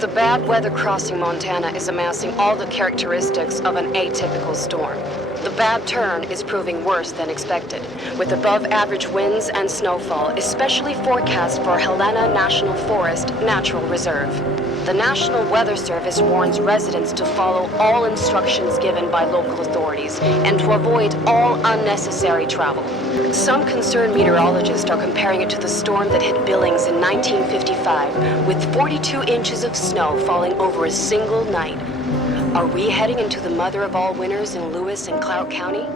The bad weather crossing Montana is amassing all the characteristics of an atypical storm. The bad turn is proving worse than expected, with above-average winds and snowfall, especially forecast for Helena National Forest Natural Reserve. The National Weather Service warns residents to follow all instructions given by local authorities and to avoid all unnecessary travel. Some concerned meteorologists are comparing it to the storm that hit Billings in 1955, with 42 inches of snow falling over a single night. Are we heading into the mother of all winters in Lewis and Clout County?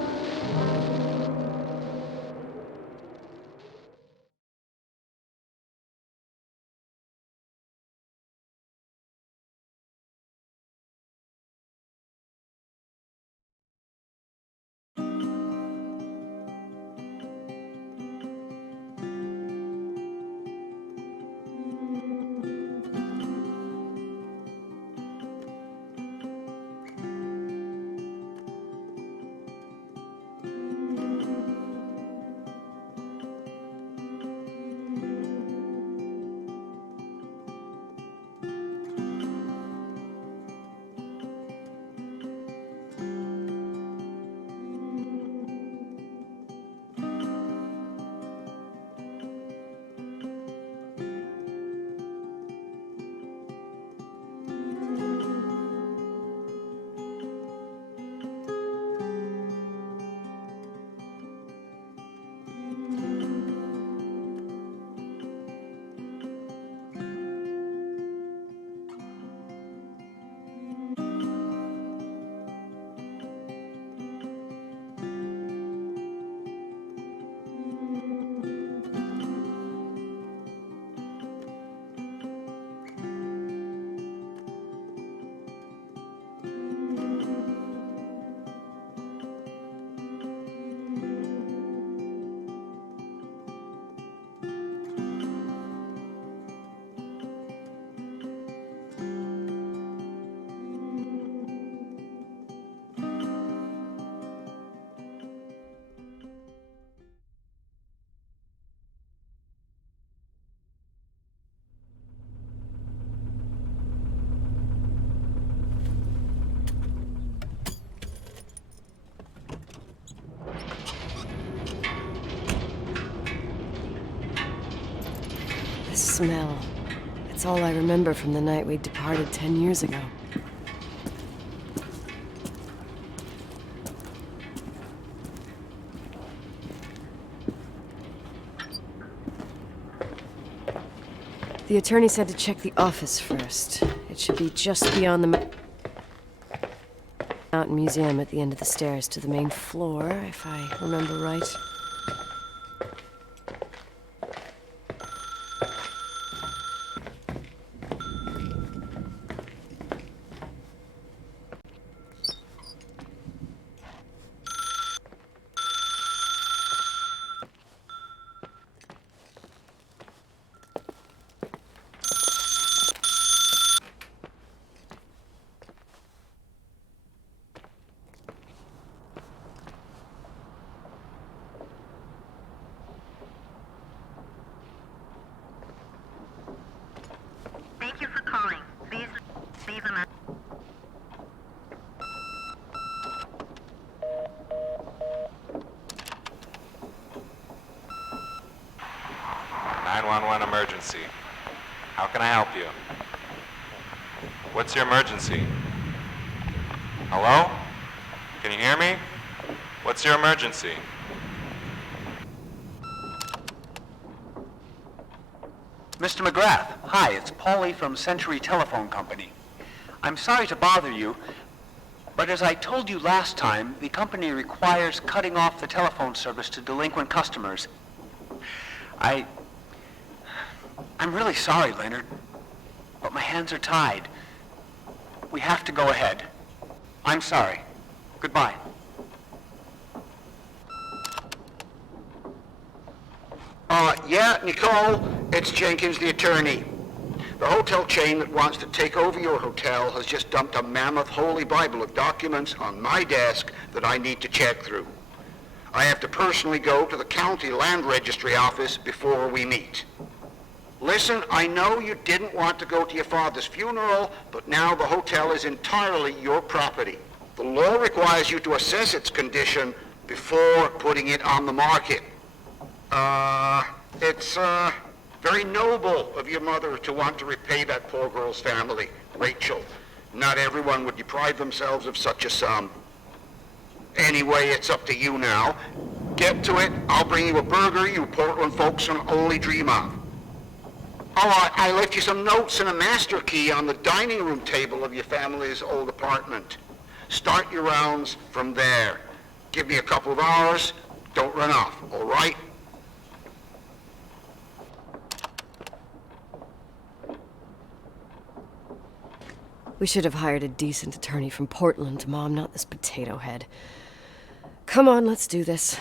The smell. It's all I remember from the night we departed 10 years ago. The attorney said to check the office first. It should be just beyond the Mountain Museum at the end of the stairs to the main floor, if I remember right. Thank you for calling. Please leave a message. Emergency. How can I help you? What's your emergency? Hello? Can you hear me? What's your emergency? Mr. McGrath, hi, it's Paulie from Century Telephone Company. I'm sorry to bother you, but as I told you last time, the company requires cutting off the telephone service to delinquent customers. I'm really sorry, Leonard, but my hands are tied. We have to go ahead. I'm sorry. Goodbye. Yeah, Nicole, it's Jenkins, the attorney. The hotel chain that wants to take over your hotel has just dumped a mammoth holy Bible of documents on my desk that I need to check through. I have to personally go to the county land registry office before we meet. Listen, I know you didn't want to go to your father's funeral, but now the hotel is entirely your property. The law requires you to assess its condition before putting it on the market. It's very noble of your mother to want to repay that poor girl's family, Rachel. Not everyone would deprive themselves of such a sum. Anyway, it's up to you now. Get to it. I'll bring you a burger you Portland folks can only dream of. Oh, I left you some notes and a master key on the dining room table of your family's old apartment. Start your rounds from there. Give me a couple of hours. Don't run off, all right? We should have hired a decent attorney from Portland, Mom, not this potato head. Come on, let's do this.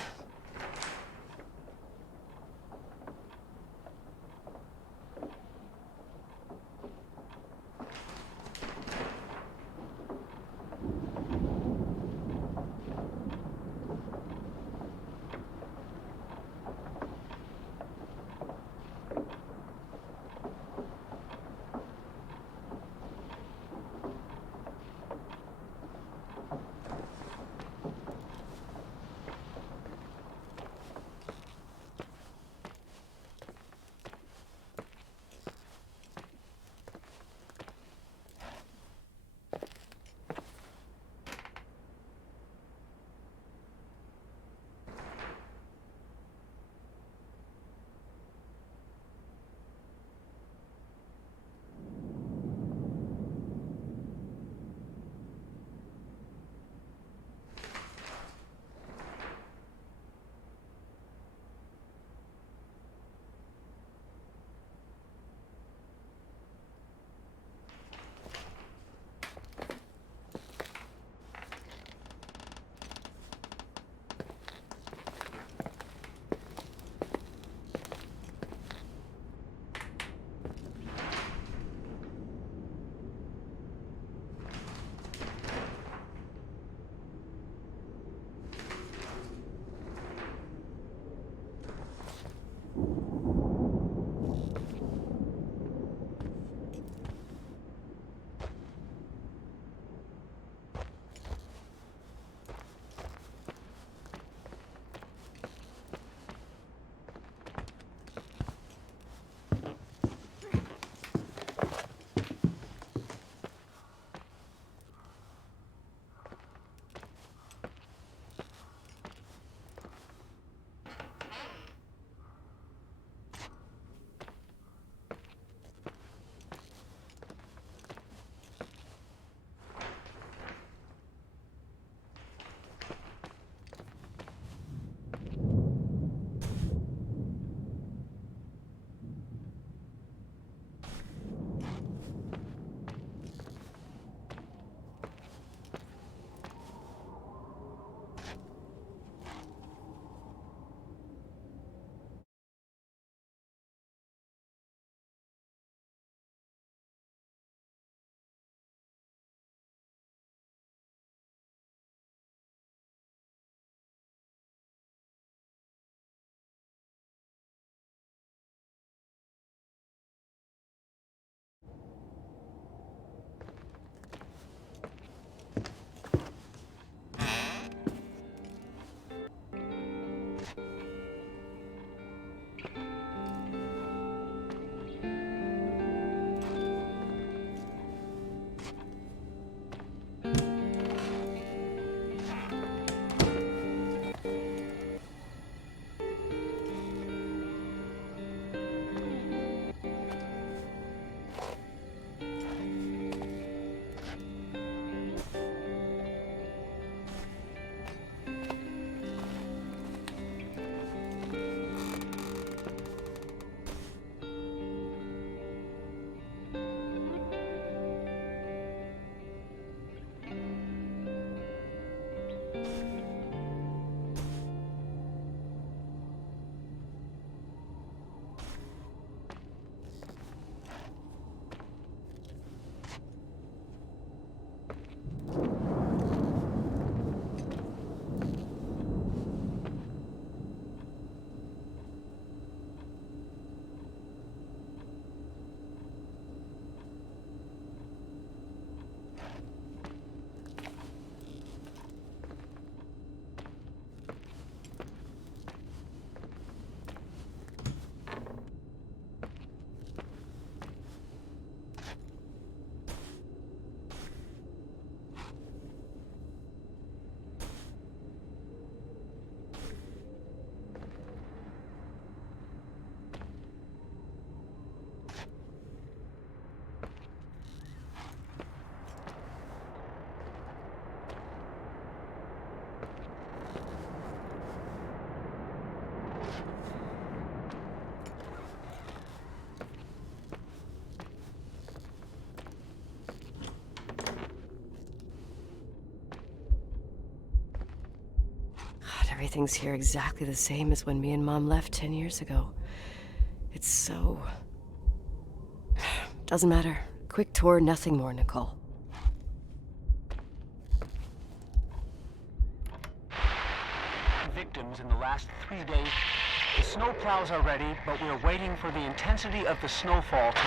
Everything's here exactly the same as when me and Mom left 10 years ago. It's so... Doesn't matter. Quick tour, nothing more, Nicole. Victims in the last 3 days. The snow plows are ready, but we're waiting for the intensity of the snowfall to...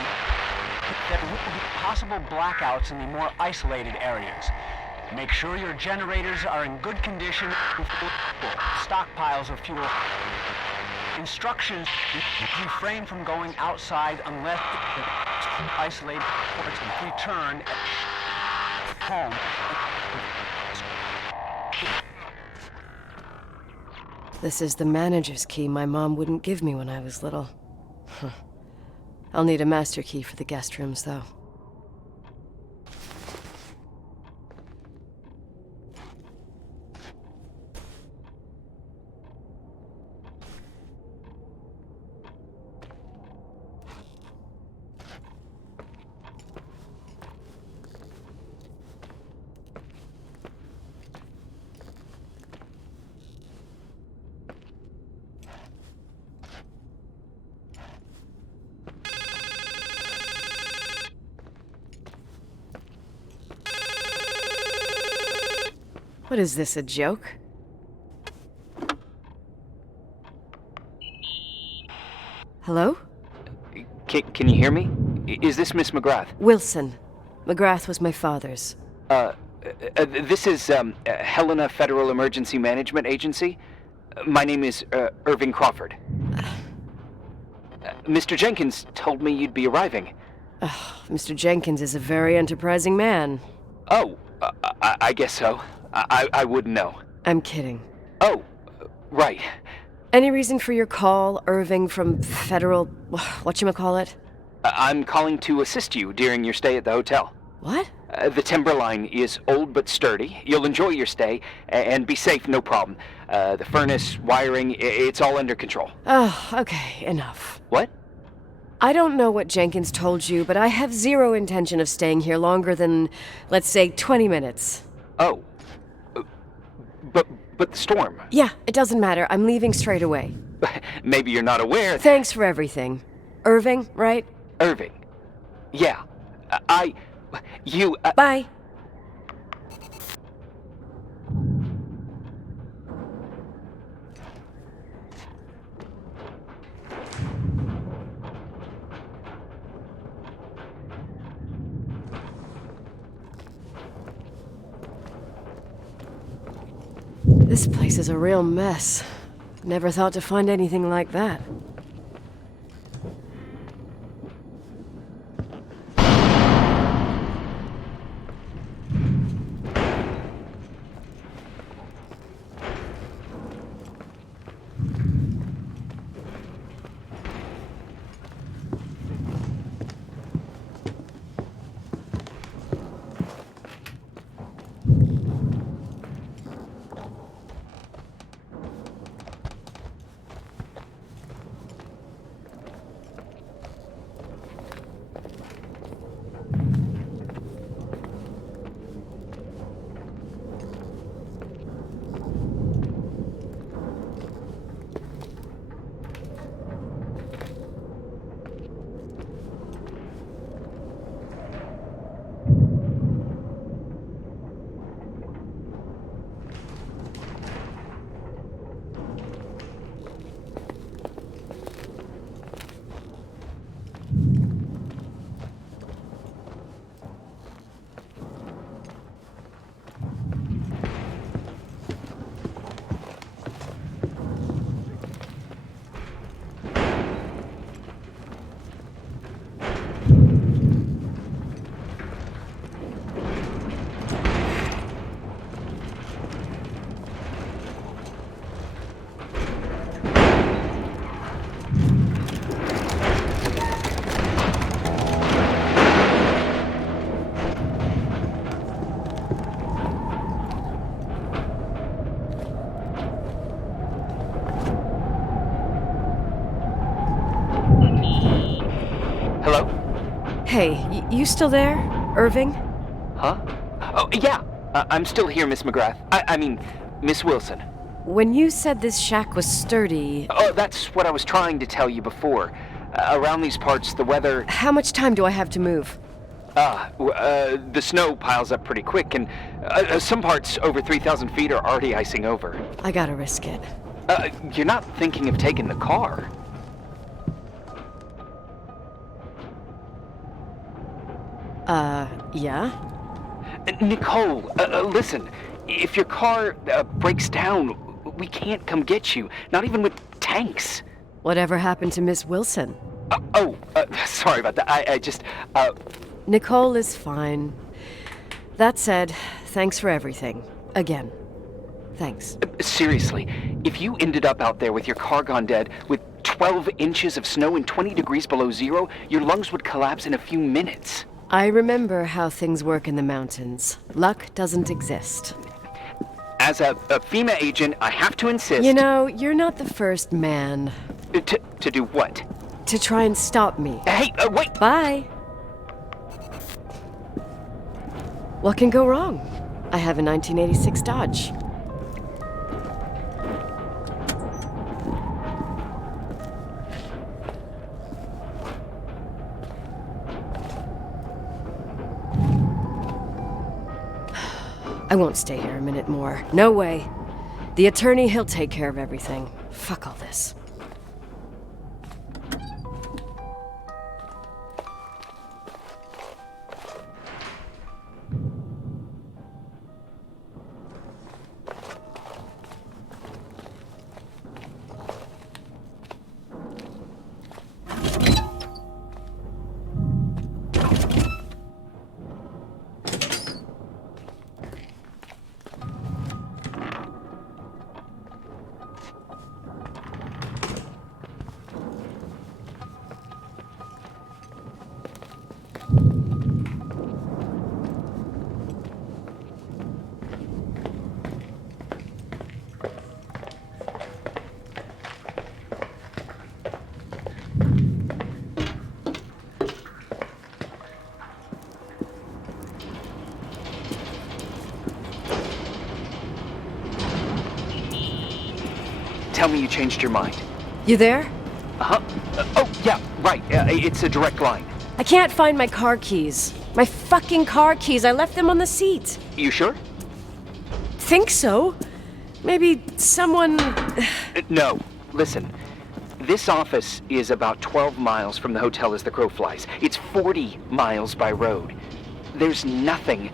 There will be possible blackouts in the more isolated areas. Make sure your generators are in good condition with stockpiles of fuel. Instructions: refrain from going outside unless isolated ports and return home. This is the manager's key my mom wouldn't give me when I was little. I'll need a master key for the guest rooms, though. What is this, a joke? Hello? Can you hear me? Is this Miss McGrath? Wilson. McGrath was my father's. This is Helena Federal Emergency Management Agency. My name is Irving Crawford. Mr. Jenkins told me you'd be arriving. Mr. Jenkins is a very enterprising man. Oh, I guess so. I wouldn't know. I'm kidding. Oh, right. Any reason for your call, Irving from Federal... whatchamacallit? I'm calling to assist you during your stay at the hotel. What? The timberline is old but sturdy. You'll enjoy your stay, and be safe, no problem. The furnace, wiring, it's all under control. Oh, okay, enough. What? I don't know what Jenkins told you, but I have zero intention of staying here longer than, let's say, 20 minutes. Oh. But the storm. Yeah, it doesn't matter. I'm leaving straight away. Maybe you're not aware. Thanks for everything. Irving, right? Irving. Yeah. You... Bye. This place is a real mess. Never thought to find anything like that. Hey, you still there, Irving? Huh? Oh, yeah. I'm still here, Miss McGrath. I mean, Miss Wilson. when you said this shack was sturdy... Oh, that's what I was trying to tell you before. Around these parts, the weather... How much time do I have to move? The snow piles up pretty quick, and some parts over 3,000 feet are already icing over. I gotta risk it. You're not thinking of taking the car? Yeah? Nicole, listen. If your car breaks down, we can't come get you. Not even with tanks. Whatever happened to Miss Wilson? Sorry about that. I just, Nicole is fine. That said, thanks for everything. Again. Thanks. Seriously, if you ended up out there with your car gone dead, with 12 inches of snow and 20 degrees below zero, your lungs would collapse in a few minutes. I remember how things work in the mountains. Luck doesn't exist. As a FEMA agent, I have to insist... You know, you're not the first man. To do what? To try and stop me. Hey, wait! Bye! What can go wrong? I have a 1986 Dodge. I won't stay here a minute more. No way. The attorney, he'll take care of everything. Fuck all this. Tell me you changed your mind. You there? Uh-huh. Oh, yeah, right. It's a direct line. I can't find my car keys. My fucking car keys. I left them on the seat. You sure? Think so. Maybe someone... No. Listen. This office is about 12 miles from the hotel as the crow flies. It's 40 miles by road. There's nothing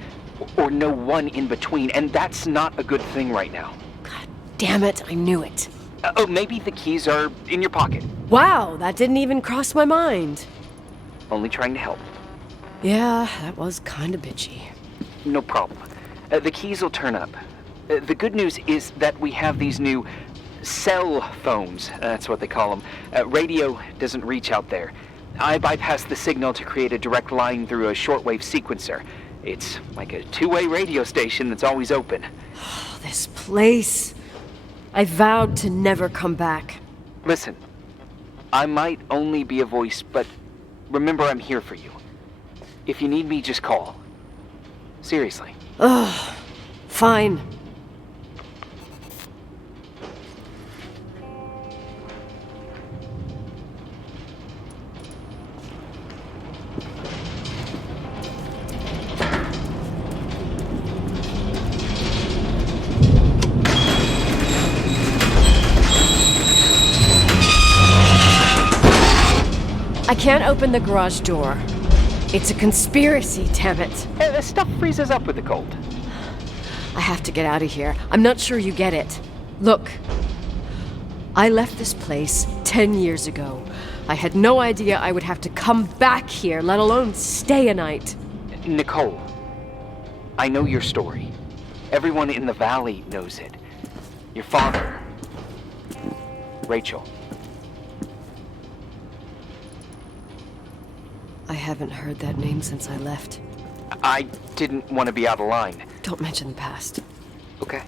or no one in between, and that's not a good thing right now. God damn it, I knew it. Maybe the keys are in your pocket. Wow, that didn't even cross my mind. Only trying to help. Yeah, that was kind of bitchy. No problem. The keys will turn up. The good news is that we have these new cell phones. That's what they call them. Radio doesn't reach out there. I bypass the signal to create a direct line through a shortwave sequencer. It's like a two-way radio station that's always open. Oh, this place. I vowed to never come back. Listen, I might only be a voice, but remember I'm here for you. If you need me, just call. Seriously. Ugh. Fine. I can't open the garage door. It's a conspiracy, damn it. This stuff freezes up with the cold. I have to get out of here. I'm not sure you get it. Look, I left this place 10 years ago. I had no idea I would have to come back here, let alone stay a night. Nicole, I know your story. Everyone in the valley knows it. Your father, Rachel. I haven't heard that name since I left. I didn't want to be out of line. Don't mention the past. Okay.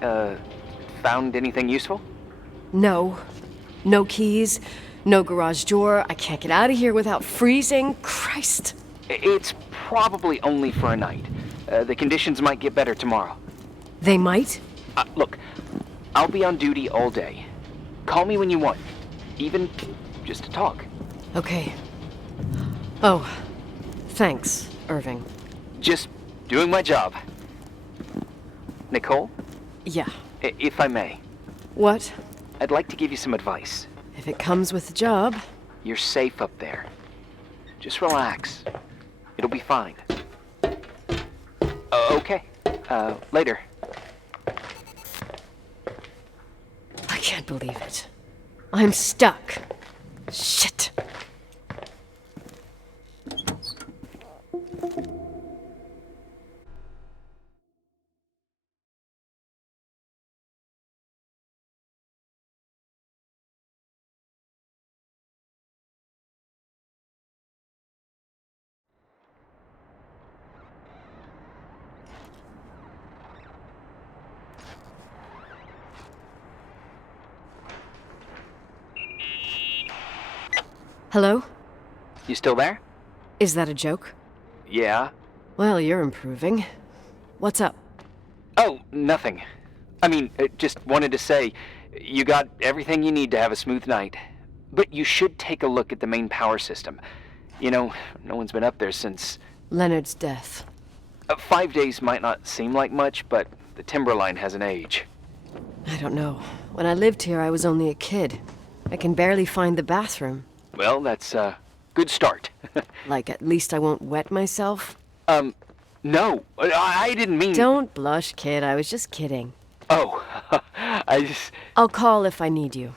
Found anything useful? No. No keys, no garage door. I can't get out of here without freezing. Christ. It's probably only for a night. The conditions might get better tomorrow. They might? Look, I'll be on duty all day. Call me when you want. Even just to talk. Okay. Oh, thanks, Irving. Just doing my job. Nicole, Yeah. if I may, What? I'd like to give you some advice. If it comes with the job. You're safe up there. Just relax. It'll be fine. Okay. Later. I can't believe it. I'm stuck. Shit. Hello? You still there? Is that a joke? Yeah. Well, you're improving. What's up? Oh, nothing. I mean, just wanted to say, you got everything you need to have a smooth night. But you should take a look at the main power system. You know, no one's been up there since... Leonard's death. 5 days might not seem like much, but the timberline has an age. I don't know. When I lived here, I was only a kid. I can barely find the bathroom. Well, that's a good start. Like, at least I won't wet myself? No, I didn't mean... Don't blush, kid. I was just kidding. Oh, I just... I'll call if I need you.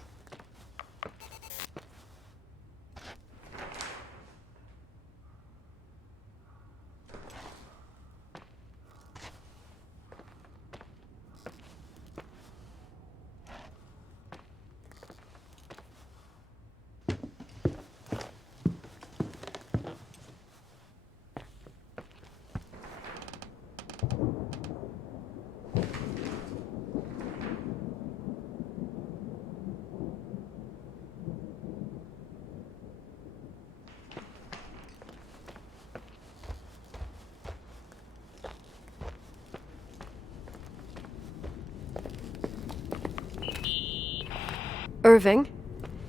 Irving?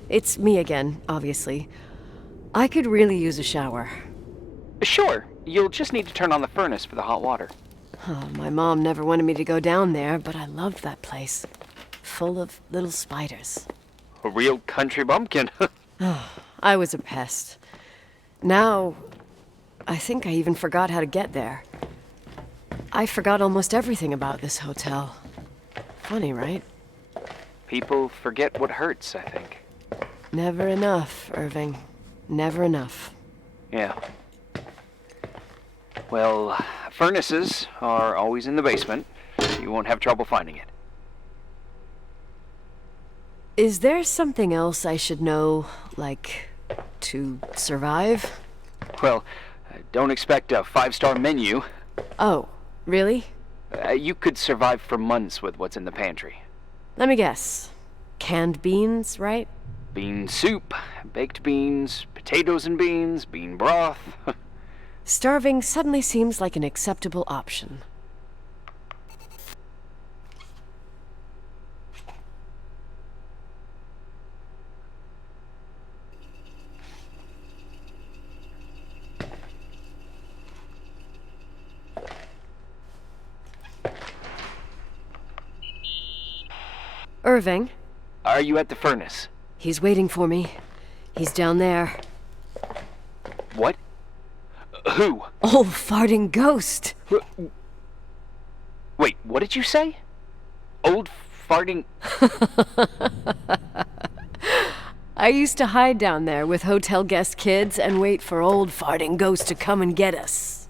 It's me again, obviously. I could really use a shower. Sure, you'll just need to turn on the furnace for the hot water. Oh, my mom never wanted me to go down there, but I loved that place. Full of little spiders. A real country bumpkin. I was a pest. Now, I think I even forgot how to get there. I forgot almost everything about this hotel. Funny, right? People forget what hurts, I think. Never enough, Irving. Never enough. Yeah. Well, furnaces are always in the basement. You won't have trouble finding it. Is there something else I should know, like, to survive? Well, don't expect a 5-star menu. Oh, really? You could survive for months with what's in the pantry. Let me guess. Canned beans, right? Bean soup, baked beans, potatoes and beans, bean broth. Starving suddenly seems like an acceptable option. Irving? Are you at the furnace? He's waiting for me. He's down there. What? Who? Old farting ghost! Wait, what did you say? Old farting... I used to hide down there with hotel guest kids and wait for old farting ghost to come and get us.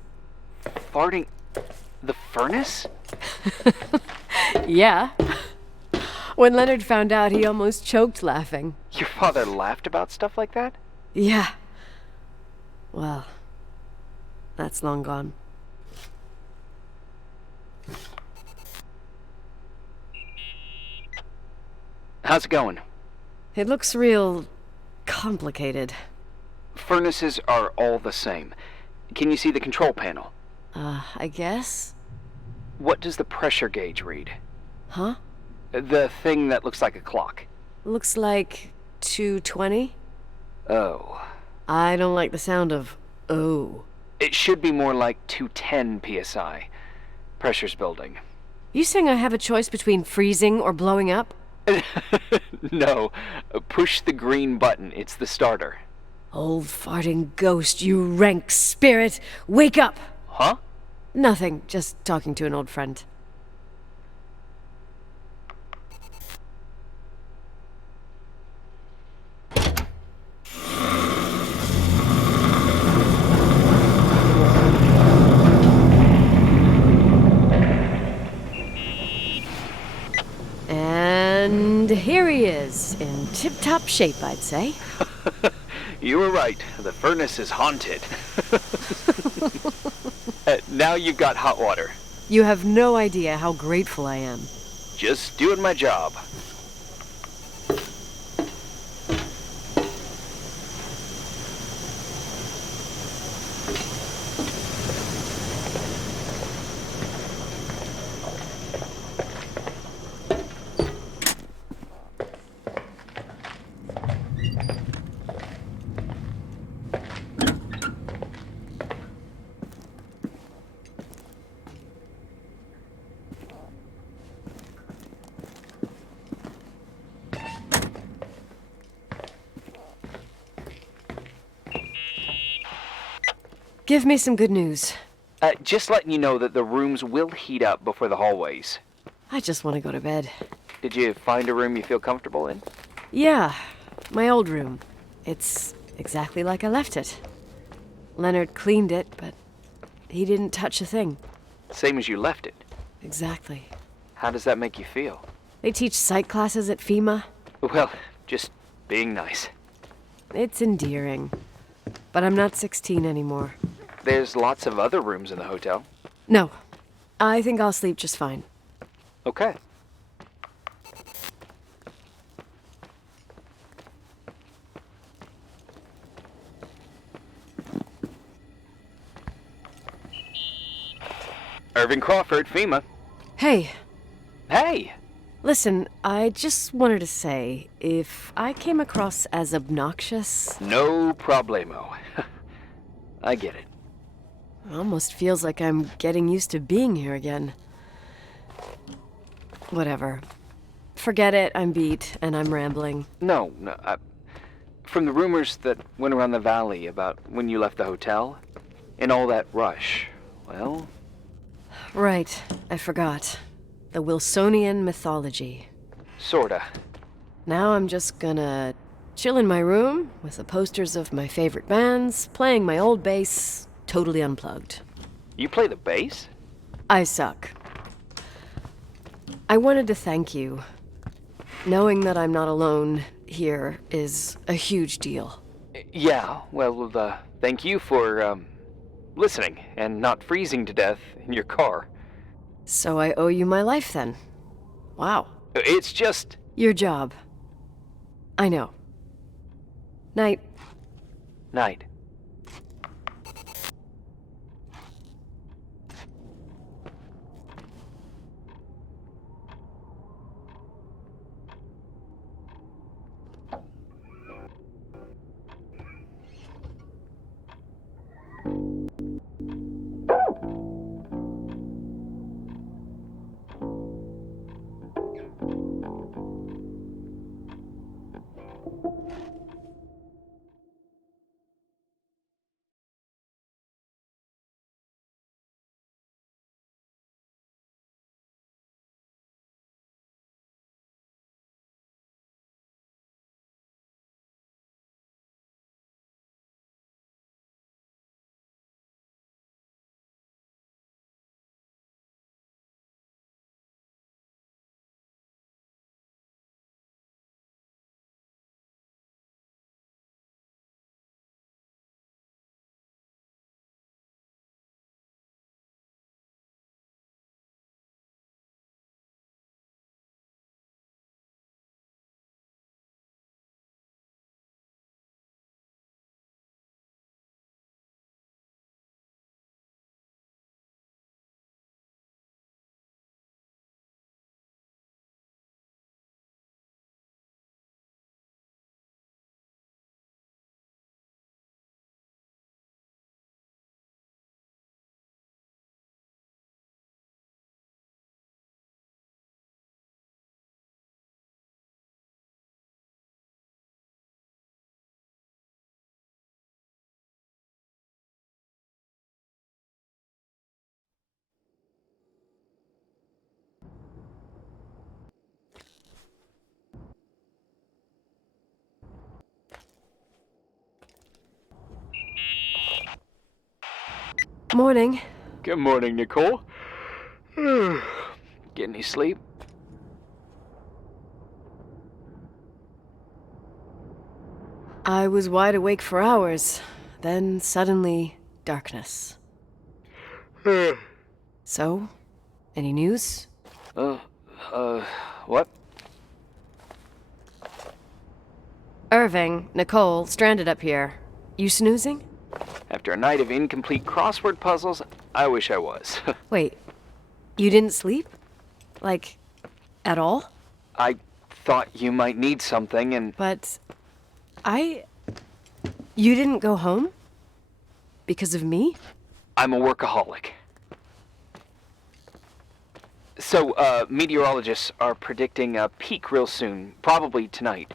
Farting... the furnace? Yeah. When Leonard found out, he almost choked laughing. Your father laughed about stuff like that? Yeah. Well, that's long gone. How's it going? It looks real complicated. Furnaces are all the same. Can you see the control panel? I guess? What does the pressure gauge read? Huh? The thing that looks like a clock. Looks like 220? Oh. I don't like the sound of oh. It should be more like 210 psi. Pressure's building. You saying I have a choice between freezing or blowing up? No. Push the green button. It's the starter. Old farting ghost, you rank spirit! Wake up! Huh? Nothing, just talking to an old friend. And here he is, in tip-top shape, I'd say. You were right. The furnace is haunted. Now you've got hot water. You have no idea how grateful I am. Just doing my job. Give me some good news. Just letting you know that the rooms will heat up before the hallways. I just want to go to bed. Did you find a room you feel comfortable in? Yeah, my old room. It's exactly like I left it. Leonard cleaned it, but he didn't touch a thing. Same as you left it. Exactly. How does that make you feel? They teach psych classes at FEMA. Well, just being nice. It's endearing. But I'm not 16 anymore. There's lots of other rooms in the hotel. No, I think I'll sleep just fine. Okay. Irving Crawford, FEMA. Hey, Hey! listen, I just wanted to say, if I came across as obnoxious, No problemo. I get it. it almost feels like I'm getting used to being here again. Whatever. Forget it, I'm beat, and I'm rambling. No. From the rumors that went around the valley about when you left the hotel, and all that rush, well... Right, I forgot. The Wilsonian mythology. Sorta. Now I'm just gonna chill in my room with the posters of my favorite bands, playing my old bass, totally unplugged. You play the bass? I suck. I wanted to thank you. Knowing that I'm not alone here is a huge deal. Yeah, well, thank you for, listening and not freezing to death in your car. So I owe you my life then. Wow. It's just... Your job. I know. Night. Night. Morning. Good morning, Nicole. Get any sleep? I was wide awake for hours. Then suddenly, darkness. So, any news? What? Irving, Nicole, stranded up here. You snoozing? After a night of incomplete crossword puzzles, I wish I was. Wait, you didn't sleep? Like, at all? I thought you might need something, and... But you didn't go home? Because of me? I'm a workaholic. So, meteorologists are predicting a peak real soon, probably tonight.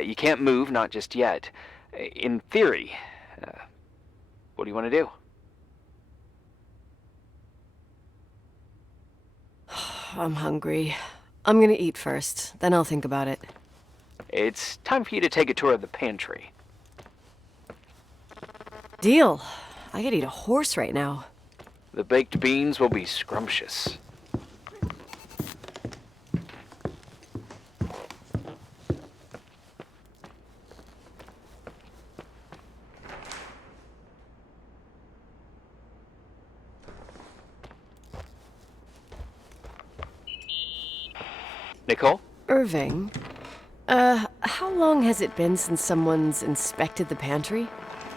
You can't move, not just yet. In theory, what do you want to do? I'm hungry. I'm gonna eat first, then I'll think about it. It's time for you to take a tour of the pantry. Deal. I could eat a horse right now. The baked beans will be scrumptious. Nicole? Irving, how long has it been since someone's inspected the pantry?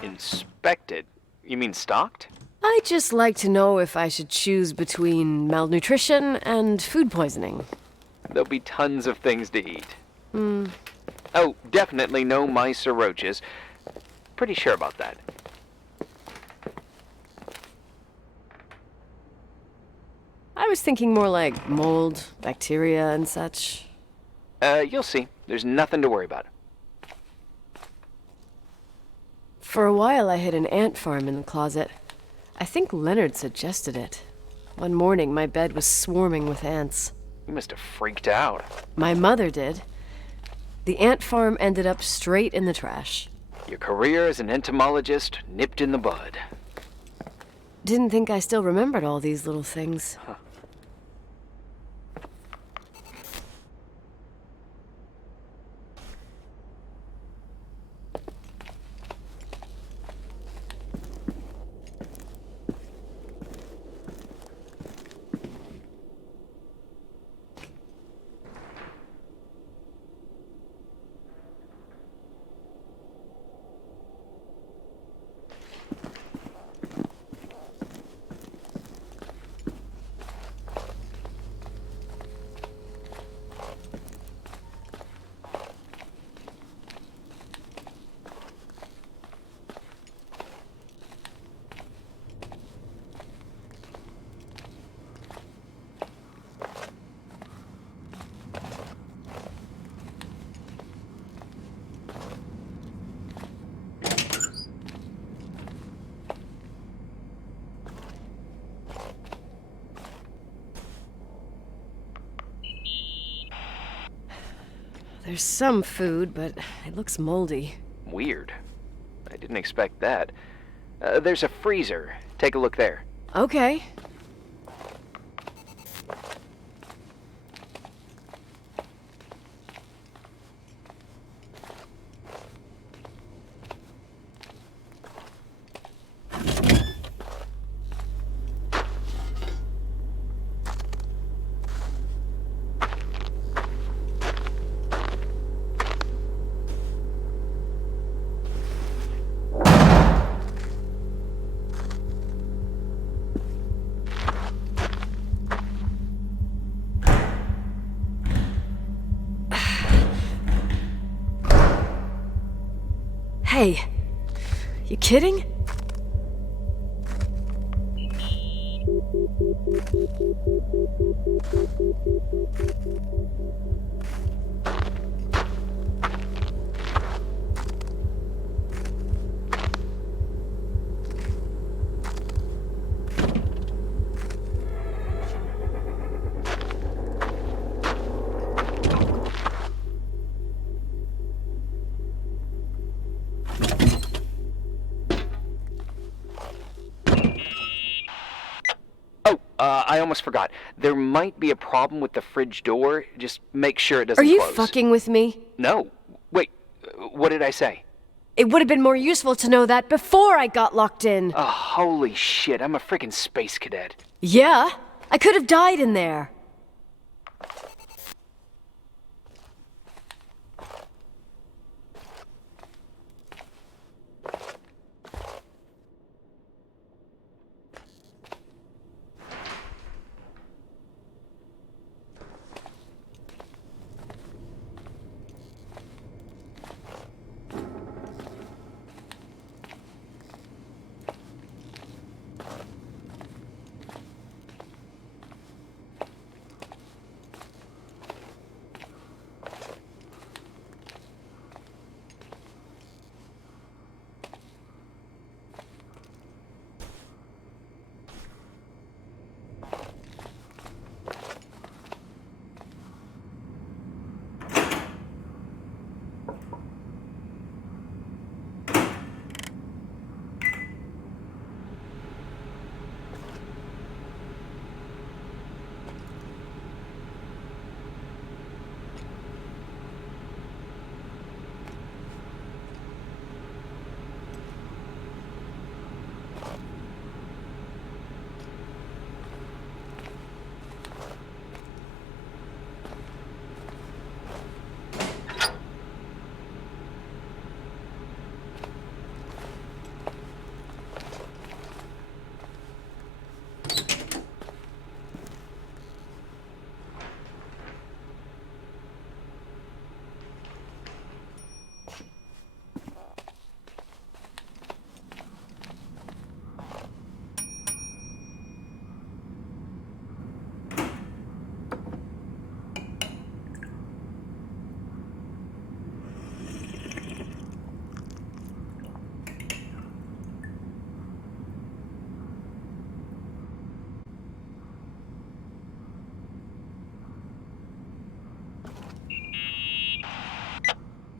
Inspected? You mean stocked? I'd just like to know if I should choose between malnutrition and food poisoning. There'll be tons of things to eat. Oh, definitely no mice or roaches. Pretty sure about that. I was thinking more like mold, bacteria, and such. You'll see. There's nothing to worry about. For a while I hid an ant farm in the closet. I think Leonard suggested it. One morning my bed was swarming with ants. You must have freaked out. My mother did. The ant farm ended up straight in the trash. Your career as an entomologist nipped in the bud. Didn't think I still remembered all these little things. There's some food, but it looks moldy. Weird. I didn't expect that. There's a freezer. Take a look there. Okay. Hey, you kidding? I almost forgot. There might be a problem with the fridge door. Just make sure it doesn't Are you close. fucking with me? No. Wait, what did I say? It would have been more useful to know that before I got locked in. Oh, holy shit, I'm a freaking space cadet. Yeah? I could have died in there.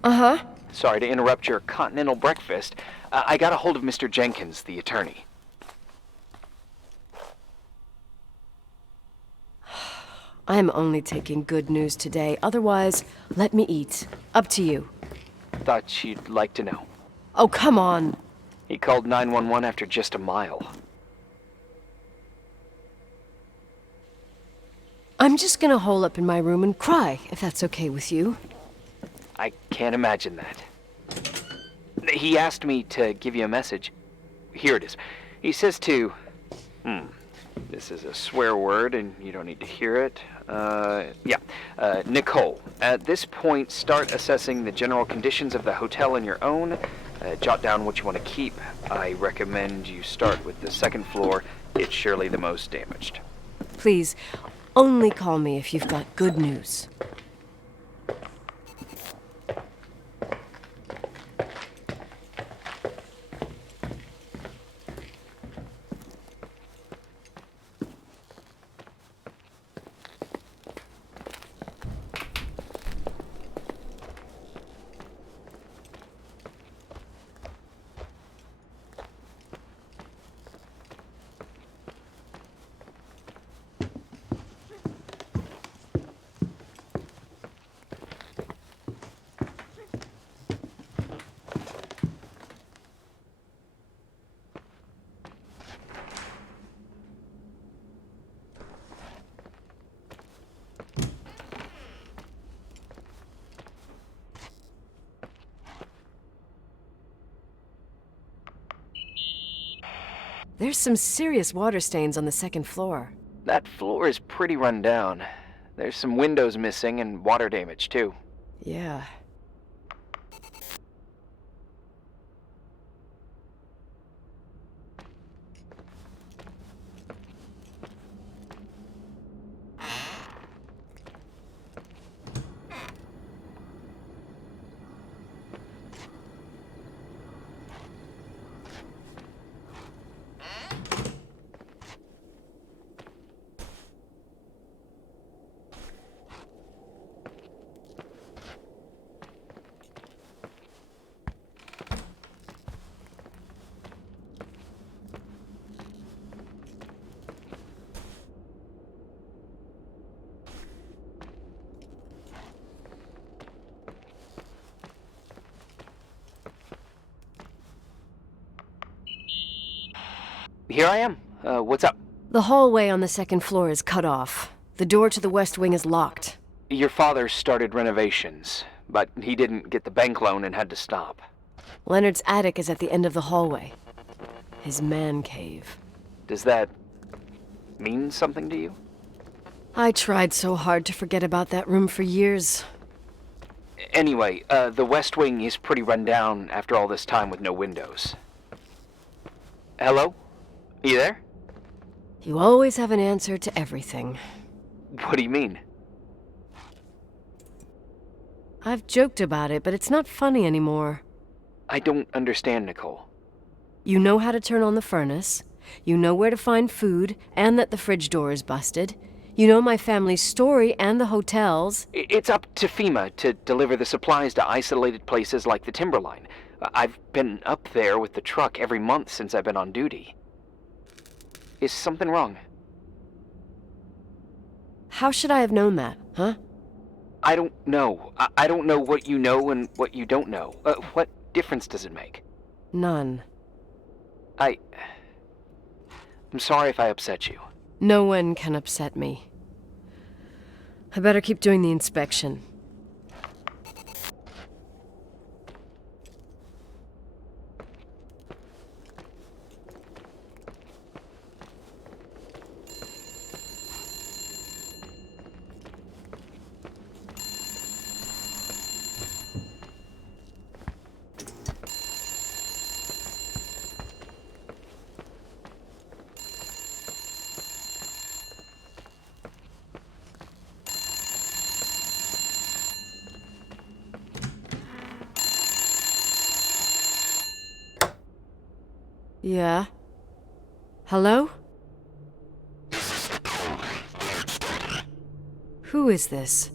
Uh-huh. Sorry to interrupt your continental breakfast. I got a hold of Mr. Jenkins, the attorney. I'm only taking good news today. Otherwise, let me eat. Up to you. Thought you'd like to know. Oh, come on. He called 911 after just a mile. I'm just gonna hole up in my room and cry, if that's okay with you. I can't imagine that. He asked me to give you a message. Here it is. He says to... This is a swear word, and you don't need to hear it. Nicole, at this point, start assessing the general conditions of the hotel on your own. Jot down what you want to keep. I recommend you start with the second floor. It's surely the most damaged. Please, only call me if you've got good news. There's some serious water stains on the second floor. That floor is pretty run down. There's some windows missing and water damage, too. Yeah. Here I am. What's up? The hallway on the second floor is cut off. The door to the west wing is locked. Your father started renovations, but he didn't get the bank loan and had to stop. Leonard's attic is at the end of the hallway. His man cave. Does that mean something to you? I tried so hard to forget about that room for years. Anyway, the west wing is pretty run down after all this time with no windows. Hello? You there? You always have an answer to everything. What do you mean? I've joked about it, but it's not funny anymore. I don't understand, Nicole. You know how to turn on the furnace. You know where to find food, and that the fridge door is busted. You know my family's story and the hotels. It's up to FEMA to deliver the supplies to isolated places like the Timberline. I've been up there with the truck every month since I've been on duty. Is something wrong? How should I have known that, huh? I don't know. I don't know what you know and what you don't know. What difference does it make? None. I'm sorry if I upset you. No one can upset me. I better keep doing the inspection. Yeah? Hello? Who is this?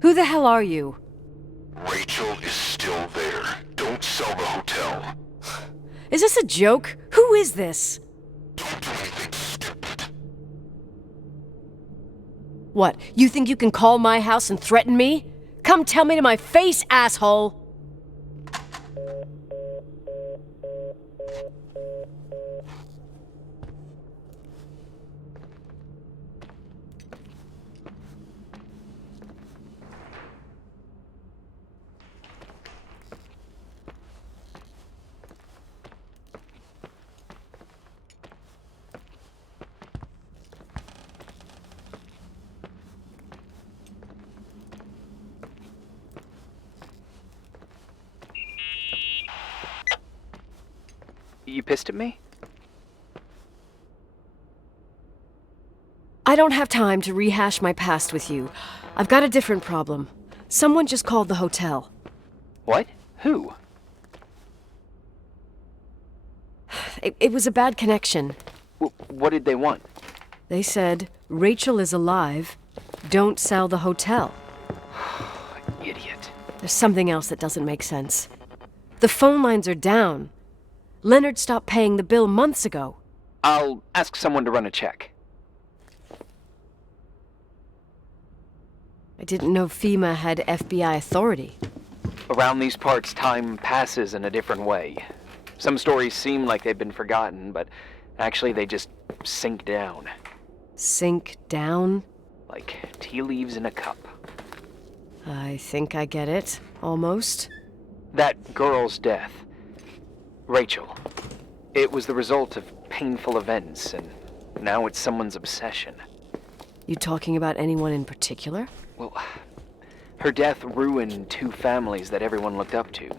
Who the hell are you? Rachel is still there. Don't sell the hotel. Is this a joke? Who is this? Don't do anything stupid. What, you think you can call my house and threaten me? Come tell me to my face, asshole! You pissed at me? I don't have time to rehash my past with you. I've got a different problem. Someone just called the hotel. What? Who? It was a bad connection. What did they want? They said, Rachel is alive. Don't sell the hotel. Idiot. There's something else that doesn't make sense. The phone lines are down. Leonard stopped paying the bill months ago. I'll ask someone to run a check. I didn't know FEMA had FBI authority. Around these parts, time passes in a different way. Some stories seem like they've been forgotten, but actually they just sink down. Sink down? Like tea leaves in a cup. I think I get it. Almost. That girl's death. Rachel. It was the result of painful events, and now it's someone's obsession. You talking about anyone in particular? Well, her death ruined two families that everyone looked up to.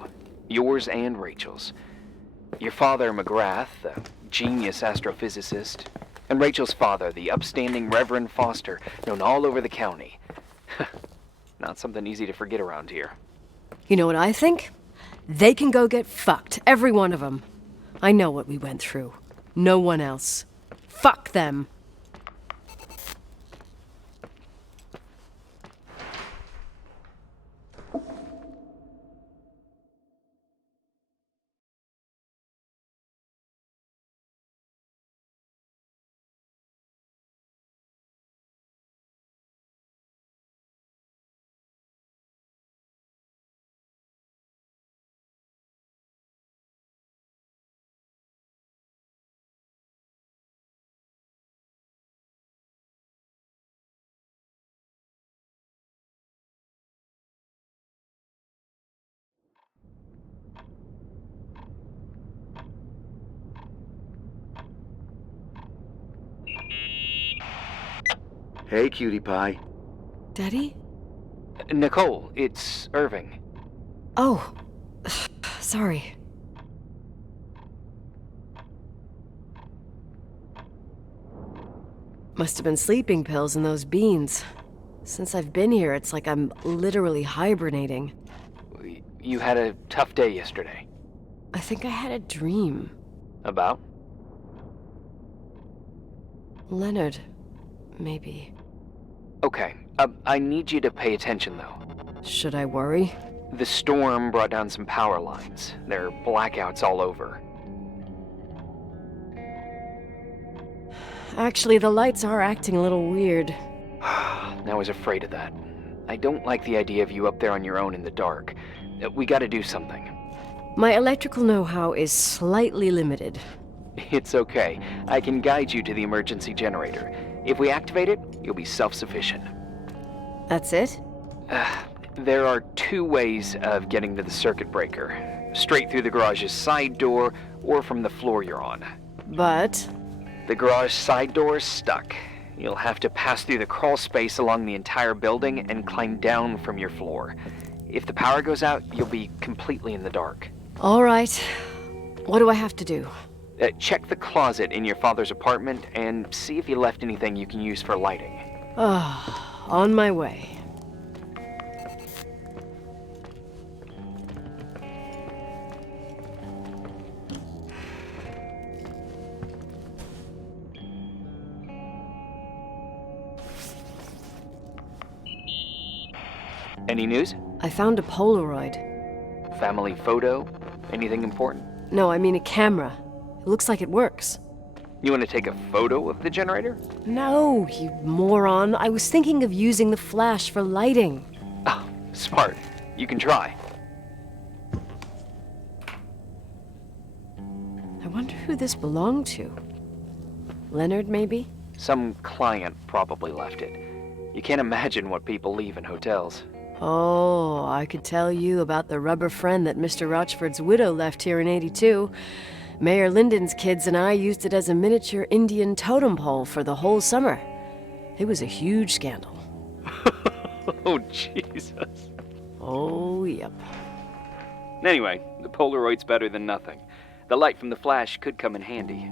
Yours and Rachel's. Your father, McGrath, a genius astrophysicist, and Rachel's father, the upstanding Reverend Foster, known all over the county. Not something easy to forget around here. You know what I think? They can go get fucked, every one of them. I know what we went through. No one else. Fuck them. Hey, cutie pie. Daddy? Nicole, it's Irving. Oh, sorry. Must have been sleeping pills in those beans. Since I've been here, it's like I'm literally hibernating. You had a tough day yesterday. I think I had a dream. About? Leonard, maybe. Okay, I need you to pay attention, though. Should I worry? The storm brought down some power lines. There are blackouts all over. Actually, the lights are acting a little weird. I was afraid of that. I don't like the idea of you up there on your own in the dark. We gotta do something. My electrical know-how is slightly limited. It's okay. I can guide you to the emergency generator. If we activate it, you'll be self-sufficient. That's it? There are two ways of getting to the circuit breaker. Straight through the garage's side door, or from the floor you're on. But... The garage side door is stuck. You'll have to pass through the crawl space along the entire building and climb down from your floor. If the power goes out, you'll be completely in the dark. All right. What do I have to do? Check the closet in your father's apartment and see if he left anything you can use for lighting. On my way. Any news? I found a Polaroid. Family photo? Anything important? No, I mean a camera. It looks like it works. You want to take a photo of the generator? No, you moron. I was thinking of using the flash for lighting. Oh, smart. You can try. I wonder who this belonged to. Leonard, maybe? Some client probably left it. You can't imagine what people leave in hotels. Oh, I could tell you about the rubber friend that Mr. Rochford's widow left here in '82. Mayor Lyndon's kids and I used it as a miniature Indian totem pole for the whole summer. It was a huge scandal. Oh, Jesus. Oh, yep. Anyway, the Polaroid's better than nothing. The light from the flash could come in handy.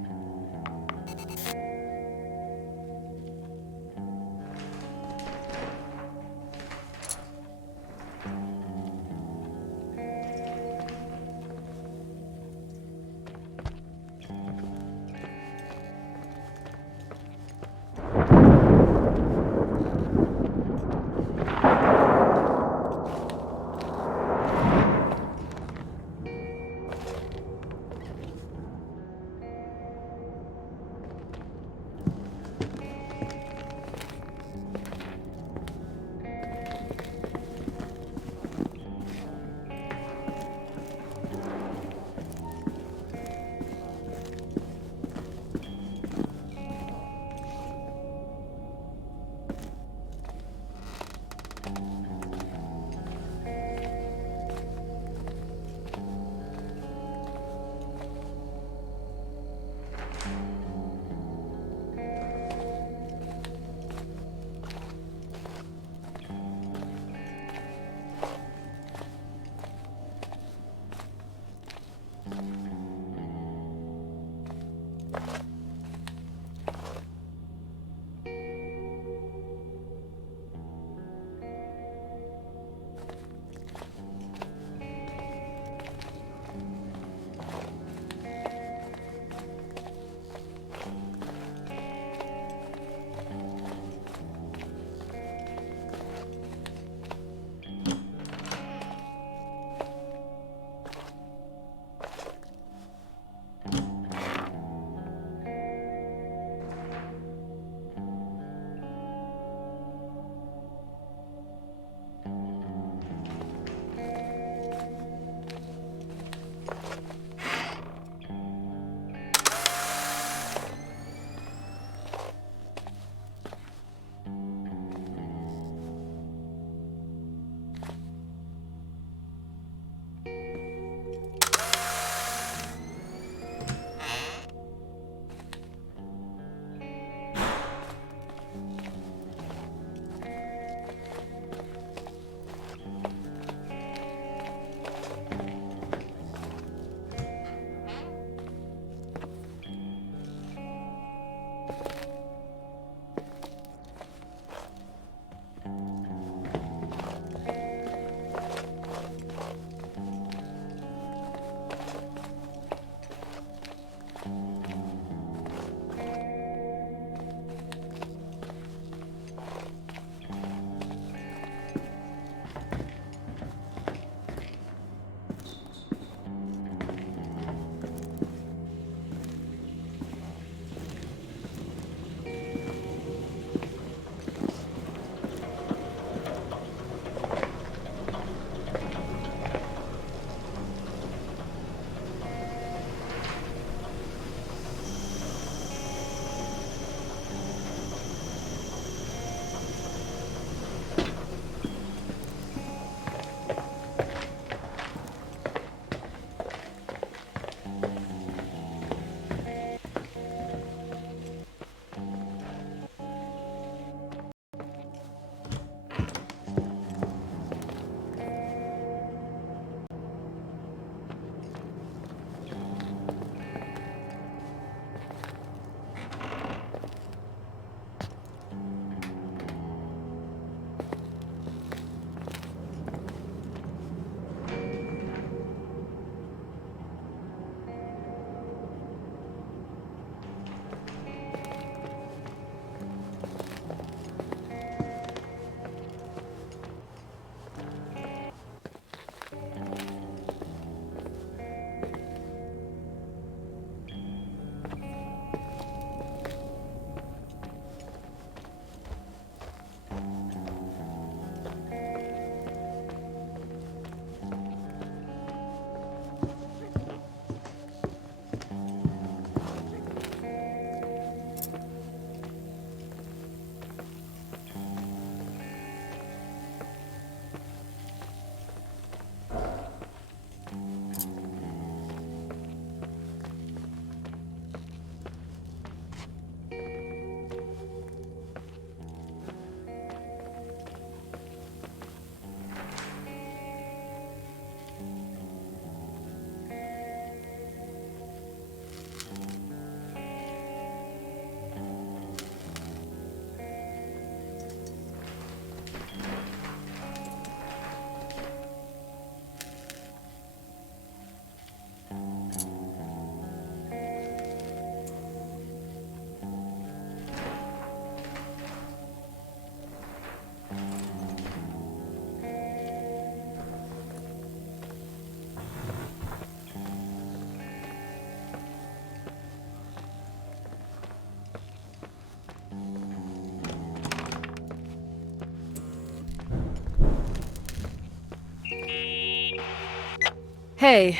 Hey.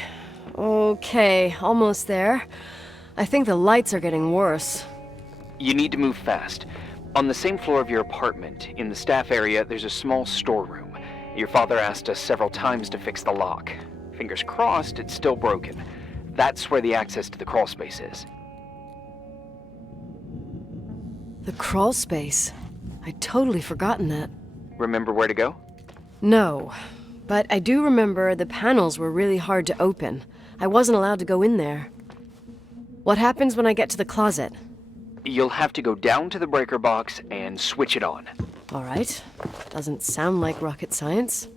Okay, almost there. I think the lights are getting worse. You need to move fast. On the same floor of your apartment, in the staff area, there's a small storeroom. Your father asked us several times to fix the lock. Fingers crossed, it's still broken. That's where the access to the crawl space is. The crawl space? I'd totally forgotten that. Remember where to go? No, but I do remember the panels were really hard to open. I wasn't allowed to go in there. What happens when I get to the closet? You'll have to go down to the breaker box and switch it on. All right. Doesn't sound like rocket science.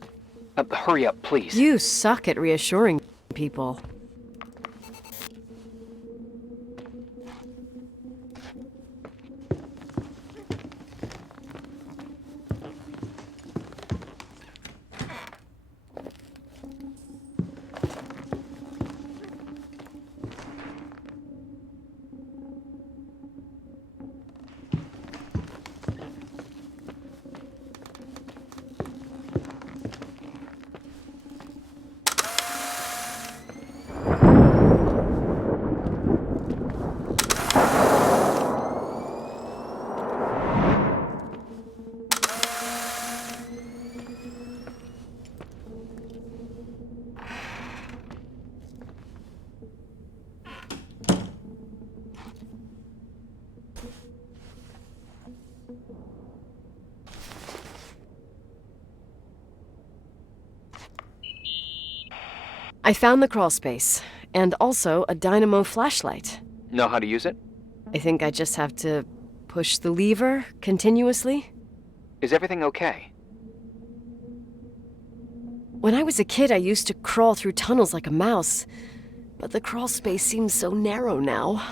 Hurry up, please. You suck at reassuring people. I found the crawl space, and also a dynamo flashlight. Know how to use it? I think I just have to push the lever continuously. Is everything okay? When I was a kid, I used to crawl through tunnels like a mouse, but the crawl space seems so narrow now.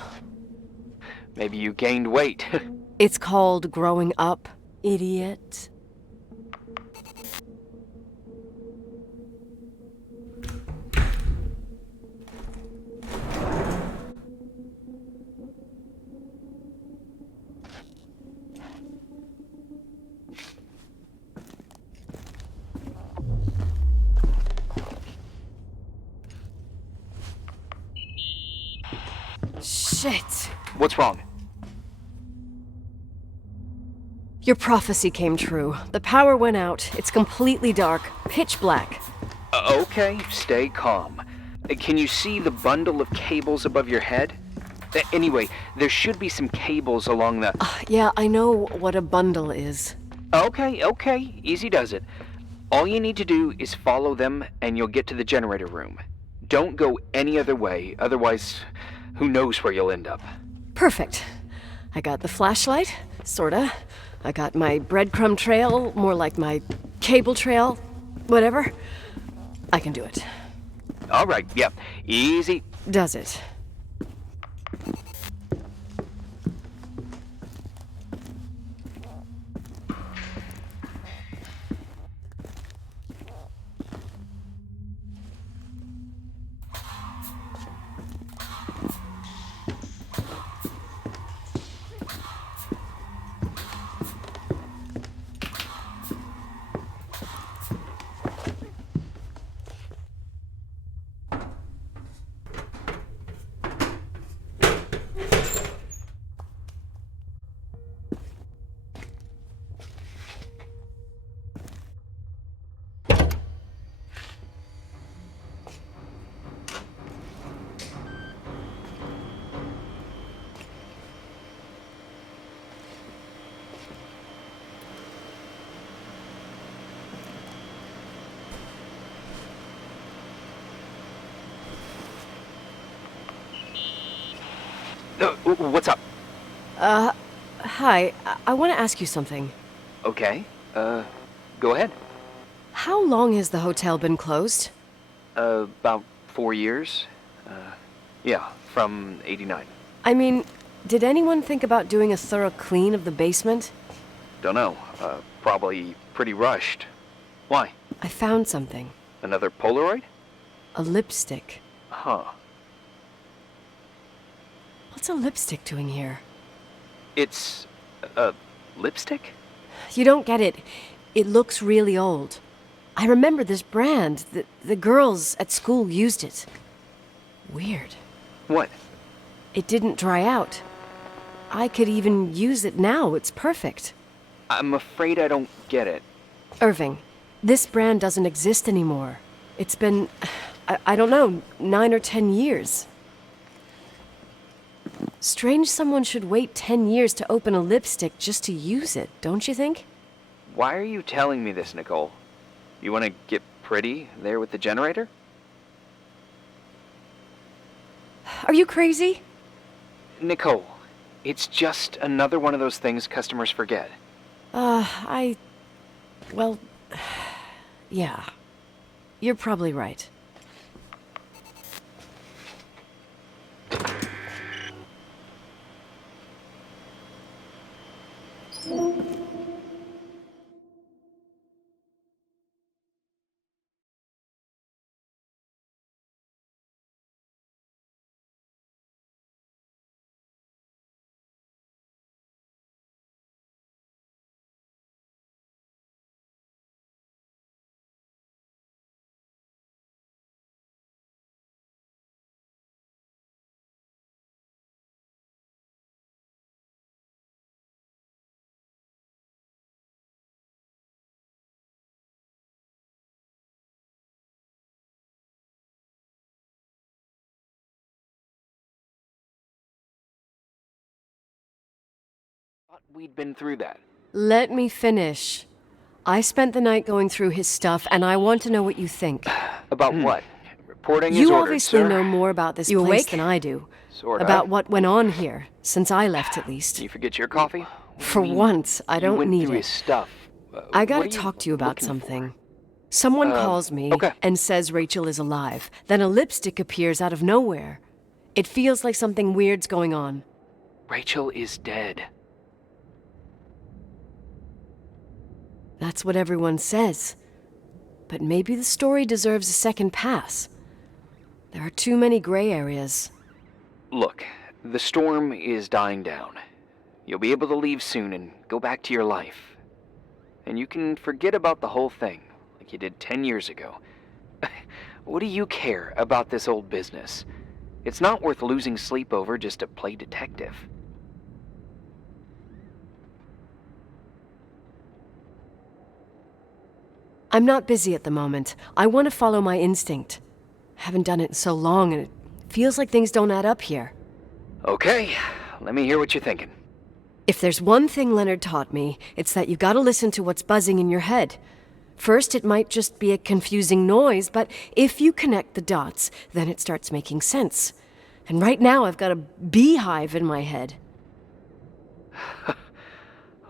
Maybe you gained weight. It's called growing up, idiot. Shit. What's wrong? Your prophecy came true. The power went out. It's completely dark, pitch black. Okay, stay calm. Can you see the bundle of cables above your head? Anyway, there should be some cables along the... Yeah, I know what a bundle is. Okay, easy does it. All you need to do is follow them and you'll get to the generator room. Don't go any other way, otherwise, who knows where you'll end up. Perfect. I got the flashlight, sorta. I got my breadcrumb trail, more like my cable trail, whatever. I can do it. All right, yeah, easy. Does it? What's up? Hi. I want to ask you something. Okay, go ahead. How long has the hotel been closed? About 4 years. Yeah, from '89. I mean, did anyone think about doing a thorough clean of the basement? Don't know. Probably pretty rushed. Why? I found something. Another Polaroid? A lipstick. Huh. What's a lipstick doing here? It's a lipstick? You don't get it. It looks really old. I remember this brand. The girls at school used it. Weird. What? It didn't dry out. I could even use it now. It's perfect. I'm afraid I don't get it. Irving, this brand doesn't exist anymore. It's been, I don't know, 9 or 10 years. Strange someone should wait 10 years to open a lipstick just to use it, don't you think? Why are you telling me this, Nicole? You want to get pretty there with the generator? Are you crazy? Nicole, it's just another one of those things customers forget. Well, yeah. You're probably right. Thought we'd been through that. Let me finish. I spent the night going through his stuff, and I want to know what you think. About what? Reporting is You ordered, obviously sir. know more about this You place awake? than I do. Sort of. About what went on here, since I left at least. You forget your coffee? For once, I You don't went need through it. his stuff. I what gotta are talk to you about looking something. Someone calls me okay. and says Rachel is alive. Then a lipstick appears out of nowhere. It feels like something weird's going on. for? Rachel is dead. That's what everyone says. But maybe the story deserves a second pass. There are too many gray areas. Look, the storm is dying down. You'll be able to leave soon and go back to your life. And you can forget about the whole thing, like you did 10 years ago. What do you care about this old business? It's not worth losing sleep over just to play detective. I'm not busy at the moment. I want to follow my instinct. Haven't done it in so long, and it feels like things don't add up here. Okay, let me hear what you're thinking. If there's one thing Leonard taught me, it's that you gotta listen to what's buzzing in your head. First, it might just be a confusing noise, but if you connect the dots, then it starts making sense. And right now, I've got a beehive in my head.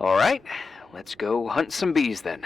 All right, let's go hunt some bees then.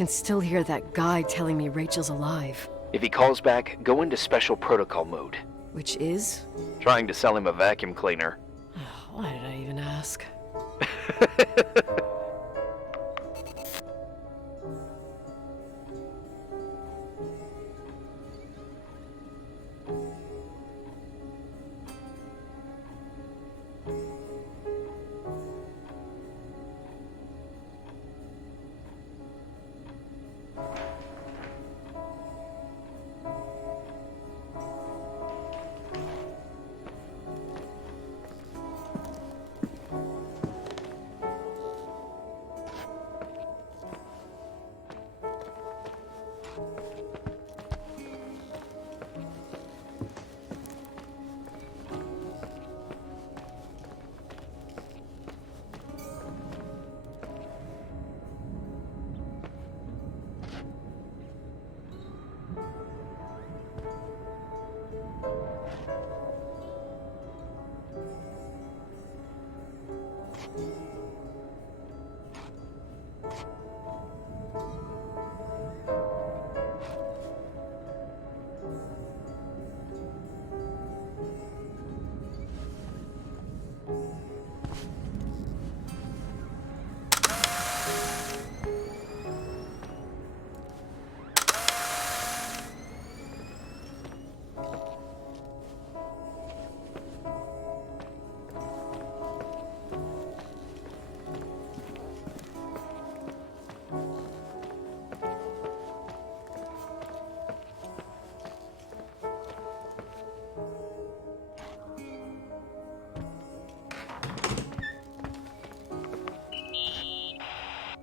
can still hear that guy telling me Rachel's alive. If he calls back, go into special protocol mode. Which is? Trying to sell him a vacuum cleaner. Why did I even ask?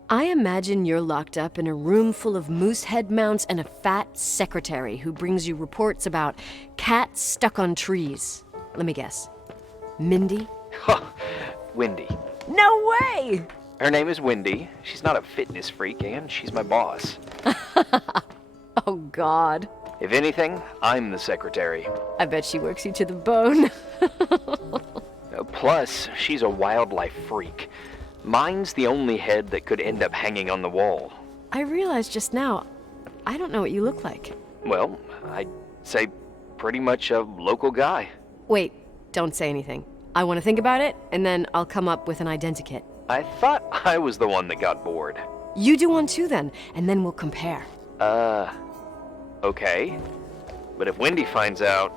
I imagine you're locked up in a room full of moose head mounts and a fat secretary who brings you reports about cats stuck on trees. Let me guess. Mindy? Wendy. No way! Her name is Wendy. She's not a fitness freak, and she's my boss. Oh, God. If anything, I'm the secretary. I bet she works you to the bone. Plus, she's a wildlife freak. Mine's the only head that could end up hanging on the wall. I realized just now, I don't know what you look like. Well, I'd say pretty much a local guy. Wait, don't say anything. I want to think about it, and then I'll come up with an identikit. I thought I was the one that got bored. You do one too then, and then we'll compare. Okay. But if Wendy finds out...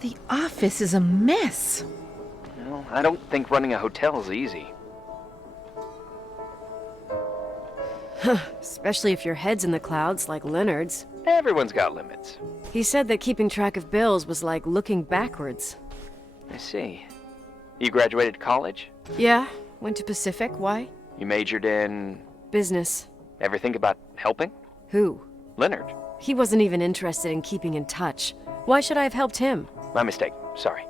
The office is a mess. Well, I don't think running a hotel is easy. Especially if your head's in the clouds like Leonard's. Everyone's got limits. He said that keeping track of bills was like looking backwards. I see. You graduated college? Yeah, went to Pacific. Why? You majored in... Business. Ever think about helping? Who? Leonard. He wasn't even interested in keeping in touch. Why should I have helped him? My mistake. Sorry.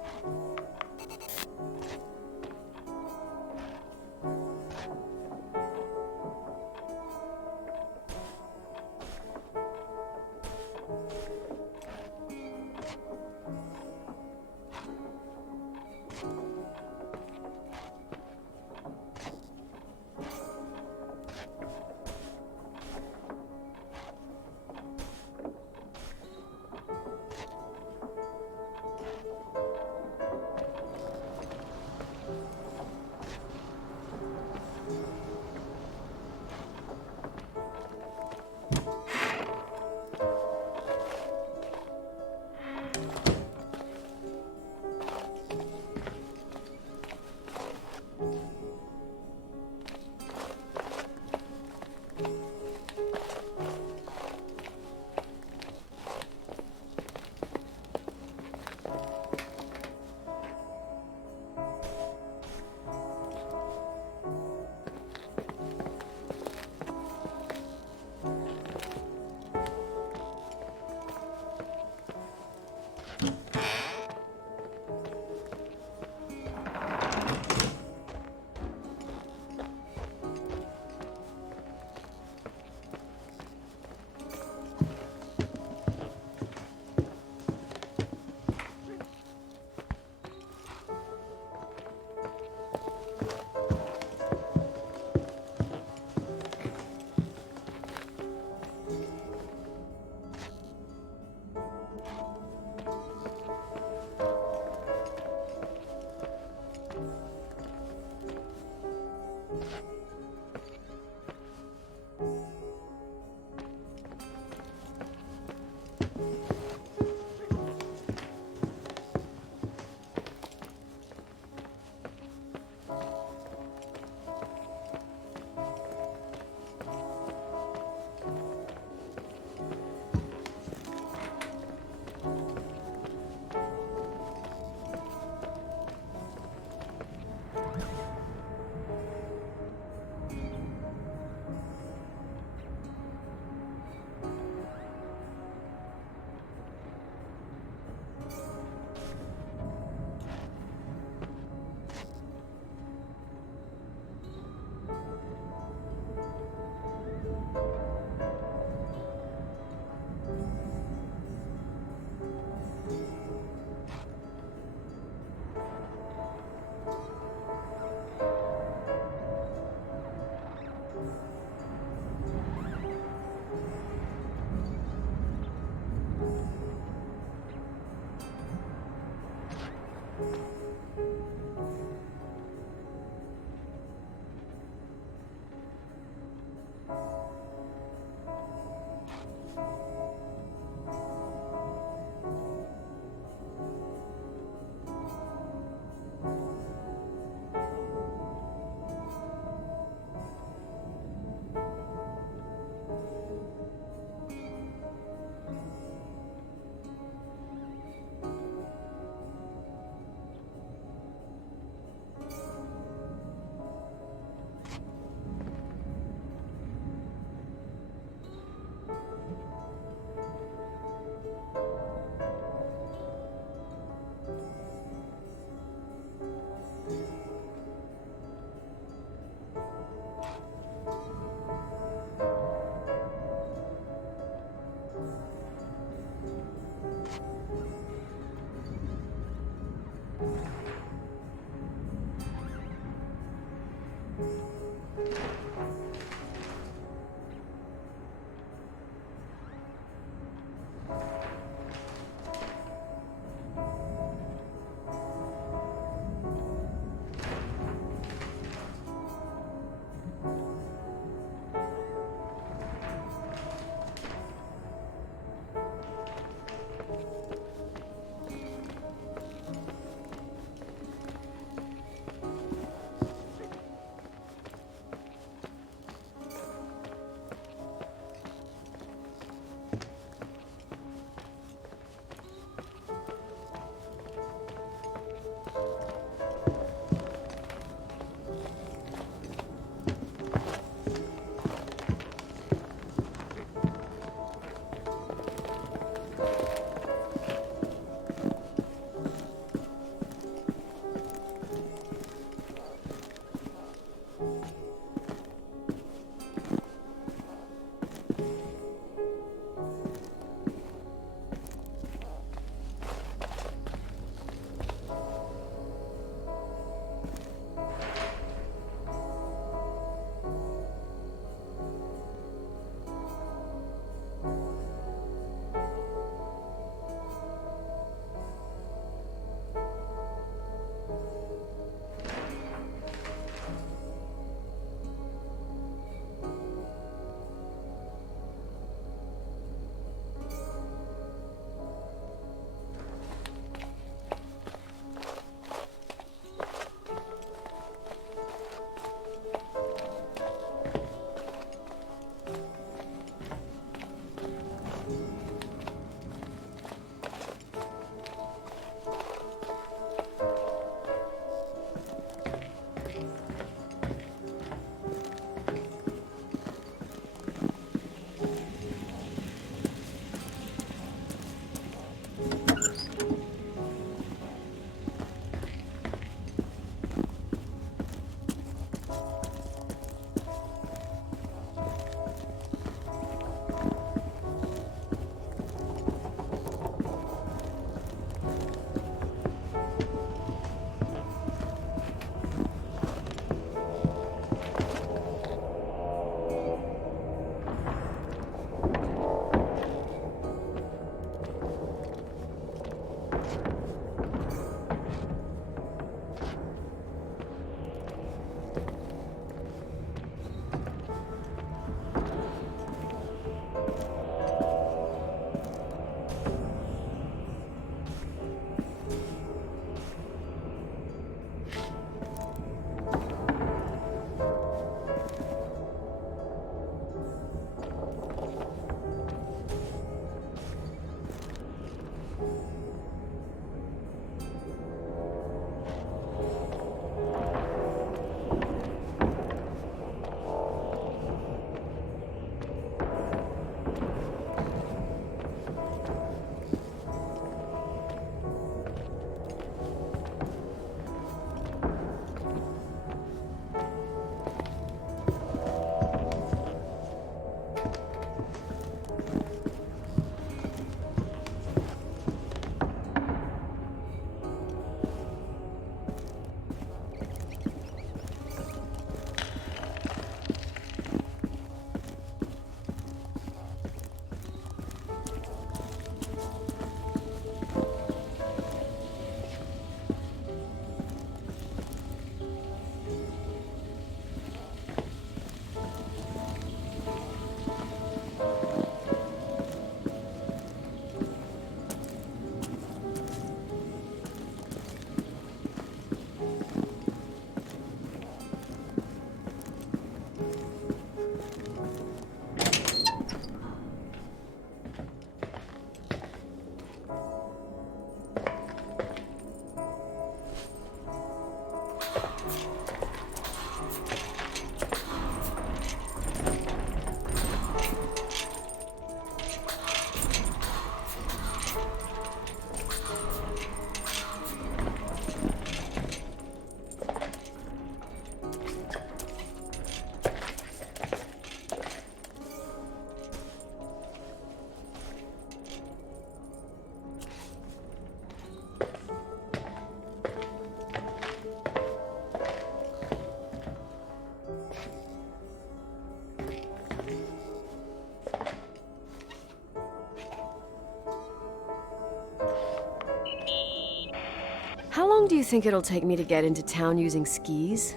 How long do you think it'll take me to get into town using skis?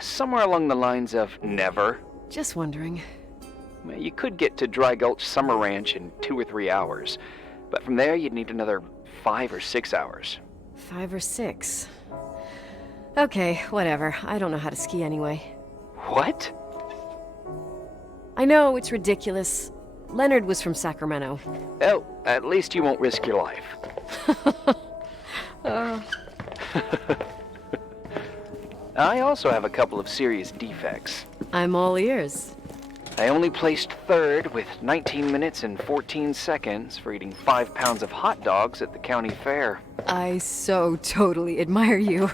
Somewhere along the lines of never. Just wondering. Well, you could get to Dry Gulch Summer Ranch in 2 or 3 hours, but from there you'd need another 5 or 6 hours. 5 or 6. Okay, whatever. I don't know how to ski anyway. What? I know, it's ridiculous. Leonard was from Sacramento. Oh, at least you won't risk your life. I also have a couple of serious defects. I'm all ears. I only placed 3rd with 19 minutes and 14 seconds for eating 5 pounds of hot dogs at the county fair. I so totally admire you.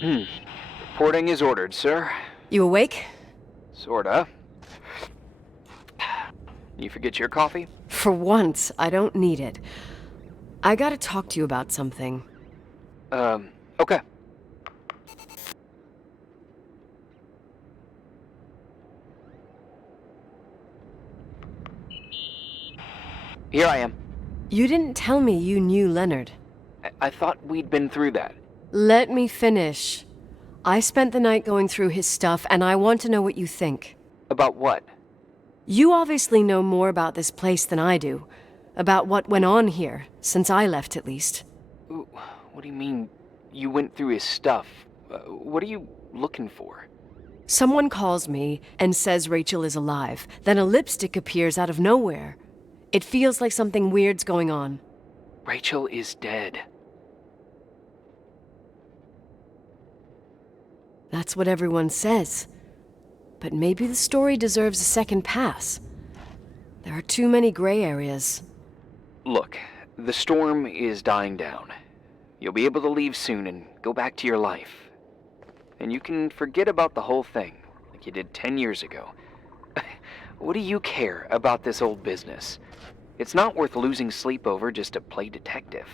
Reporting is ordered, sir. You awake? Sorta. You forget your coffee? For once, I don't need it. I gotta talk to you about something. Okay. Here I am. You didn't tell me you knew Leonard. I thought we'd been through that. Let me finish. I spent the night going through his stuff, and I want to know what you think. About what? You obviously know more about this place than I do. About what went on here, since I left at least. What do you mean, you went through his stuff? What are you looking for? Someone calls me and says Rachel is alive. Then a lipstick appears out of nowhere. It feels like something weird's going on. Rachel is dead. That's what everyone says. But maybe the story deserves a second pass. There are too many gray areas. Look, the storm is dying down. You'll be able to leave soon and go back to your life. And you can forget about the whole thing, like you did 10 years ago. What do you care about this old business? It's not worth losing sleep over just to play detective.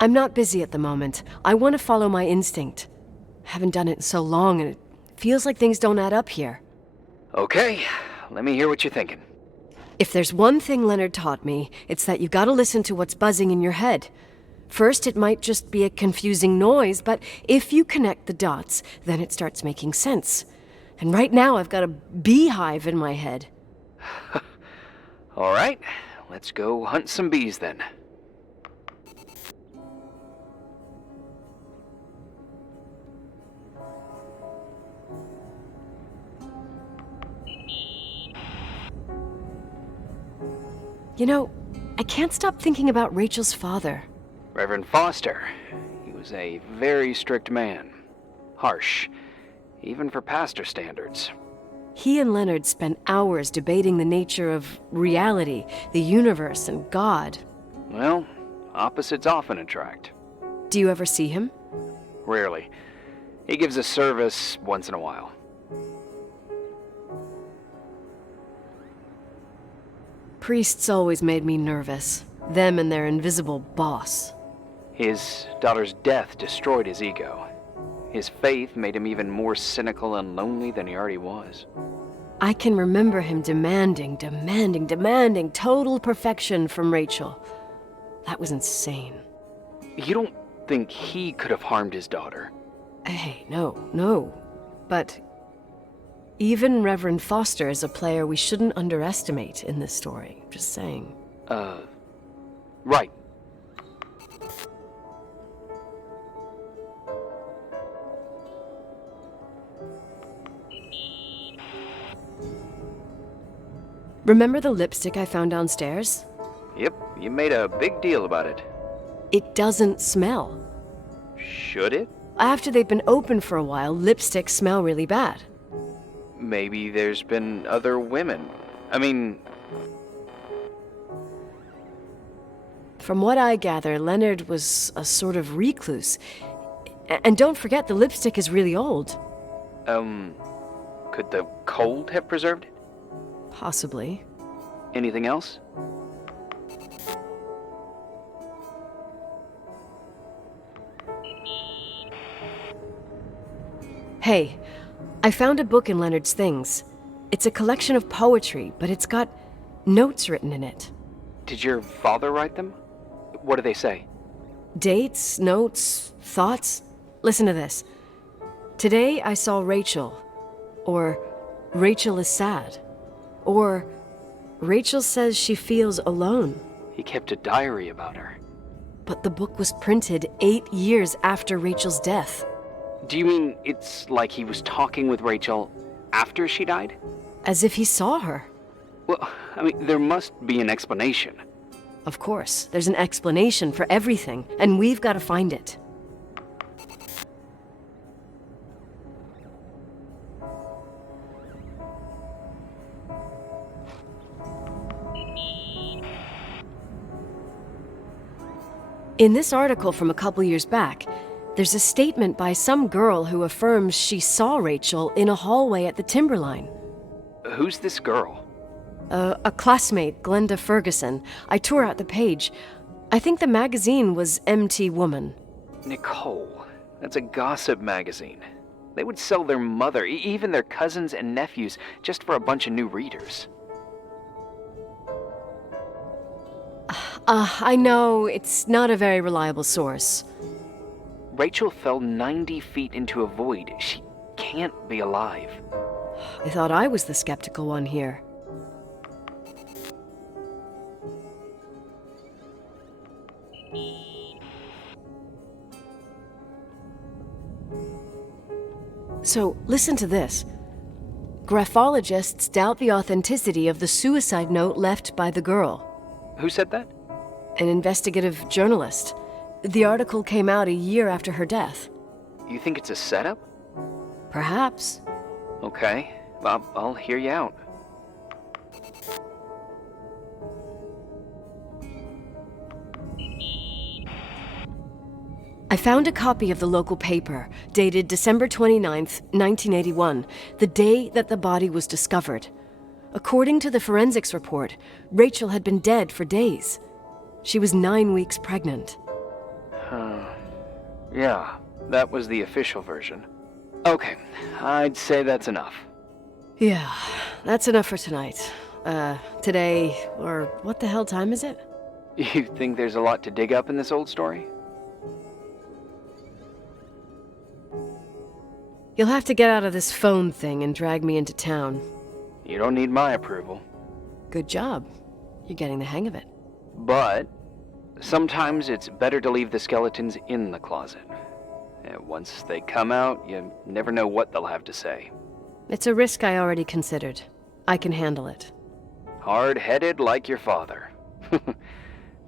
I'm not busy at the moment. I want to follow my instinct. Haven't done it in so long, and it feels like things don't add up here. Okay, let me hear what you're thinking. If there's one thing Leonard taught me, it's that you gotta listen to what's buzzing in your head. First, it might just be a confusing noise, but if you connect the dots, then it starts making sense. And right now, I've got a beehive in my head. All right, let's go hunt some bees then. You know, I can't stop thinking about Rachel's father. Reverend Foster. He was a very strict man. Harsh, even for pastor standards. He and Leonard spent hours debating the nature of reality, the universe, and God. Well, opposites often attract. Do you ever see him? Rarely. He gives a service once in a while. Priests always made me nervous. Them and their invisible boss. His daughter's death destroyed his ego. His faith made him even more cynical and lonely than he already was. I can remember him demanding total perfection from Rachel. That was insane. You don't think he could have harmed his daughter? Hey, no. But even Reverend Foster is a player we shouldn't underestimate in this story. Just saying. Right. Remember the lipstick I found downstairs? Yep, you made a big deal about it. It doesn't smell. Should it? After they've been open for a while, lipsticks smell really bad. Maybe there's been other women. I mean... From what I gather, Leonard was a sort of recluse. And don't forget, the lipstick is really old. Could the cold have preserved it? Possibly. Anything else? Hey, I found a book in Leonard's things. It's a collection of poetry, but it's got notes written in it. Did your father write them? What do they say? Dates, notes, thoughts. Listen to this. Today I saw Rachel. Or Rachel is sad. Or Rachel says she feels alone. He kept a diary about her. But the book was printed 8 years after Rachel's death. Do you mean it's like he was talking with Rachel after she died? As if he saw her. Well, I mean, there must be an explanation. Of course, there's an explanation for everything, and we've got to find it. In this article from a couple years back, there's a statement by some girl who affirms she saw Rachel in a hallway at the Timberline. Who's this girl? A classmate, Glenda Ferguson. I tore out the page. I think the magazine was MT Woman. Nicole. That's a gossip magazine. They would sell their mother, even their cousins and nephews, just for a bunch of new readers. I know, it's not a very reliable source. Rachel fell 90 feet into a void. She can't be alive. I thought I was the skeptical one here. So, listen to this. Graphologists doubt the authenticity of the suicide note left by the girl. Who said that? An investigative journalist. The article came out a year after her death. You think it's a setup? Perhaps. Okay, I'll hear you out. I found a copy of the local paper, dated December 29th, 1981, the day that the body was discovered. According to the forensics report, Rachel had been dead for days. She was 9 weeks pregnant. Yeah, that was the official version. Okay, I'd say that's enough. Yeah, that's enough for tonight. Today, or what the hell time is it? You think there's a lot to dig up in this old story? You'll have to get out of this phone thing and drag me into town. You don't need my approval. Good job. You're getting the hang of it. But sometimes it's better to leave the skeletons in the closet. Once they come out, you never know what they'll have to say. It's a risk I already considered. I can handle it. Hard-headed like your father.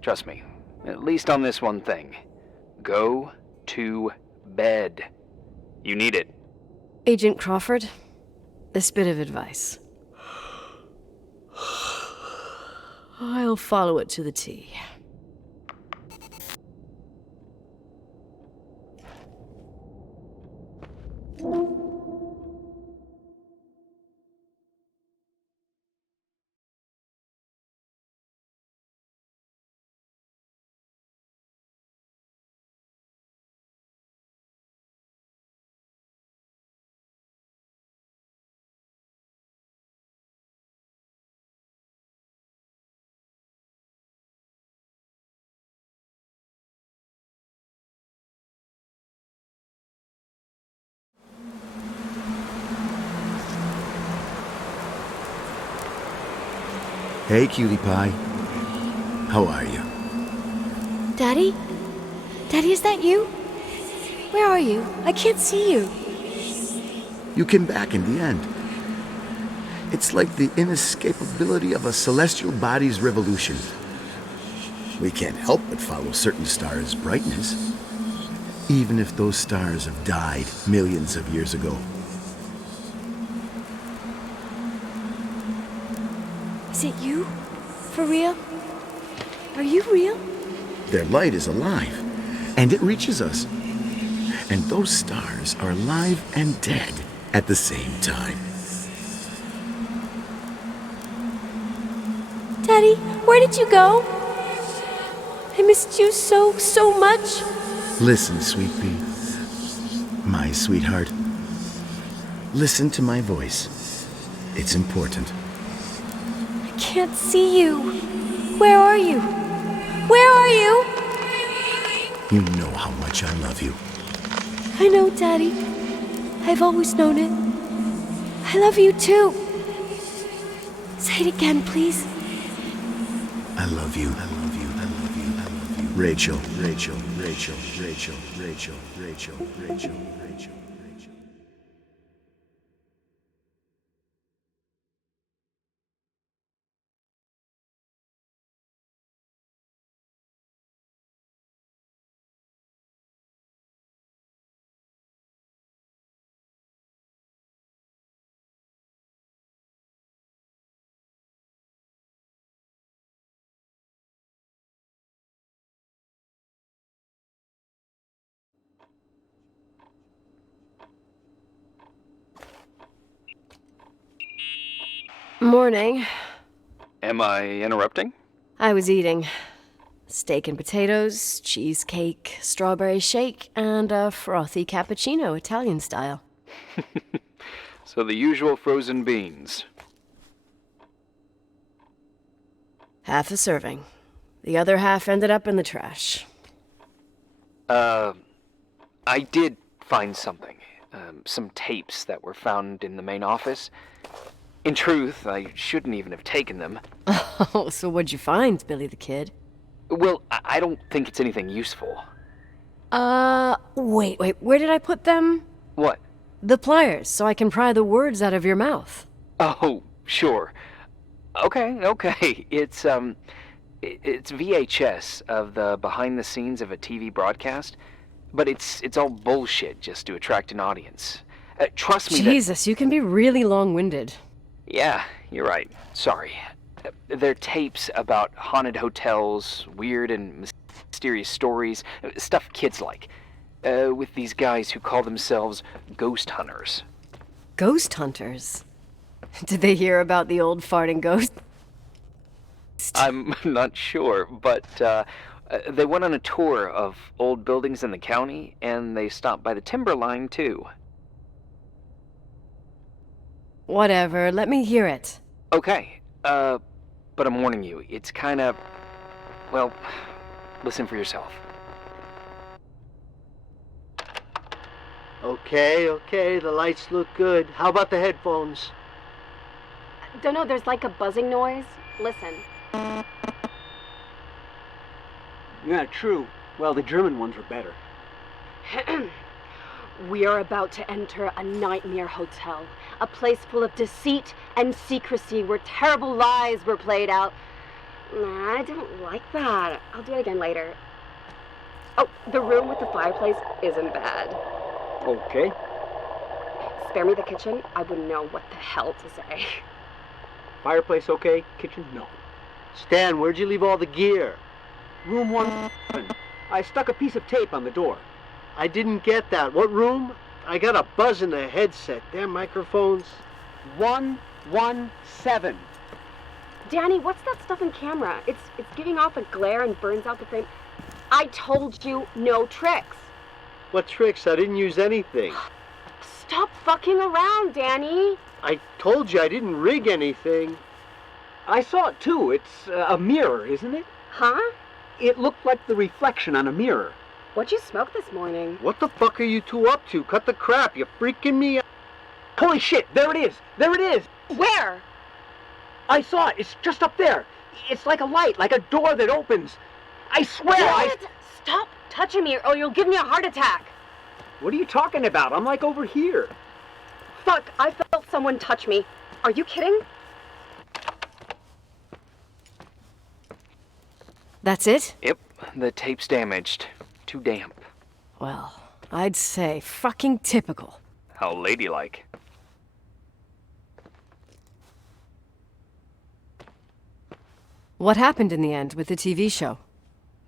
Trust me, at least on this one thing. Go to bed. You need it. Agent Crawford, this bit of advice. I'll follow it to the T. Hey, cutie pie. How are you? Daddy? Daddy, is that you? Where are you? I can't see you. You came back in the end. It's like the inescapability of a celestial body's revolution. We can't help but follow certain stars' brightness, even if those stars have died millions of years ago. Is it you? For real? Are you real? Their light is alive, and it reaches us. And those stars are alive and dead at the same time. Daddy, where did you go? I missed you so much. Listen, sweet pea. My sweetheart. Listen to my voice. It's important. I can't see you. Where are you? Where are you? You know how much I love you. I know, Daddy. I've always known it. I love you too. Say it again, please. I love you. I love you. I love you. I love you. Rachel, Rachel, Rachel, Rachel, Rachel, Rachel, Rachel, Rachel. Morning. Am I interrupting? I was eating steak and potatoes, cheesecake, strawberry shake, and a frothy cappuccino, Italian style. So the usual frozen beans. Half a serving. The other half ended up in the trash. I did find something. Some tapes that were found in the main office. In truth, I shouldn't even have taken them. Oh, so what'd you find, Billy the Kid? Well, I don't think it's anything useful. Wait, where did I put them? What? The pliers, so I can pry the words out of your mouth. Oh, sure. Okay. It's VHS of the behind the scenes of a TV broadcast, but it's all bullshit just to attract an audience. Trust me. Jesus, you can be really long-winded. Yeah, you're right. Sorry. They're tapes about haunted hotels, weird and mysterious stories, stuff kids like, with these guys who call themselves ghost hunters. Ghost hunters? Did they hear about the old farting ghost? I'm not sure, but they went on a tour of old buildings in the county, and they stopped by the timberline, too. Whatever, let me hear it. Okay, but I'm warning you, it's kinda... well, listen for yourself. Okay, the lights look good. How about the headphones? Don't know, there's like a buzzing noise. Listen. Yeah, true. Well, the German ones were better. We are about to enter a nightmare hotel. A place full of deceit and secrecy where terrible lies were played out. Nah, I don't like that. I'll do it again later. Oh, the room with the fireplace isn't bad. Okay. Spare me the kitchen. I wouldn't know what the hell to say. Fireplace okay? Kitchen? No. Stan, where'd you leave all the gear? Room 1. I stuck a piece of tape on the door. I didn't get that. What room? I got a buzz in the headset. Damn microphones. 117. Danny, what's that stuff in camera? It's giving off a glare and burns out the frame. I told you no tricks. What tricks? I didn't use anything. Stop fucking around, Danny. I told you I didn't rig anything. I saw it too. It's a mirror, isn't it? Huh? It looked like the reflection on a mirror. What'd you smoke this morning? What the fuck are you two up to? Cut the crap. You freaking me out. Holy shit, there it is. There it is. Where? I saw it. It's just up there. It's like a light, like a door that opens. I swear Stop touching me or you'll give me a heart attack. What are you talking about? I'm like over here. Fuck, I felt someone touch me. Are you kidding? That's it? Yep, the tape's damaged. Too damp. Well, I'd say fucking typical. How ladylike. What happened in the end with the TV show?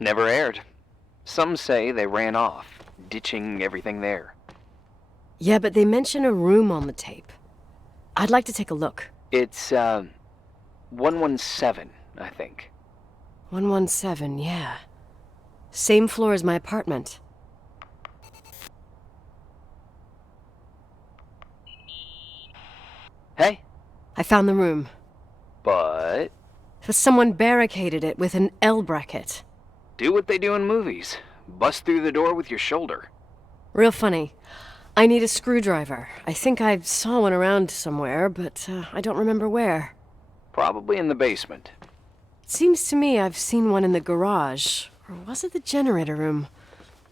Never aired. Some say they ran off, ditching everything there. Yeah, but they mention a room on the tape. I'd like to take a look. It's, 117, I think. 117, yeah. Same floor as my apartment. Hey? I found the room. But... Someone barricaded it with an L bracket. do what they do in movies. Bust through the door with your shoulder. Real funny. I need a screwdriver. I think I saw one around somewhere, but I don't remember where. Probably in the basement. Seems to me I've seen one in the garage. Or was it the generator room?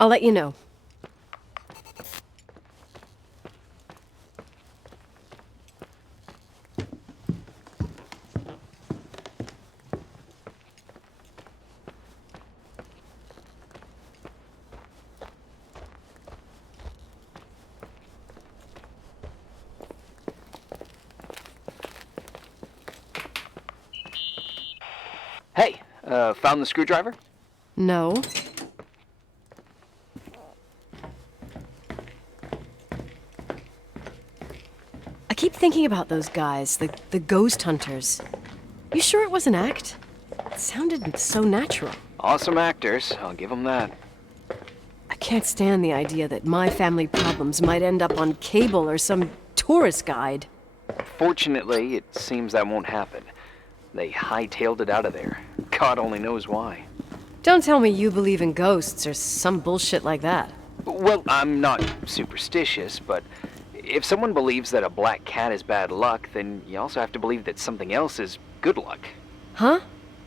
I'll let you know. Hey, found the screwdriver? No. I keep thinking about those guys, the ghost hunters. You sure it was an act? It sounded so natural. Awesome actors, I'll give them that. I can't stand the idea that my family problems might end up on cable or some tourist guide. Fortunately, it seems that won't happen. They hightailed it out of there. God only knows why. Don't tell me you believe in ghosts or some bullshit like that. Well, I'm not superstitious, but if someone believes that a black cat is bad luck, then you also have to believe that something else is good luck. Huh?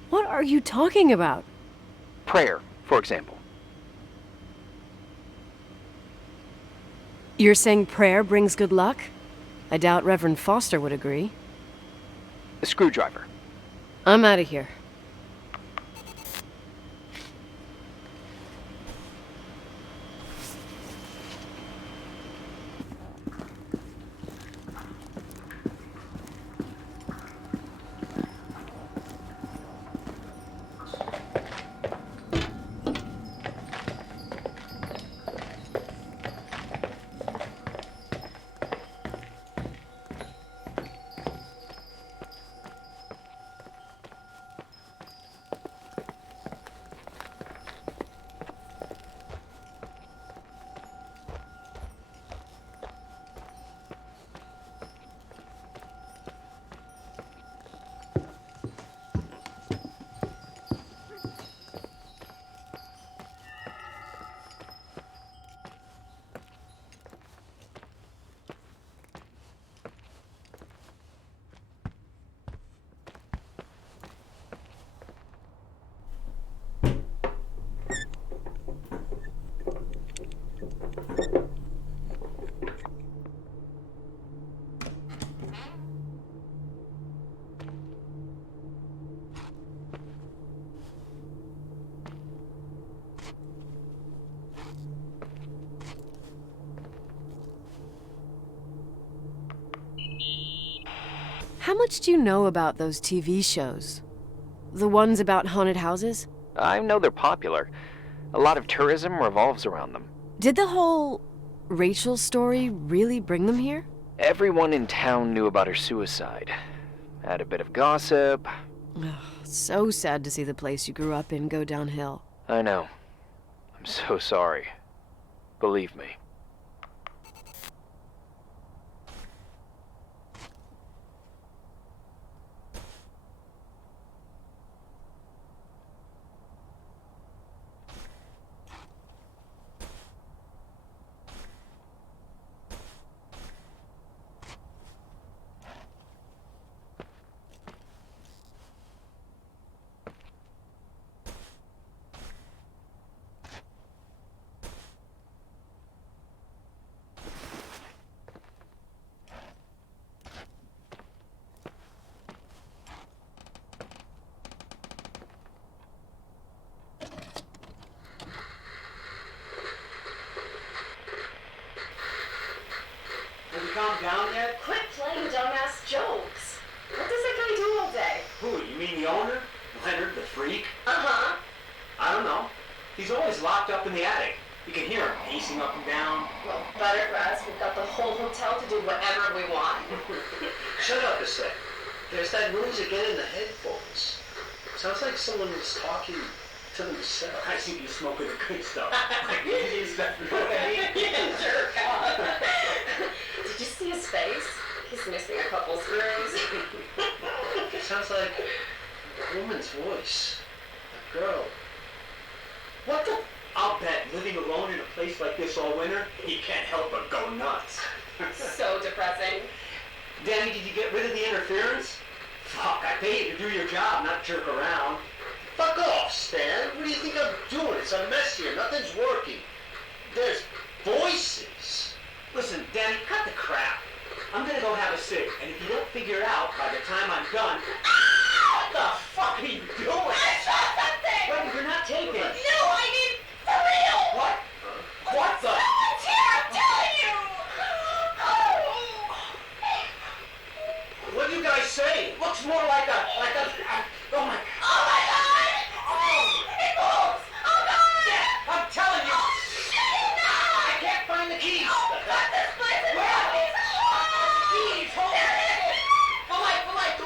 What are you talking about? Prayer, for example. You're saying prayer brings good luck? I doubt Reverend Foster would agree. A screwdriver. I'm out of here. How much do you know about those TV shows? The ones about haunted houses? I know they're popular. A lot of tourism revolves around them. Did the whole Rachel story really bring them here? Everyone in town knew about her suicide. Had a bit of gossip. Ugh, so sad to see the place you grew up in go downhill. I know. I'm so sorry. Believe me. He's always locked up in the attic. You can hear him pacing up and down. Well, Buttergrass, we've got the whole hotel to do whatever we want. Shut up a sec. There's that noise again in the headphones. Sounds like someone was talking to themselves. I think you're smoking the good stuff. Like the Indian stuff, you know what I mean? Yeah, jerk off. Did you see his face? He's missing a couple screws. It sounds like a woman's voice. A girl. What the? I'll bet living alone in a place like this all winter, he can't help but go nuts. So depressing. Danny, did you get rid of the interference? Fuck, I pay you to do your job, not jerk around. Fuck off, Stan. What do you think I'm doing? It's a mess here. Nothing's working. There's voices. Listen, Danny, cut the crap. I'm gonna go have a cig, and if you don't figure it out by the time I'm done... What the fuck are you doing? I saw something! Wait, you're not taking it. No, I mean, for real! What? What the? Someone's here, I'm telling you! What do you guys say? It looks more like a... oh my... Oh my god! It moves! Oh god! Yeah, I'm telling you! Oh shit, no! I can't find the keys! Oh god, this place is Where? Keys, hold on! The light! Go!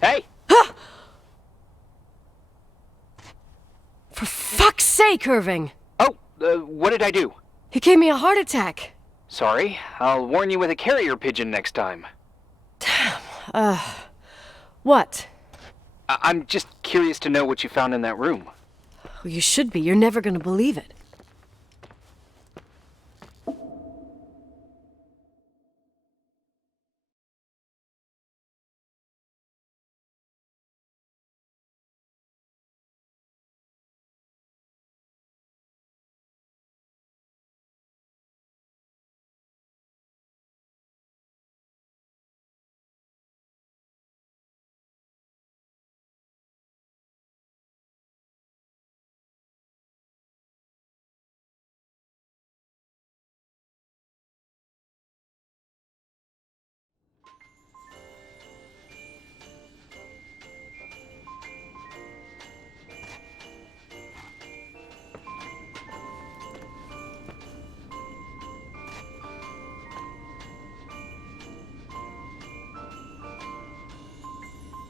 Hey! For fuck's sake, Irving! Oh, what did I do? You gave me a heart attack. Sorry, I'll warn you with a carrier pigeon next time. What? I'm just curious to know what you found in that room. Well, you should be. You're never gonna believe it.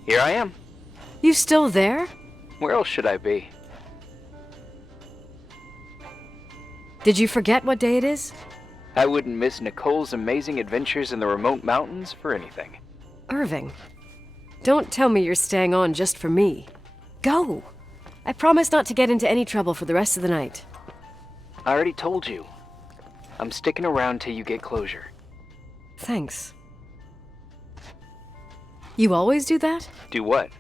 Here I am. You still there? Where else should I be? Did you forget what day it is? I wouldn't miss Nicole's amazing adventures in the remote mountains for anything. Irving, don't tell me you're staying on just for me. Go! I promise not to get into any trouble for the rest of the night. I already told you. I'm sticking around till you get closure. Thanks. You always do that? Do what?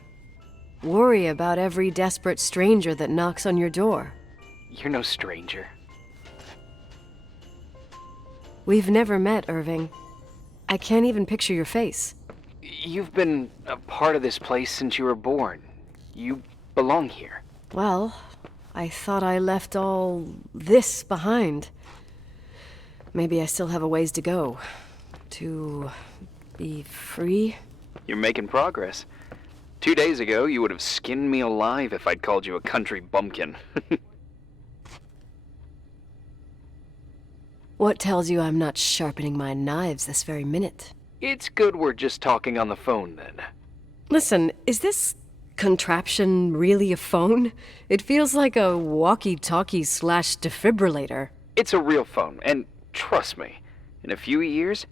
Worry about every desperate stranger that knocks on your door. You're no stranger. We've never met, Irving. I can't even picture your face. You've been a part of this place since you were born. You belong here. Well, I thought I left all this behind. Maybe I still have a ways to go. To be free? You're making progress. 2 days ago, you would have skinned me alive if I'd called you a country bumpkin. What tells you I'm not sharpening my knives this very minute? It's good we're just talking on the phone, then. Listen, is this contraption really a phone? It feels like a walkie-talkie / defibrillator. It's a real phone, and trust me, in a few years,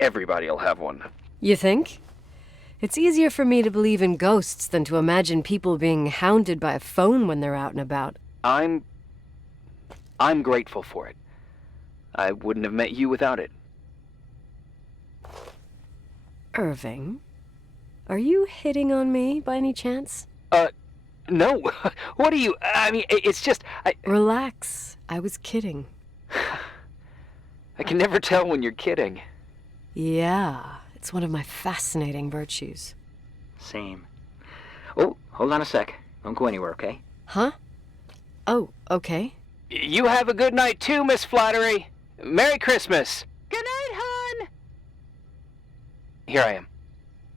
everybody'll have one. You think? It's easier for me to believe in ghosts than to imagine people being hounded by a phone when they're out and about. I'm grateful for it. I wouldn't have met you without it. Irving, are you hitting on me by any chance? No. What are you... I mean, it's just... Relax. I was kidding. I can never tell when you're kidding. Yeah, it's one of my fascinating virtues. Same. Oh, hold on a sec. Don't go anywhere, okay? Huh? Oh, okay. You have a good night too, Miss Flattery. Merry Christmas. Good night, hon. Here I am.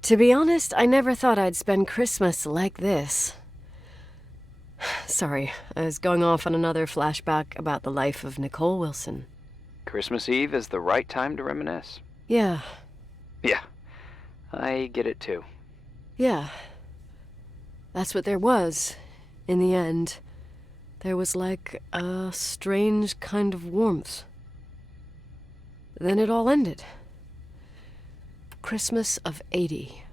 To be honest, I never thought I'd spend Christmas like this. Sorry, I was going off on another flashback about the life of Nicole Wilson. Christmas Eve is the right time to reminisce. Yeah. Yeah, I get it too. Yeah. That's what there was, in the end. There was like a strange kind of warmth. Then it all ended. Christmas of '80.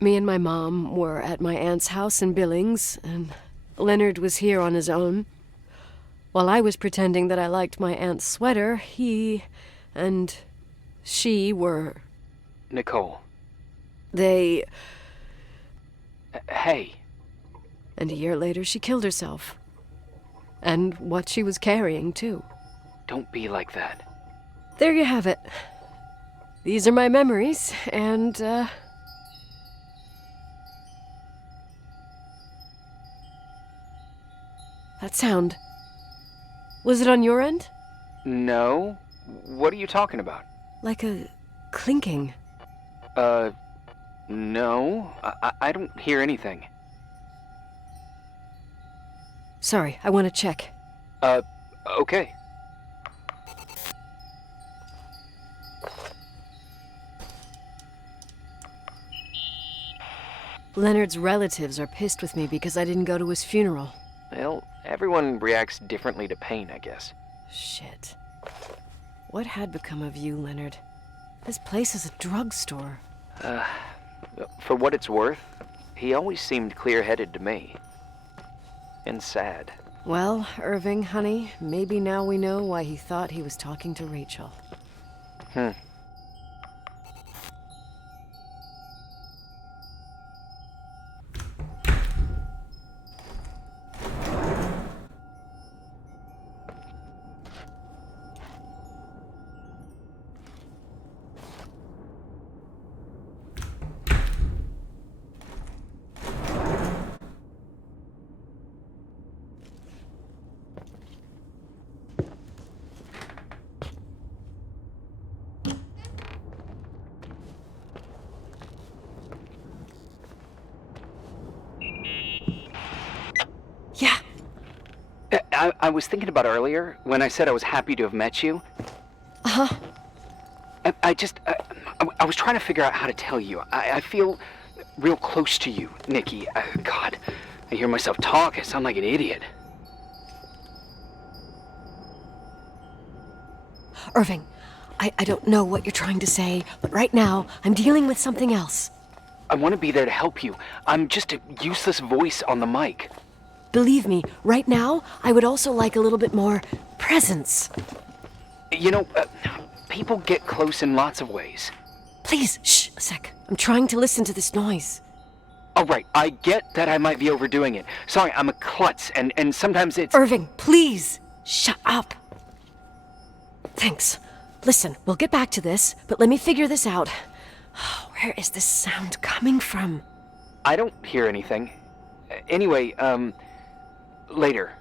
Me and my mom were at my aunt's house in Billings, and Leonard was here on his own. While I was pretending that I liked my aunt's sweater, he and she were... Nicole. They... Hey. And a year later, she killed herself. And what she was carrying, too. Don't be like that. There you have it. These are my memories, and, That sound. Was it on your end? No. What are you talking about? Like a clinking. No. I don't hear anything. Sorry, I want to check. Okay. Leonard's relatives are pissed with me because I didn't go to his funeral. Well, everyone reacts differently to pain, I guess. Shit. What had become of you, Leonard? This place is a drugstore. For what it's worth, he always seemed clear-headed to me. And sad. Well, Irving, honey, maybe now we know why he thought he was talking to Rachel. I was thinking about earlier, when I said I was happy to have met you. Uh-huh. I was trying to figure out how to tell you. I feel real close to you, Nikki. God, I hear myself talk. I sound like an idiot. Irving, I don't know what you're trying to say, but right now, I'm dealing with something else. I want to be there to help you. I'm just a useless voice on the mic. Believe me, right now, I would also like a little bit more presence. You know, people get close in lots of ways. Please, shh, a sec. I'm trying to listen to this noise. All right, I get that I might be overdoing it. Sorry, I'm a klutz, and sometimes it's... Irving, please, shut up. Thanks. Listen, we'll get back to this, but let me figure this out. Where is this sound coming from? I don't hear anything. Anyway, later.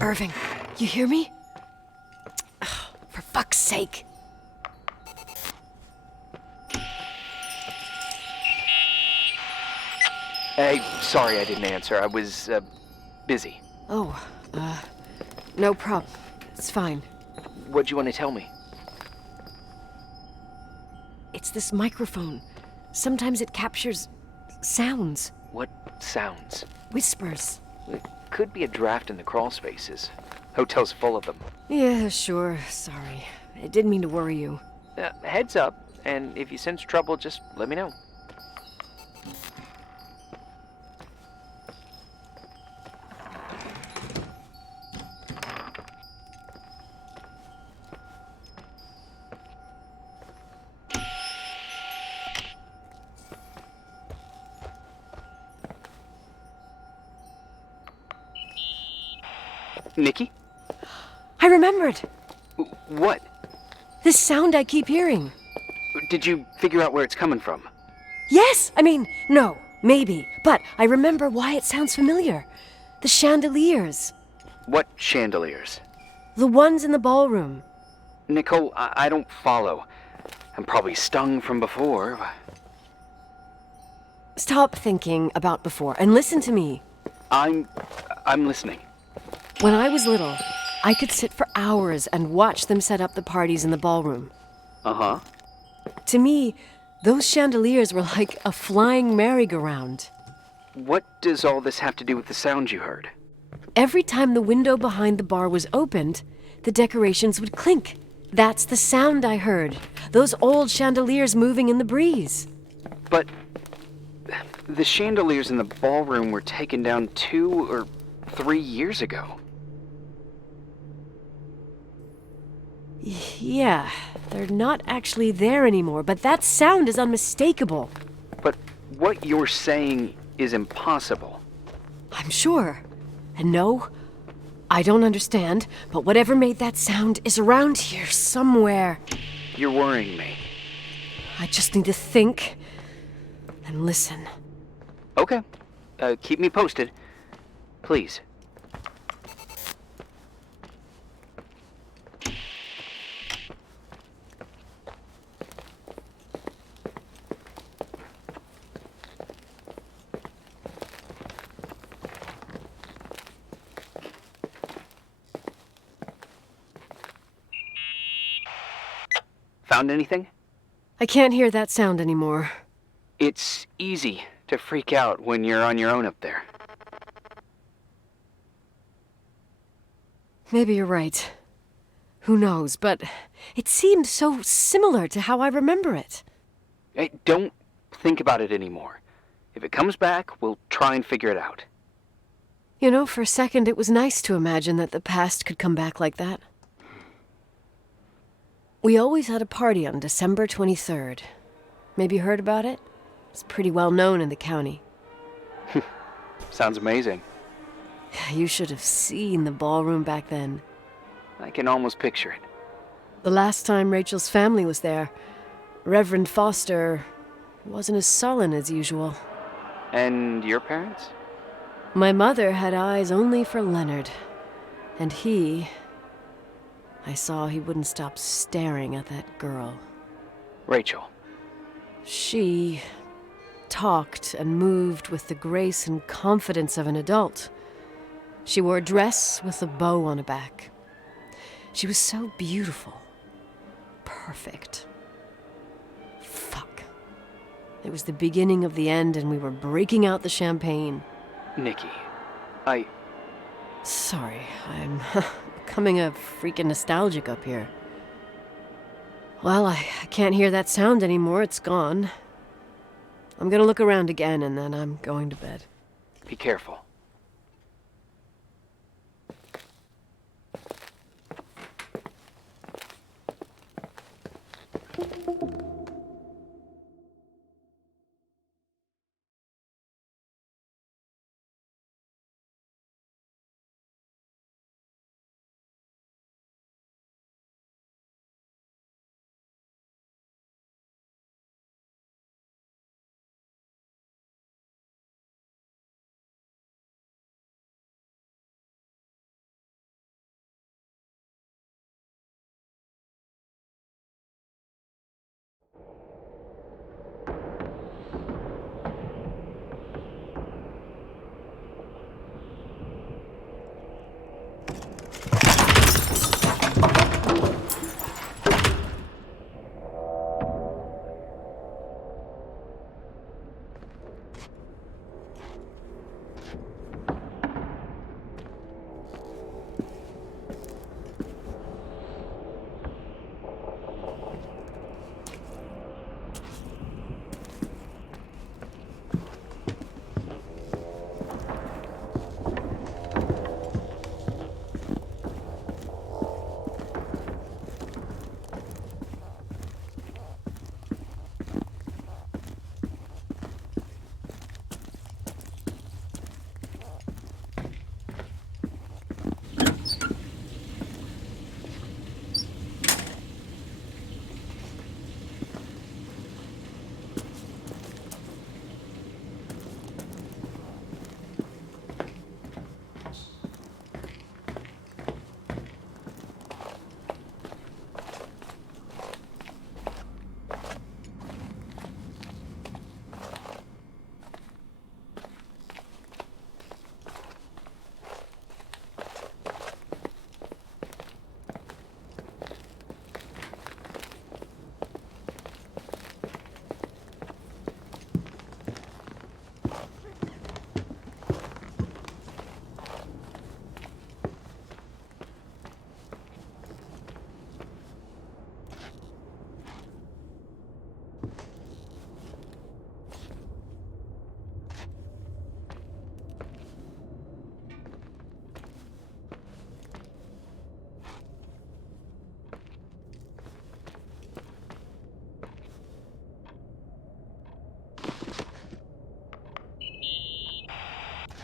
Irving, you hear me? Oh, for fuck's sake. Hey, sorry I didn't answer. I was, busy. Oh, no problem. It's fine. What'd you want to tell me? It's this microphone. Sometimes it captures sounds. What sounds? Whispers. It could be a draft in the crawl spaces. Hotel's full of them. Yeah, sure. Sorry. I didn't mean to worry you. Heads up, and if you sense trouble, just let me know. Nikki? I remembered! What? This sound I keep hearing. Did you figure out where it's coming from? Yes! I mean, no, maybe. But I remember why it sounds familiar. The chandeliers. What chandeliers? The ones in the ballroom. Nicole, I don't follow. I'm probably stung from before. Stop thinking about before and listen to me. I'm listening. When I was little, I could sit for hours and watch them set up the parties in the ballroom. Uh-huh. To me, those chandeliers were like a flying merry-go-round. What does all this have to do with the sound you heard? Every time the window behind the bar was opened, the decorations would clink. That's the sound I heard. Those old chandeliers moving in the breeze. But the chandeliers in the ballroom were taken down 2 or 3 years ago. Yeah, they're not actually there anymore, but that sound is unmistakable. But what you're saying is impossible. I'm sure. And no, I don't understand, but whatever made that sound is around here somewhere. You're worrying me. I just need to think and listen. Okay. Keep me posted. Please. Found anything? I can't hear that sound anymore. It's easy to freak out when you're on your own up there. Maybe you're right. Who knows, but it seemed so similar to how I remember it. Hey, don't think about it anymore. If it comes back, we'll try and figure it out. You know, for a second it was nice to imagine that the past could come back like that. We always had a party on December 23rd. Maybe you heard about it? It's pretty well known in the county. Sounds amazing. You should have seen the ballroom back then. I can almost picture it. The last time Rachel's family was there, Reverend Foster wasn't as sullen as usual. And your parents? My mother had eyes only for Leonard. And I saw he wouldn't stop staring at that girl. Rachel. She talked and moved with the grace and confidence of an adult. She wore a dress with a bow on her back. She was so beautiful. Perfect. Fuck. It was the beginning of the end, and we were breaking out the champagne. Nikki, Sorry, I'm becoming a freaking nostalgic up here. Well, I can't hear that sound anymore. It's gone. I'm gonna look around again, and then I'm going to bed. Be careful.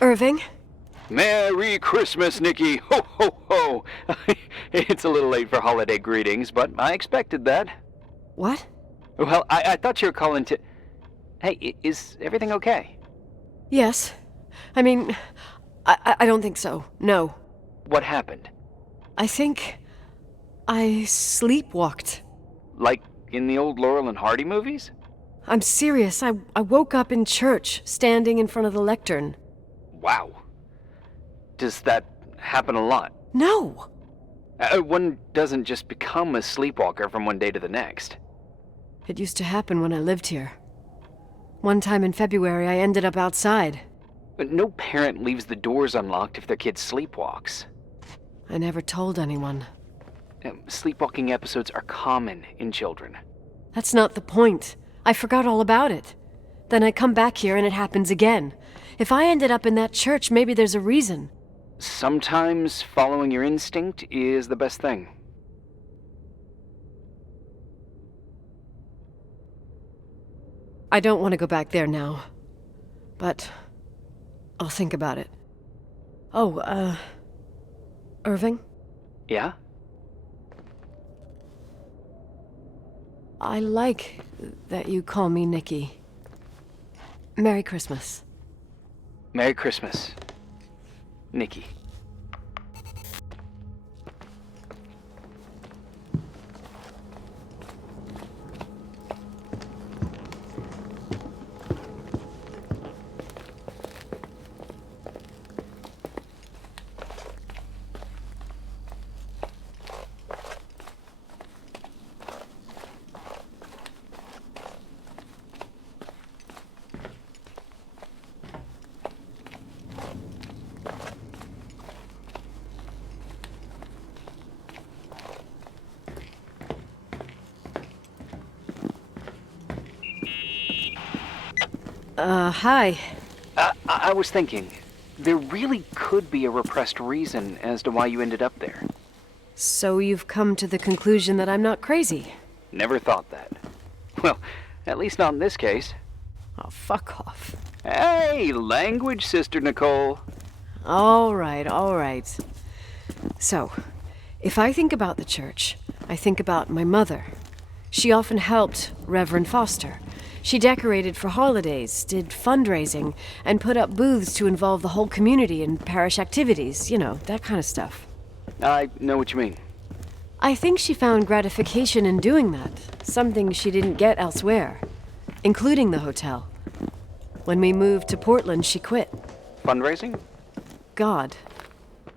Irving? Merry Christmas, Nikki! Ho, ho, ho! It's a little late for holiday greetings, but I expected that. What? Well, I thought you were calling to... Hey, is everything okay? Yes. I mean, I don't think so. No. What happened? I think I sleepwalked. Like in the old Laurel and Hardy movies? I'm serious. I woke up in church, standing in front of the lectern. Wow. Does that happen a lot? No. One doesn't just become a sleepwalker from one day to the next. It used to happen when I lived here. One time in February, I ended up outside. But no parent leaves the doors unlocked if their kid sleepwalks. I never told anyone. Sleepwalking episodes are common in children. That's not the point. I forgot all about it. Then I come back here and it happens again. If I ended up in that church, maybe there's a reason. Sometimes following your instinct is the best thing. I don't want to go back there now. But I'll think about it. Oh, Irving? Yeah? I like that you call me Nikki. Merry Christmas. Merry Christmas, Nikki. Hi. I was thinking, there really could be a repressed reason as to why you ended up there. So you've come to the conclusion that I'm not crazy? Never thought that. Well, at least not in this case. Oh, fuck off. Hey, language, Sister Nicole. All right. So, if I think about the church, I think about my mother. She often helped Reverend Foster. She decorated for holidays, did fundraising, and put up booths to involve the whole community in parish activities, you know, that kind of stuff. I know what you mean. I think she found gratification in doing that, something she didn't get elsewhere, including the hotel. When we moved to Portland, she quit. Fundraising? God.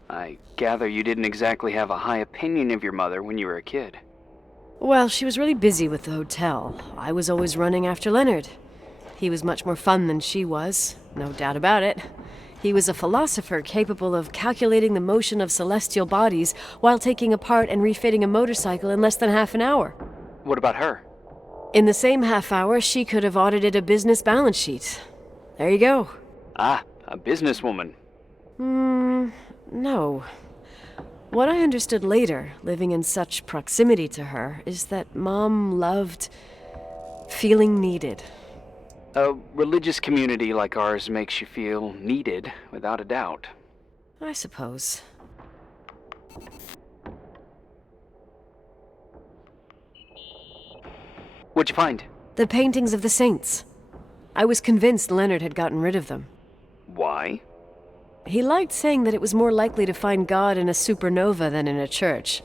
I gather you didn't exactly have a high opinion of your mother when you were a kid. Well, she was really busy with the hotel. I was always running after Leonard. He was much more fun than she was, no doubt about it. He was a philosopher capable of calculating the motion of celestial bodies while taking apart and refitting a motorcycle in less than half an hour. What about her? In the same half hour, she could have audited a business balance sheet. There you go. Ah, a businesswoman. No. What I understood later, living in such proximity to her, is that Mom loved feeling needed. A religious community like ours makes you feel needed, without a doubt. I suppose. What'd you find? The paintings of the saints. I was convinced Leonard had gotten rid of them. Why? He liked saying that it was more likely to find God in a supernova than in a church.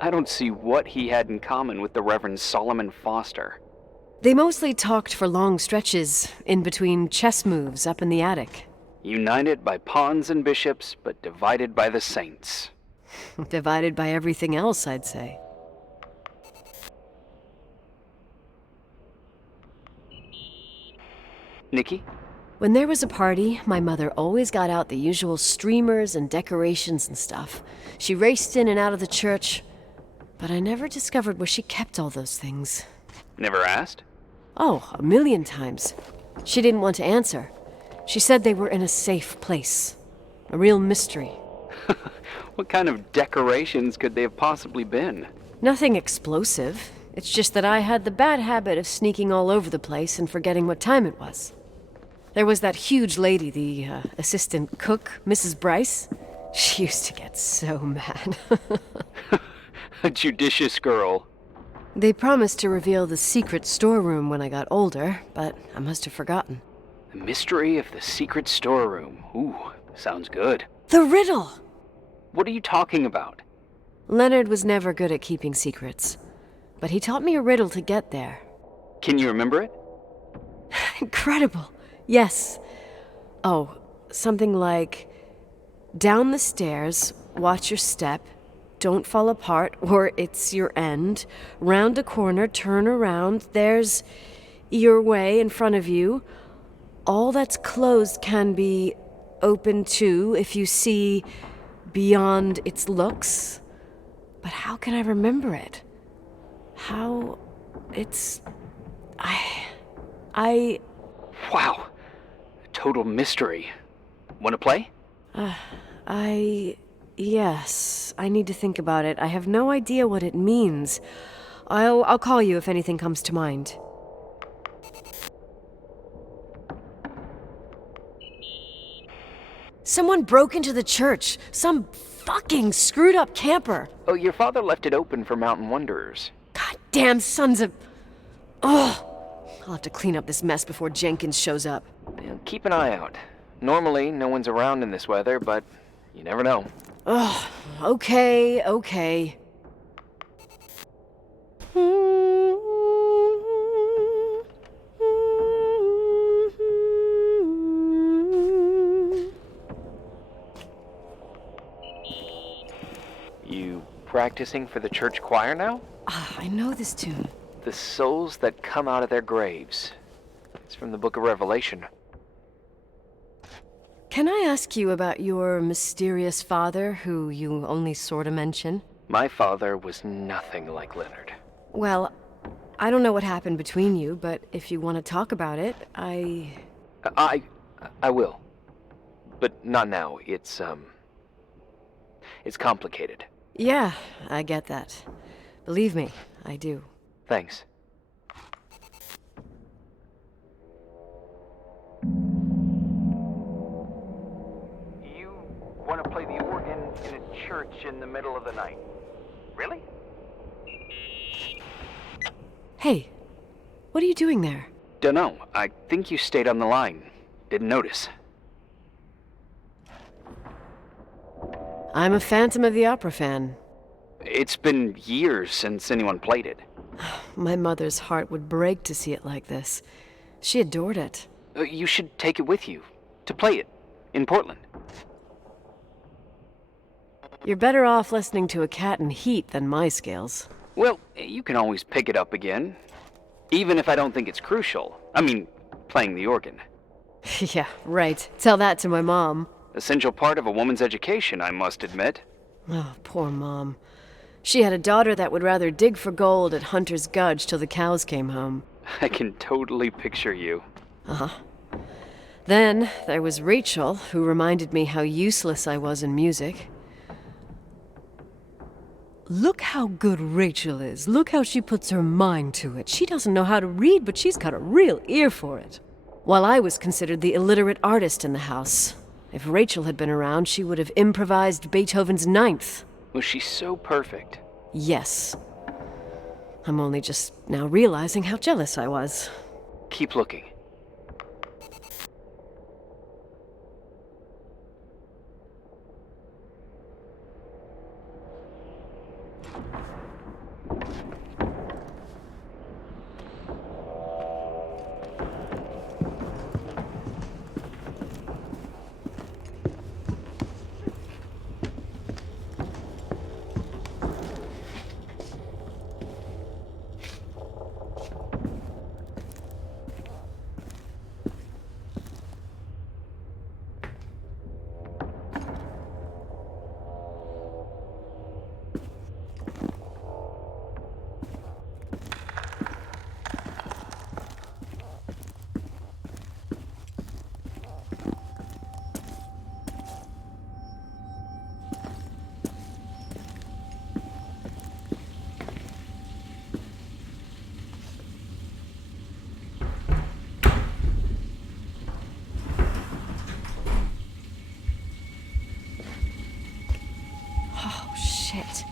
I don't see what he had in common with the Reverend Solomon Foster. They mostly talked for long stretches, in between chess moves up in the attic. United by pawns and bishops, but divided by the saints. Divided by everything else, I'd say. Nikki? When there was a party, my mother always got out the usual streamers and decorations and stuff. She raced in and out of the church, but I never discovered where she kept all those things. Never asked? Oh, 1,000,000 times. She didn't want to answer. She said they were in a safe place. A real mystery. What kind of decorations could they have possibly been? Nothing explosive. It's just that I had the bad habit of sneaking all over the place and forgetting what time it was. There was that huge lady, the assistant cook, Mrs. Bryce. She used to get so mad. A judicious girl. They promised to reveal the secret storeroom when I got older, but I must have forgotten. The mystery of the secret storeroom. Ooh, sounds good. The riddle! What are you talking about? Leonard was never good at keeping secrets, but he taught me a riddle to get there. Can you remember it? Incredible. Yes. Oh, something like, down the stairs, watch your step, don't fall apart or it's your end, round a corner, turn around, there's your way in front of you. All that's closed can be open too if you see beyond its looks. But how can I remember it? How... it's... I... Wow. Total mystery. Want to play? Yes. I need to think about it. I have no idea what it means. I'll call you if anything comes to mind. Someone broke into the church. Some fucking screwed up camper. Oh, your father left it open for mountain wanderers. Goddamn sons of... Ugh. I'll have to clean up this mess before Jenkins shows up. Yeah, keep an eye out. Normally, no one's around in this weather, but you never know. Ugh. Okay. You practicing for the church choir now? I know this tune. The souls that come out of their graves. It's from the book of Revelation. Can I ask you about your mysterious father, who you only sorta mention? My father was nothing like Leonard. Well, I don't know what happened between you, but if you want to talk about it, I will. But not now. It's complicated. Yeah, I get that. Believe me, I do. Thanks. You want to play the organ in a church in the middle of the night? Really? Hey, what are you doing there? Dunno. I think you stayed on the line. Didn't notice. I'm a Phantom of the Opera fan. It's been years since anyone played it. My mother's heart would break to see it like this. She adored it. You should take it with you, to play it, in Portland. You're better off listening to a cat in heat than my scales. Well, you can always pick it up again. Even if I don't think it's crucial. I mean, playing the organ. Yeah, right. Tell that to my mom. Essential part of a woman's education, I must admit. Oh, poor Mom. She had a daughter that would rather dig for gold at Hunter's Gulch till the cows came home. I can totally picture you. Uh-huh. Then there was Rachel, who reminded me how useless I was in music. Look how good Rachel is. Look how she puts her mind to it. She doesn't know how to read, but she's got a real ear for it. While I was considered the illiterate artist in the house. If Rachel had been around, she would have improvised Beethoven's Ninth. Was she so perfect? Yes. I'm only just now realizing how jealous I was. Keep looking. Shit.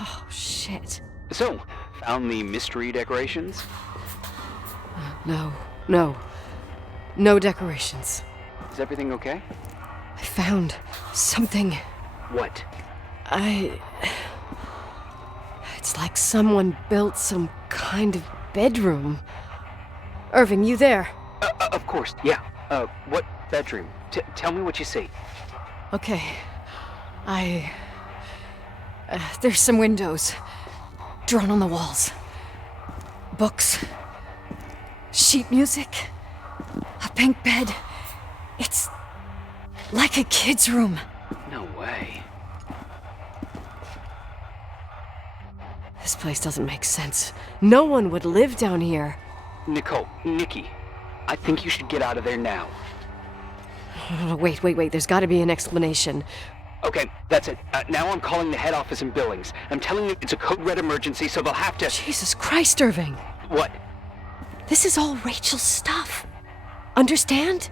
Oh, shit. So, found the mystery decorations? No decorations. Is everything okay? I found something. What? It's like someone built some kind of bedroom. Irving, you there? Of course, yeah. What bedroom? Tell me what you see. Okay. There's some windows. Drawn on the walls. Books. Sheet music. A pink bed. It's like a kid's room. No way. This place doesn't make sense. No one would live down here. Nicole, Nikki, I think you should get out of there now. Wait. There's got to be an explanation. Okay, that's it. Now I'm calling the head office in Billings. I'm telling you it's a code red emergency, so they'll have to... Jesus Christ, Irving. What? This is all Rachel's stuff. Understand?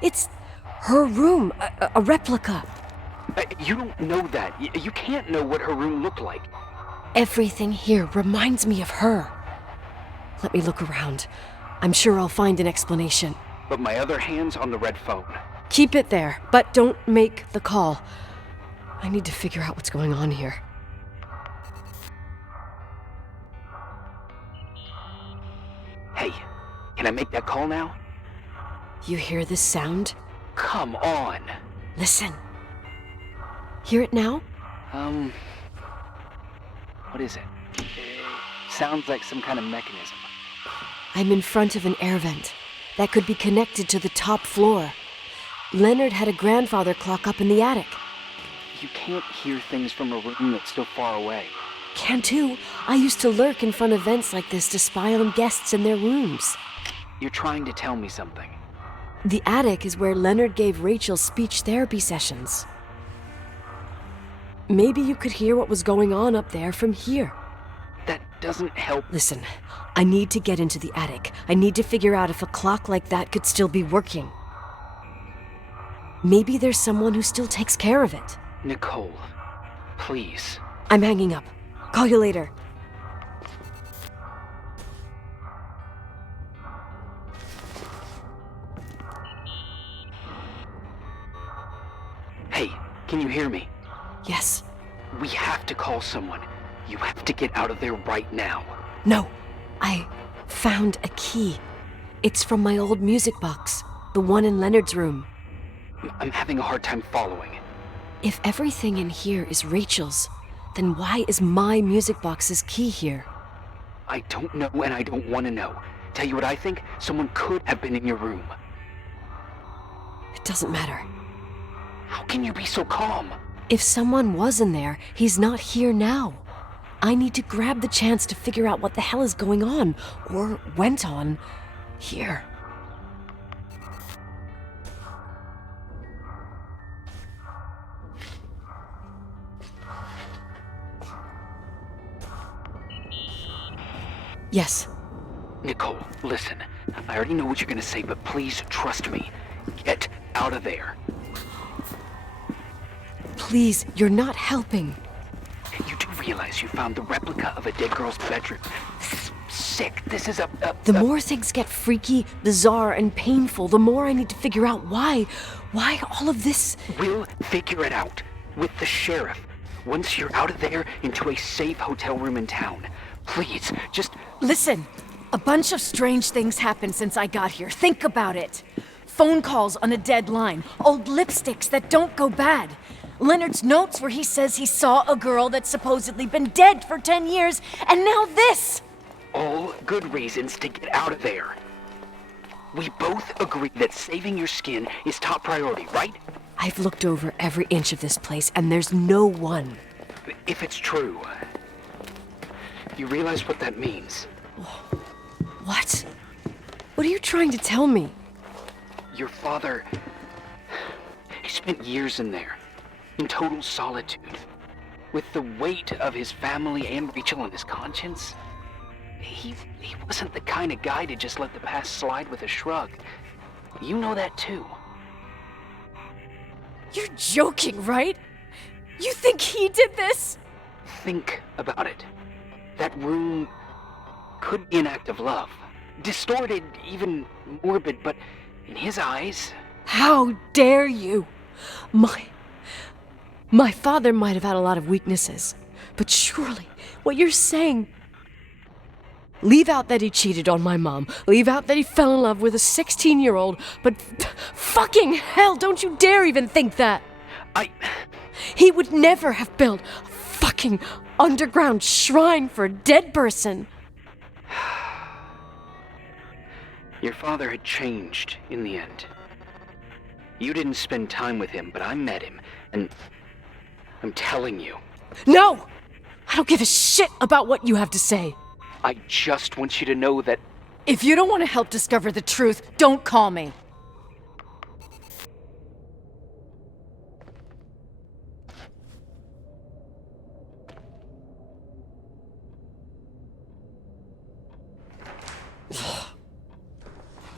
It's her room, a replica. You don't know that. You can't know what her room looked like. Everything here reminds me of her. Let me look around. I'm sure I'll find an explanation. But my other hand's on the red phone. Keep it there, but don't make the call. I need to figure out what's going on here. Hey, can I make that call now? You hear this sound? Come on. Listen. Hear it now? What is it? Sounds like some kind of mechanism. I'm in front of an air vent that could be connected to the top floor. Leonard had a grandfather clock up in the attic. You can't hear things from a room that's so far away. Can too. I used to lurk in front of vents like this to spy on guests in their rooms. You're trying to tell me something. The attic is where Leonard gave Rachel speech therapy sessions. Maybe you could hear what was going on up there from here. That doesn't help. Listen, I need to get into the attic. I need to figure out if a clock like that could still be working. Maybe there's someone who still takes care of it. Nicole, please. I'm hanging up. Call you later. Hey, can you hear me? Yes. We have to call someone. You have to get out of there right now. No, I found a key. It's from my old music box, the one in Leonard's room. I'm having a hard time following. If everything in here is Rachel's, then why is my music box's key here? I don't know and I don't want to know. Tell you what I think? Someone could have been in your room. It doesn't matter. How can you be so calm? If someone was in there, he's not here now. I need to grab the chance to figure out what the hell is going on, or went on, here. Yes. Nicole, listen. I already know what you're gonna say, but please trust me. Get out of there. Please, you're not helping. You do realize you found the replica of a dead girl's bedroom. This is sick. This is The more things get freaky, bizarre, and painful, the more I need to figure out why all of this... We'll figure it out. With the sheriff. Once you're out of there, into a safe hotel room in town. Please, just... Listen, a bunch of strange things happened since I got here. Think about it. Phone calls on a dead line. Old lipsticks that don't go bad. Leonard's notes where he says he saw a girl that's supposedly been dead for 10 years, and now this! All good reasons to get out of there. We both agree that saving your skin is top priority, right? I've looked over every inch of this place, and there's no one. If it's true, you realize what that means? What? What are you trying to tell me? Your father... He spent years in there. In total solitude. With the weight of his family and Rachel on his conscience. He wasn't the kind of guy to just let the past slide with a shrug. You know that too. You're joking, right? You think he did this? Think about it. That room could be an act of love. Distorted, even morbid, but in his eyes... How dare you! My father might have had a lot of weaknesses, but surely what you're saying... Leave out that he cheated on my mom. Leave out that he fell in love with a 16-year-old, but fucking hell, don't you dare even think that! He would never have built a fucking underground shrine for a dead person. Your father had changed in the end. You didn't spend time with him, but I met him, and I'm telling you. No! I don't give a shit about what you have to say. I just want you to know that... If you don't want to help discover the truth, don't call me.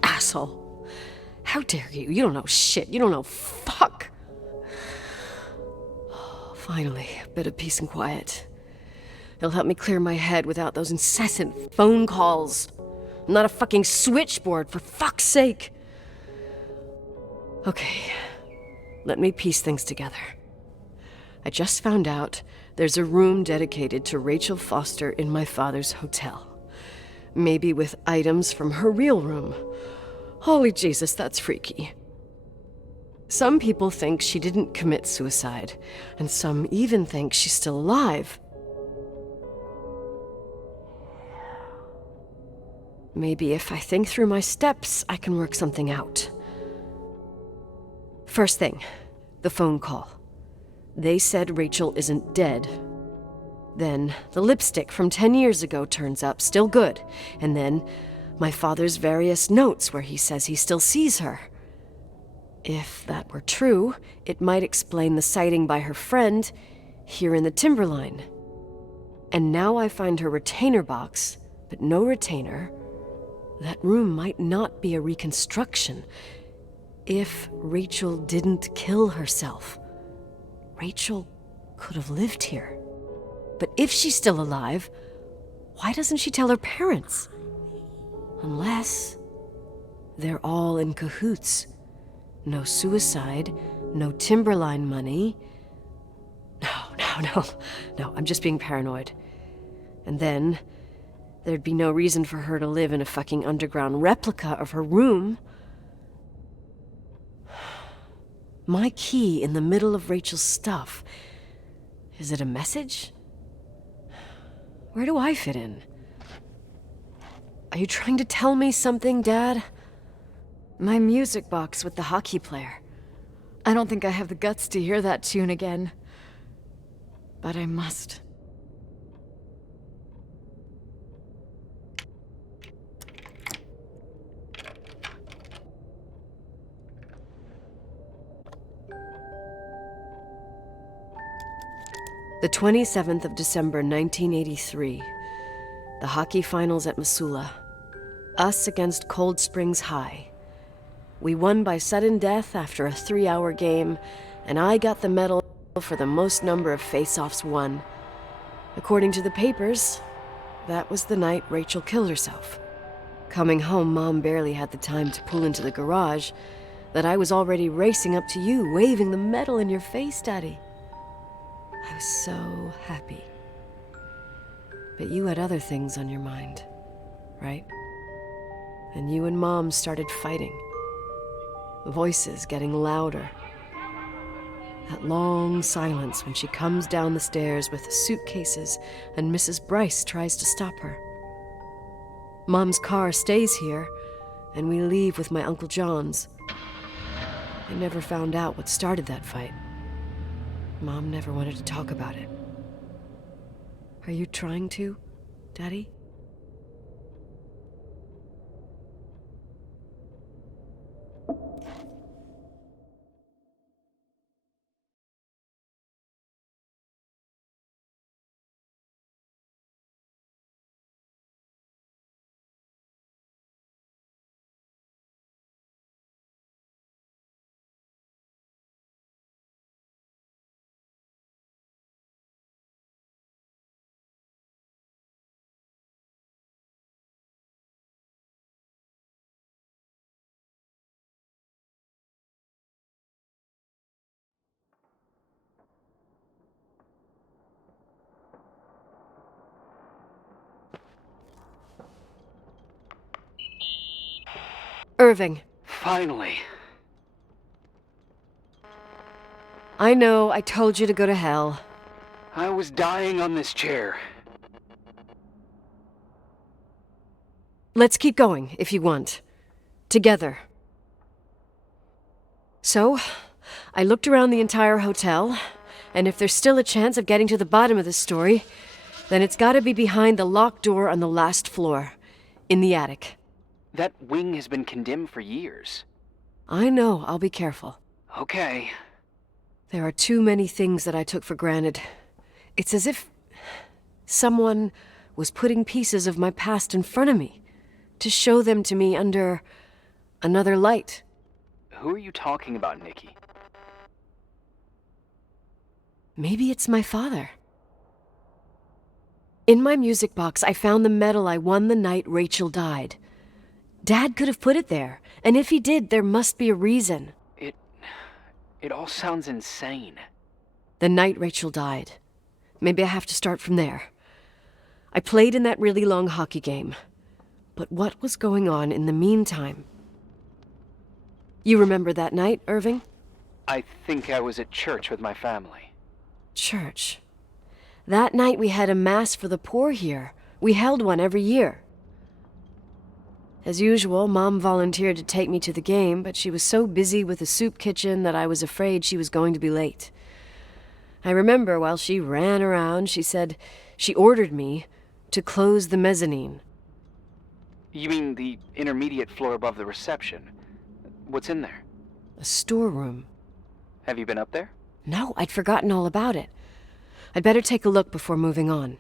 Asshole. How dare you? You don't know shit. You don't know fuck. Finally, a bit of peace and quiet. It'll help me clear my head without those incessant phone calls. I'm not a fucking switchboard, for fuck's sake. Okay, let me piece things together. I just found out there's a room dedicated to Rachel Foster in my father's hotel. Maybe with items from her real room. Holy Jesus, that's freaky. Some people think she didn't commit suicide, and some even think she's still alive. Maybe if I think through my steps, I can work something out. First thing, the phone call. They said Rachel isn't dead. Then the lipstick from 10 years ago turns up, still good. And then my father's various notes where he says he still sees her. If that were true, it might explain the sighting by her friend here in the timberline. And now I find her retainer box, but no retainer. That room might not be a reconstruction. If Rachel didn't kill herself, Rachel could have lived here. But if she's still alive, why doesn't she tell her parents? Unless they're all in cahoots. No suicide, no timberline money. No, I'm just being paranoid. And then there'd be no reason for her to live in a fucking underground replica of her room. My key in the middle of Rachel's stuff. Is it a message? Where do I fit in? Are you trying to tell me something, Dad? My music box with the hockey player. I don't think I have the guts to hear that tune again. But I must. The 27th of December, 1983. The hockey finals at Missoula. Us against Cold Springs High. We won by sudden death after a 3-hour game, and I got the medal for the most number of face-offs won. According to the papers, that was the night Rachel killed herself. Coming home, Mom barely had the time to pull into the garage that I was already racing up to you, waving the medal in your face, Daddy. I was so happy. But you had other things on your mind, right? And you and Mom started fighting. Voices getting louder. That long silence when she comes down the stairs with the suitcases and Mrs. Bryce tries to stop her. Mom's car stays here, and we leave with my Uncle John's. I never found out what started that fight. Mom never wanted to talk about it. Are you trying to, Daddy? Irving. Finally. I know, I told you to go to hell. I was dying on this chair. Let's keep going, if you want. Together. So, I looked around the entire hotel, and if there's still a chance of getting to the bottom of this story, then it's gotta be behind the locked door on the last floor, in the attic. That wing has been condemned for years. I know, I'll be careful. Okay. There are too many things that I took for granted. It's as if someone was putting pieces of my past in front of me, to show them to me under another light. Who are you talking about, Nikki? Maybe it's my father. In my music box, I found the medal I won the night Rachel died. Dad could have put it there, and if he did, there must be a reason. It all sounds insane. The night Rachel died. Maybe I have to start from there. I played in that really long hockey game. But what was going on in the meantime? You remember that night, Irving? I think I was at church with my family. Church. That night we had a mass for the poor here. We held one every year. As usual, Mom volunteered to take me to the game, but she was so busy with the soup kitchen that I was afraid she was going to be late. I remember while she ran around, she said she ordered me to close the mezzanine. You mean the intermediate floor above the reception? What's in there? A storeroom. Have you been up there? No, I'd forgotten all about it. I'd better take a look before moving on.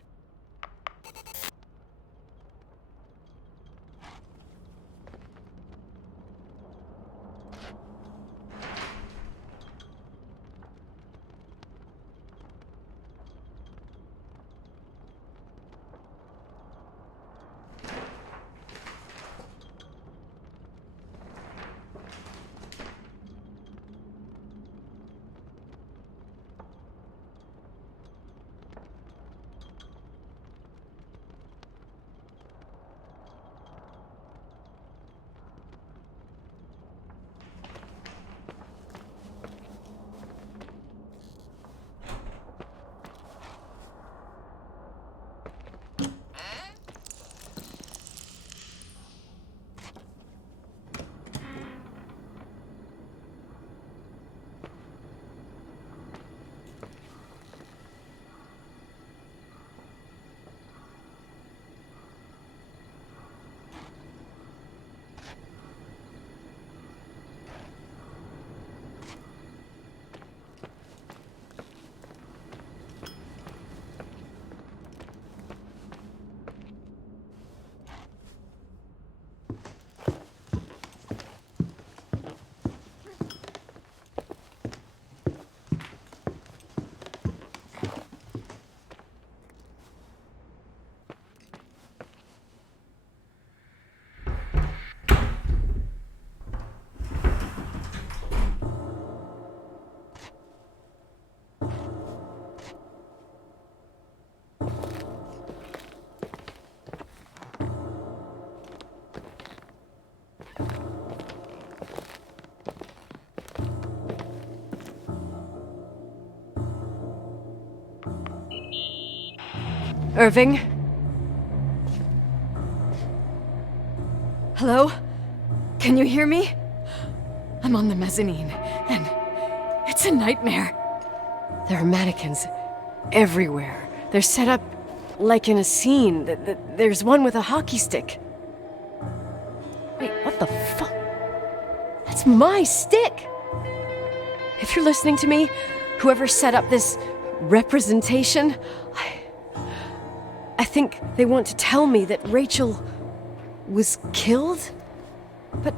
Irving? Hello? Can you hear me? I'm on the mezzanine, and it's a nightmare. There are mannequins everywhere. They're set up like in a scene. There's one with a hockey stick. Wait, what the fuck? That's my stick! If you're listening to me, whoever set up this representation, I think they want to tell me that Rachel was killed? But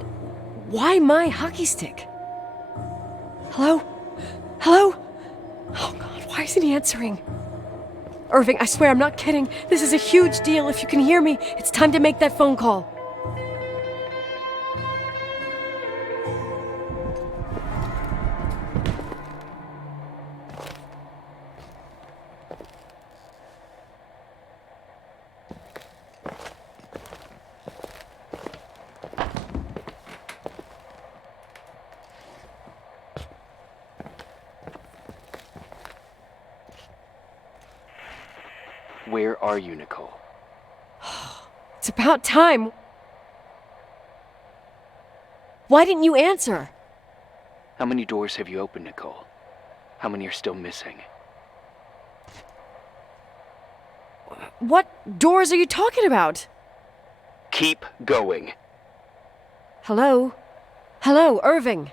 why my hockey stick? Hello? Hello? Oh God, why isn't he answering? Irving, I swear I'm not kidding. This is a huge deal. If you can hear me, it's time to make that phone call. Where are you, Nicole? It's about time. Why didn't you answer? How many doors have you opened, Nicole? How many are still missing? What doors are you talking about? Keep going. Hello? Hello, Irving.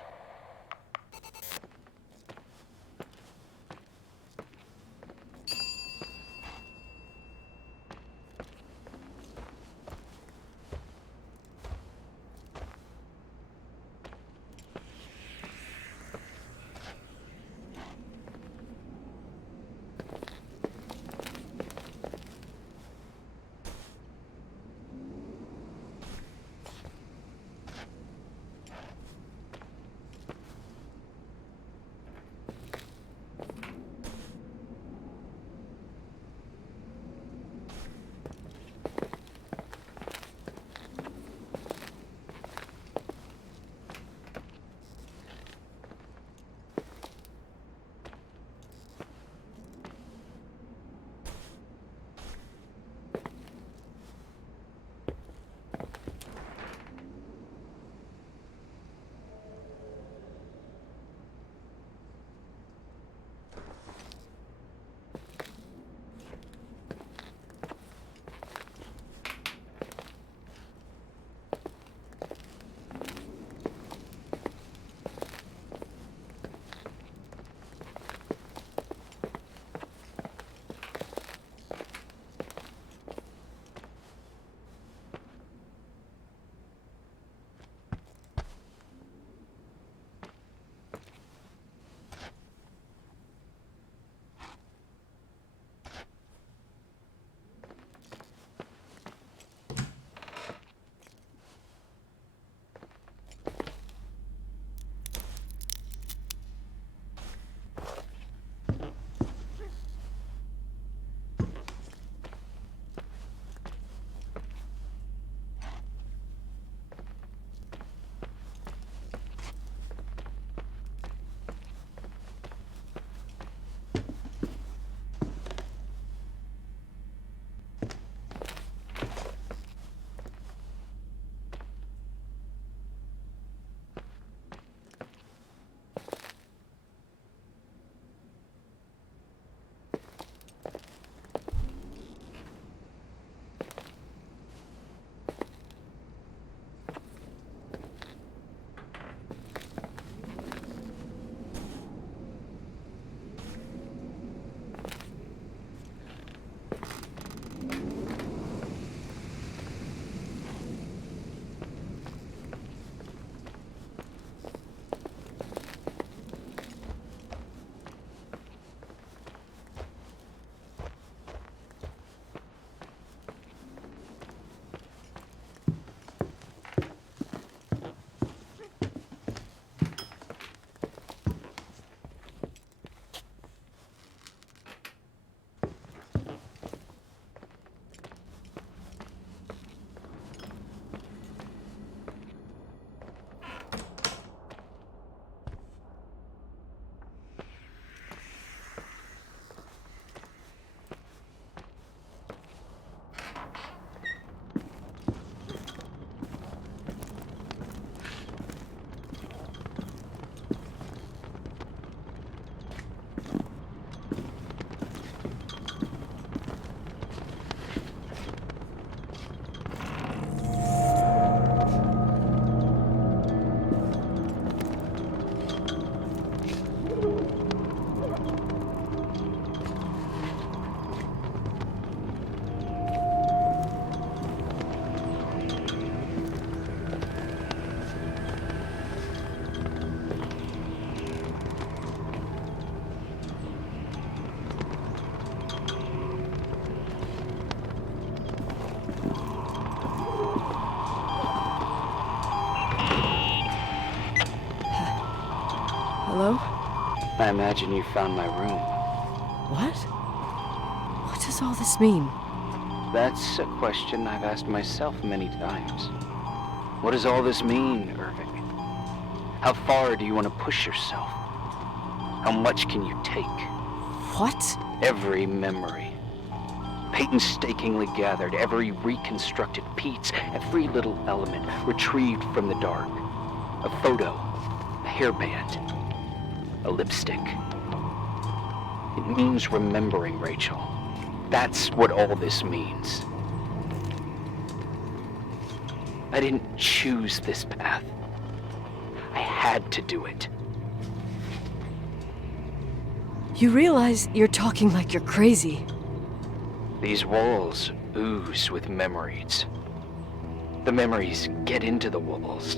Hello? I imagine you found my room. What? What does all this mean? That's a question I've asked myself many times. What does all this mean, Irving? How far do you want to push yourself? How much can you take? What? Every memory. painstakingly gathered, every reconstructed piece, every little element retrieved from the dark. A photo, a hairband, a lipstick. It means remembering, Rachel. That's what all this means. I didn't choose this path. I had to do it. You realize you're talking like you're crazy. These walls ooze with memories. The memories get into the walls.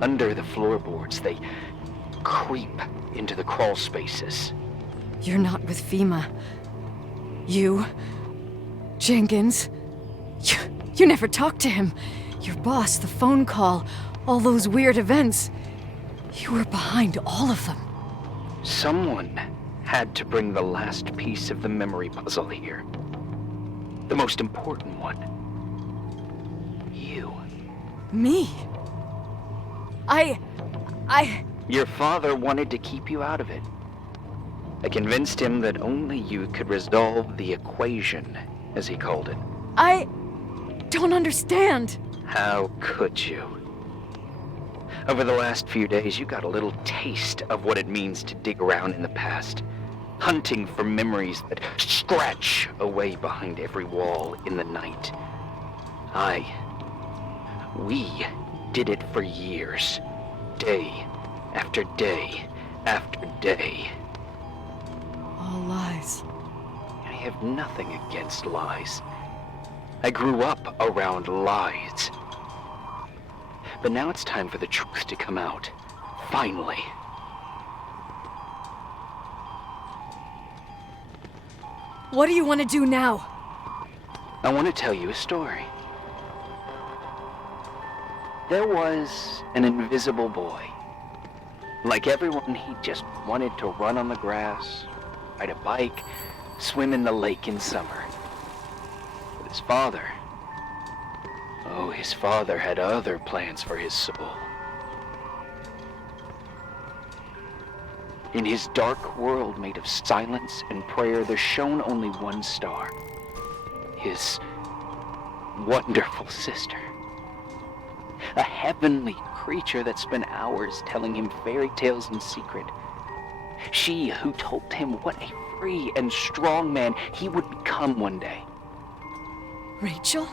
Under the floorboards, they creep into the crawl spaces. You're not with FEMA. You... Jenkins... You never talked to him. Your boss, the phone call, all those weird events. You were behind all of them. Someone had to bring the last piece of the memory puzzle here. The most important one. You. Me? Your father wanted to keep you out of it. I convinced him that only you could resolve the equation, as he called it. I don't understand. How could you? Over the last few days, you got a little taste of what it means to dig around in the past, hunting for memories that scratch away behind every wall in the night. We did it for years, day after day after day. All lies. I have nothing against lies. I grew up around lies. But now it's time for the truth to come out. Finally. What do you want to do now? I want to tell you a story. There was an invisible boy. Like everyone, he just wanted to run on the grass, ride a bike, swim in the lake in summer. But his father... oh, his father had other plans for his soul. In his dark world made of silence and prayer, there shone only one star. His wonderful sister. A heavenly creature that spent hours telling him fairy tales in secret. She who told him what a free and strong man he would become one day. Rachel?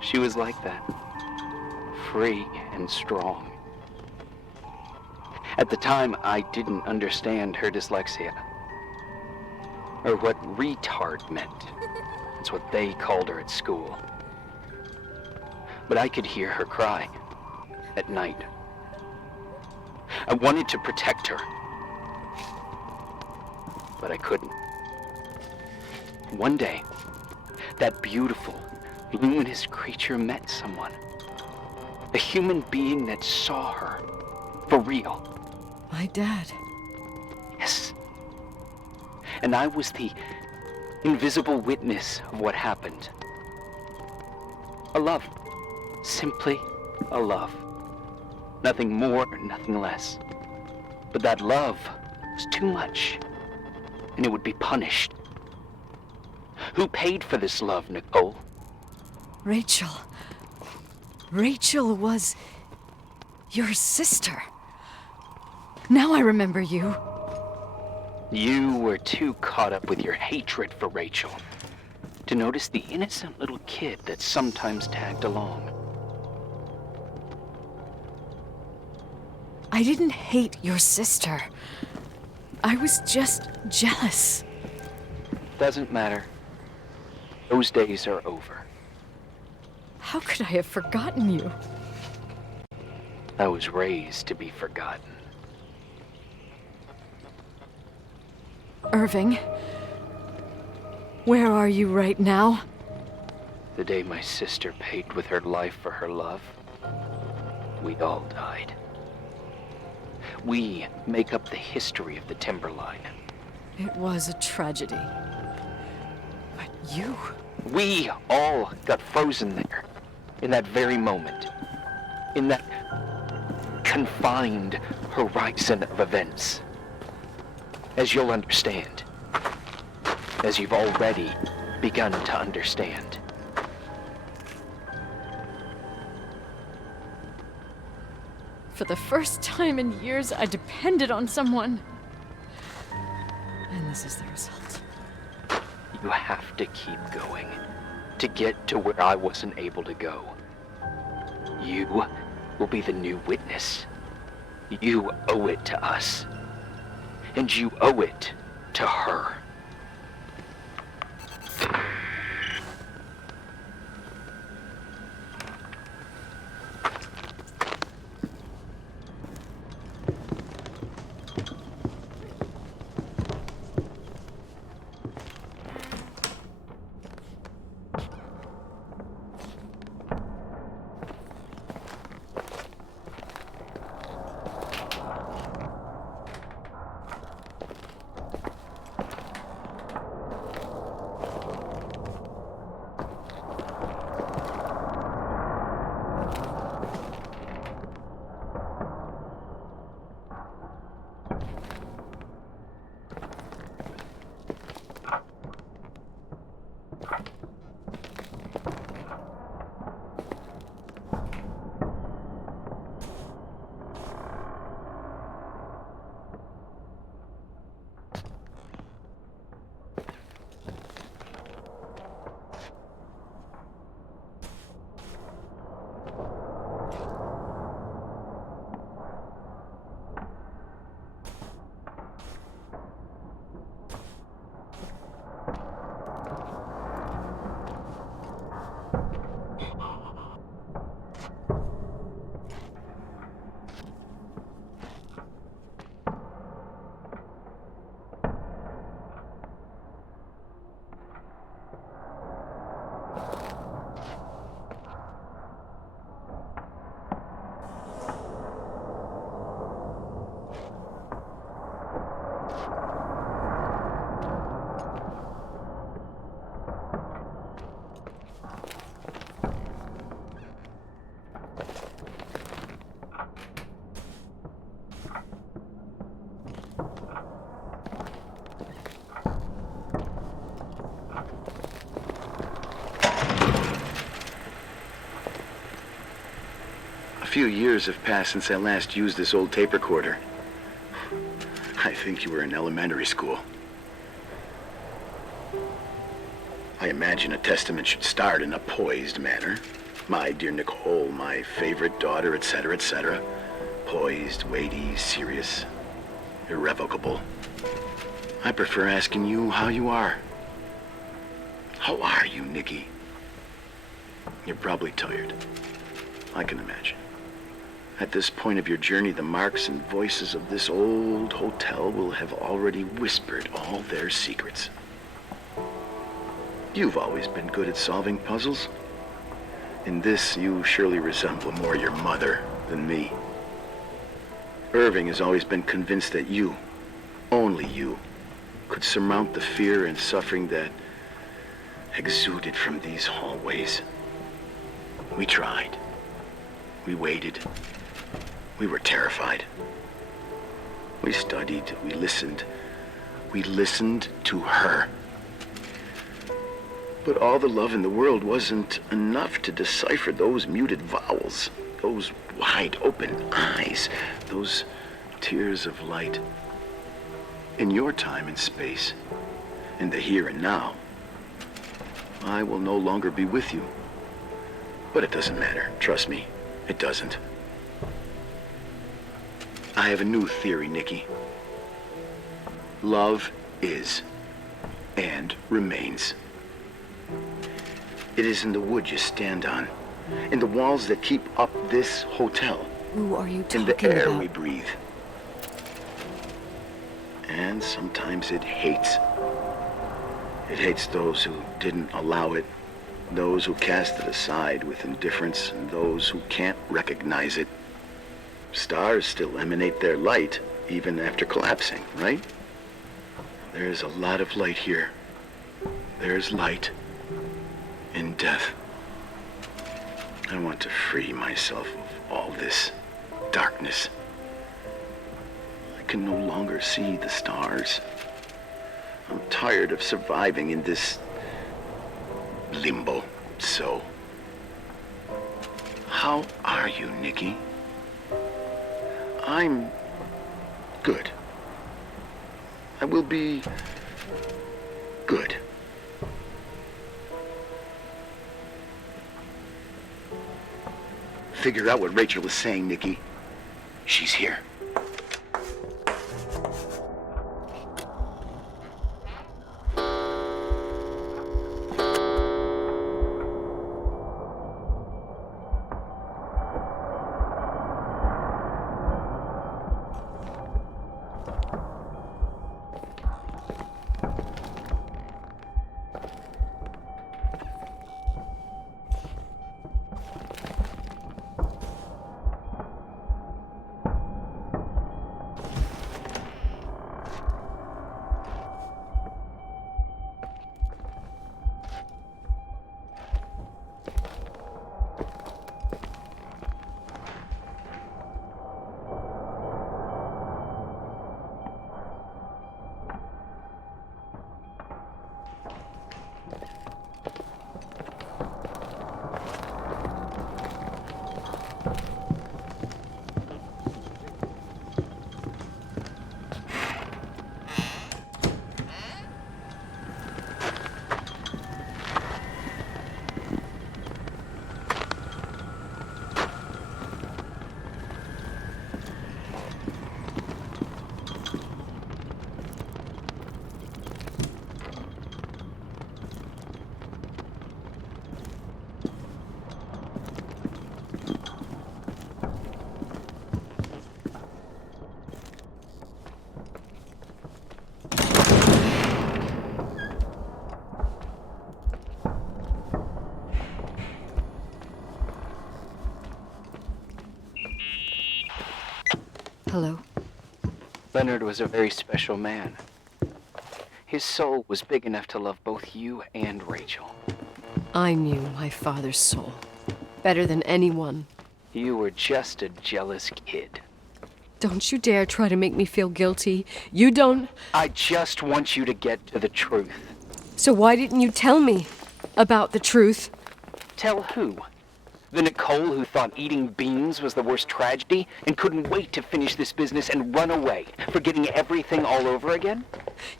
She was like that. Free and strong. At the time, I didn't understand her dyslexia. Or what retard meant. That's what they called her at school. But I could hear her cry. At night. I wanted to protect her. But I couldn't. One day, that beautiful, luminous creature met someone. A human being that saw her. For real. My dad. Yes. And I was the invisible witness of what happened. A love. Simply a love. Nothing more, nothing less. But that love was too much. And it would be punished. Who paid for this love, Nicole? Rachel. Rachel was... your sister. Now I remember you. You were too caught up with your hatred for Rachel to notice the innocent little kid that sometimes tagged along. I didn't hate your sister. I was just jealous. Doesn't matter. Those days are over. How could I have forgotten you? I was raised to be forgotten. Irving, where are you right now? The day my sister paid with her life for her love, we all died. We make up the history of the Timberline. It was a tragedy. But you... We all got frozen there, in that very moment. In that confined horizon of events. As you'll understand. As you've already begun to understand. For the first time in years, I depended on someone. And this is the result. You have to keep going to get to where I wasn't able to go. You will be the new witness. You owe it to us. And you owe it to her. A few years have passed since I last used this old tape recorder. I think you were in elementary school. I imagine a testament should start in a poised manner. My dear Nicole, my favorite daughter, etc., etc. Poised, weighty, serious, irrevocable. I prefer asking you how you are. How are you, Nikki? You're probably tired. I can imagine. At this point of your journey, the marks and voices of this old hotel will have already whispered all their secrets. You've always been good at solving puzzles. In this, you surely resemble more your mother than me. Irving has always been convinced that you, only you, could surmount the fear and suffering that exuded from these hallways. We tried. We waited. We were terrified. We studied. We listened. We listened to her. But all the love in the world wasn't enough to decipher those muted vowels, those wide open eyes, those tears of light. In your time and space, in the here and now, I will no longer be with you. But it doesn't matter. Trust me, it doesn't. I have a new theory, Nikki. Love is and remains. It is in the wood you stand on, in the walls that keep up this hotel, Who are you talking in the air about? we breathe. And sometimes it hates. It hates those who didn't allow it, those who cast it aside with indifference, and those who can't recognize it. Stars still emanate their light, even after collapsing, right? There's a lot of light here. There's light in death. I want to free myself of all this darkness. I can no longer see the stars. I'm tired of surviving in this limbo. So, how are you, Nikki? I'm good. I will be good. Figure out what Rachel was saying, Nikki. She's here. Hello. Leonard was a very special man. His soul was big enough to love both you and Rachel. I knew my father's soul better than anyone. You were just a jealous kid. Don't you dare try to make me feel guilty. You don't... I just want you to get to the truth. So why didn't you tell me about the truth? Tell who? The Nicole who thought eating beans was the worst tragedy and couldn't wait to finish this business and run away, forgetting everything all over again?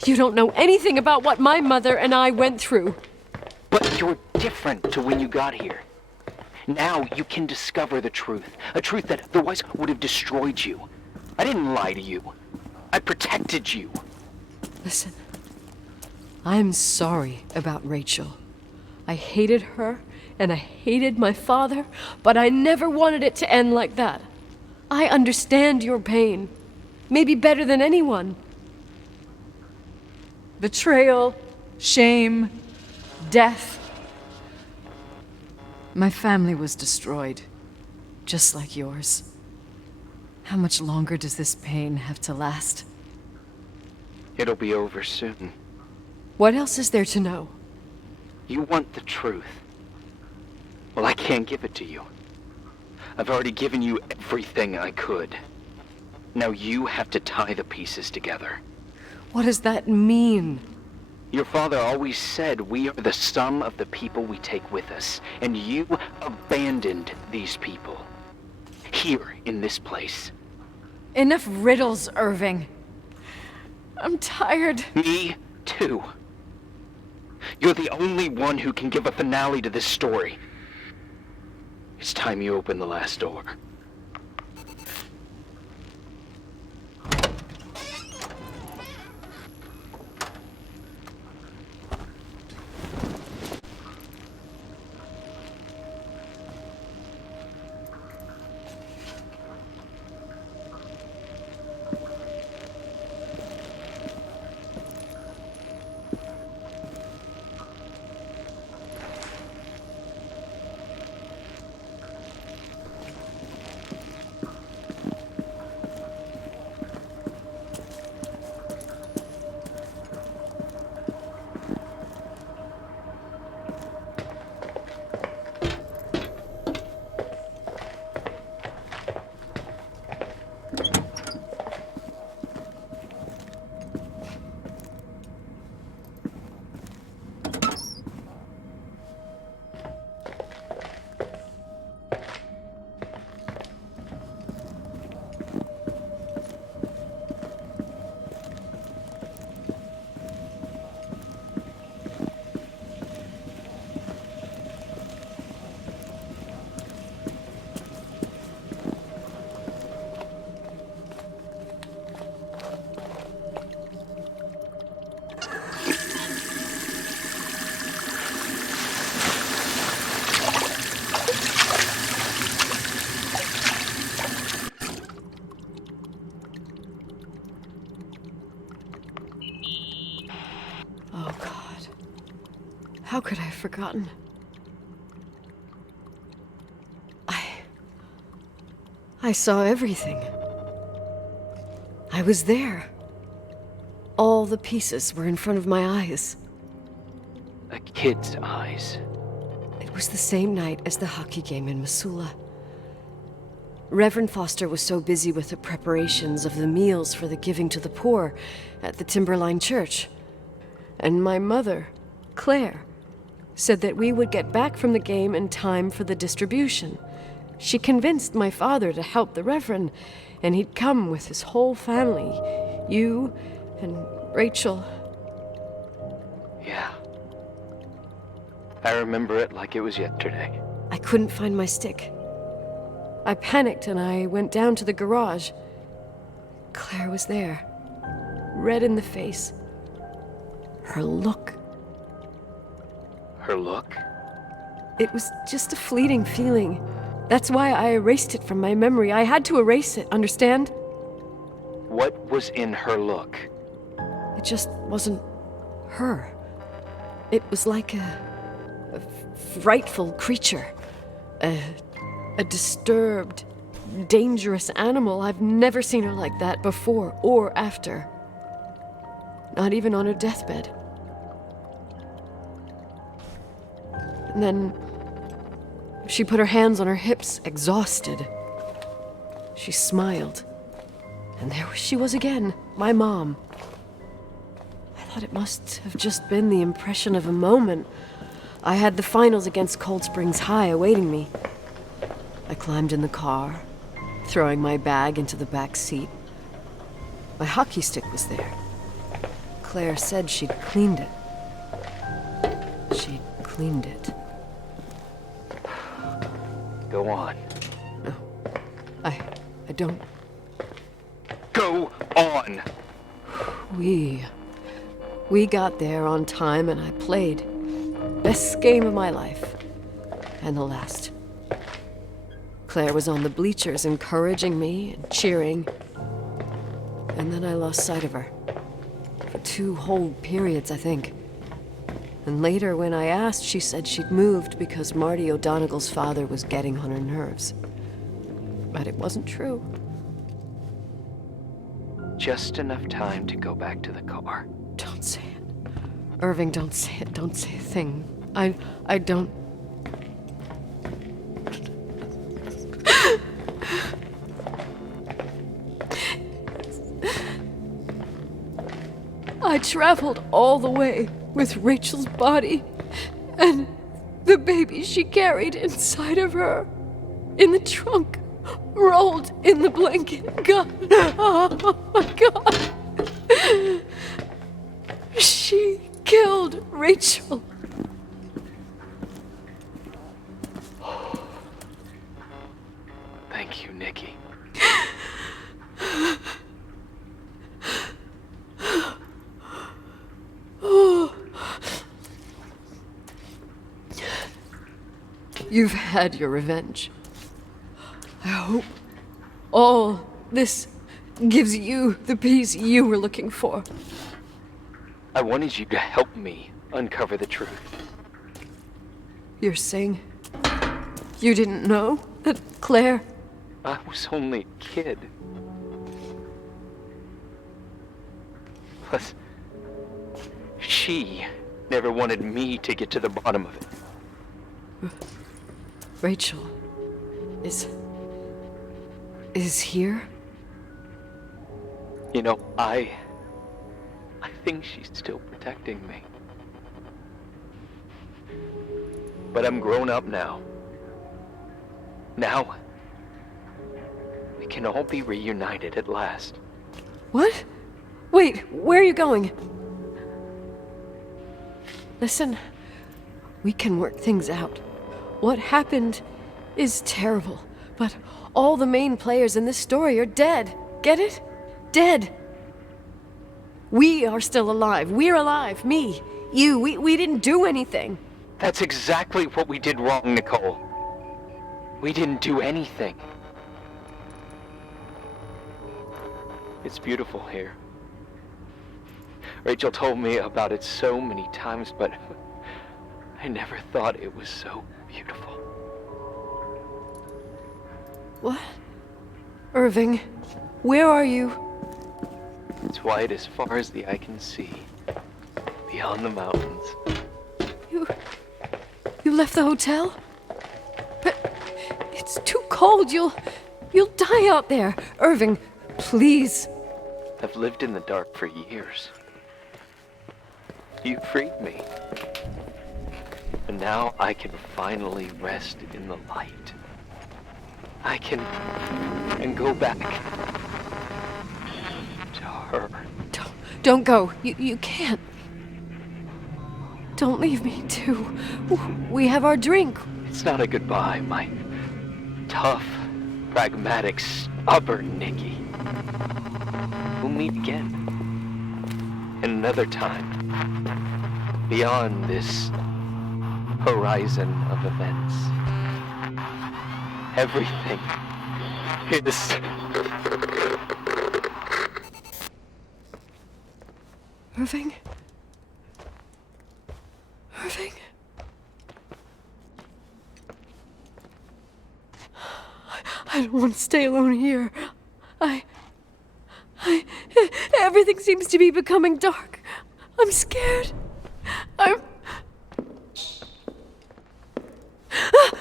You don't know anything about what my mother and I went through. But you're different to when you got here. Now you can discover the truth, a truth that otherwise would have destroyed you. I didn't lie to you. I protected you. Listen, I'm sorry about Rachel. I hated her, and I hated my father, but I never wanted it to end like that. I understand your pain, maybe better than anyone. Betrayal, shame, death. My family was destroyed, just like yours. How much longer does this pain have to last? It'll be over soon. What else is there to know? You want the truth. Well, I can't give it to you. I've already given you everything I could. Now you have to tie the pieces together. What does that mean? Your father always said we are the sum of the people we take with us, and you abandoned these people. Here, in this place. Enough riddles, Irving. I'm tired. Me too. You're the only one who can give a finale to this story. It's time you open the last door. How could I have forgotten? I saw everything. I was there. All the pieces were in front of my eyes. A kid's eyes. It was the same night as the hockey game in Missoula. Reverend Foster was so busy with the preparations of the meals for the giving to the poor at the Timberline Church. And my mother, Claire, said that we would get back from the game in time for the distribution. She convinced my father to help the Reverend, and he'd come with his whole family. You and Rachel. Yeah. I remember it like it was yesterday. I couldn't find my stick. I panicked and I went down to the garage. Claire was there, red in the face. Her look. Her look? It was just a fleeting feeling. That's why I erased it from my memory. I had to erase it, understand? What was in her look? It just wasn't her. It was like a frightful creature. A disturbed, dangerous animal. I've never seen her like that before or after. Not even on her deathbed. And then she put her hands on her hips, exhausted. She smiled. And there she was again, my mom. I thought it must have just been the impression of a moment. I had the finals against Cold Springs High awaiting me. I climbed in the car, throwing my bag into the back seat. My hockey stick was there. Claire said she'd cleaned it. She'd cleaned it. Go on. No, I don't. Go on! We got there on time and I played. Best game of my life. And the last. Claire was on the bleachers encouraging me and cheering. And then I lost sight of her. For 2 whole periods, I think. And later, when I asked, she said she'd moved because Marty O'Donegal's father was getting on her nerves. But it wasn't true. Just enough time to go back to the car. Don't say it. Irving, don't say it. Don't say a thing. I don't... I traveled all the way with Rachel's body and the baby she carried inside of her in the trunk, rolled in the blanket. God, oh my God. She killed Rachel. Thank you, Nikki. You've had your revenge. I hope all this gives you the peace you were looking for. I wanted you to help me uncover the truth. You're saying you didn't know that Claire... I was only a kid. Plus, she never wanted me to get to the bottom of it. Rachel is here? You know, I think she's still protecting me. But I'm grown up now. Now, we can all be reunited at last. What? Wait, where are you going? Listen, we can work things out. What happened is terrible, but all the main players in this story are dead. Get it? Dead. We are still alive. We're alive. Me, you, we didn't do anything. That's exactly what we did wrong, Nicole. We didn't do anything. It's beautiful here. Rachel told me about it so many times, but I never thought it was so beautiful. What? Irving, where are you? It's white as far as the eye can see, beyond the mountains. You left the hotel? But it's too cold. You'll die out there. Irving, please. I've lived in the dark for years. You freed me. And now I can finally rest in the light. I can go back to her. Don't go. You can't. Don't leave me, too. We have our drink. It's not a goodbye, my tough, pragmatic, stubborn Nikki. We'll meet again. In another time. Beyond this horizon of events. Everything is... Irving? Irving? I don't want to stay alone here. Everything seems to be becoming dark. I'm scared.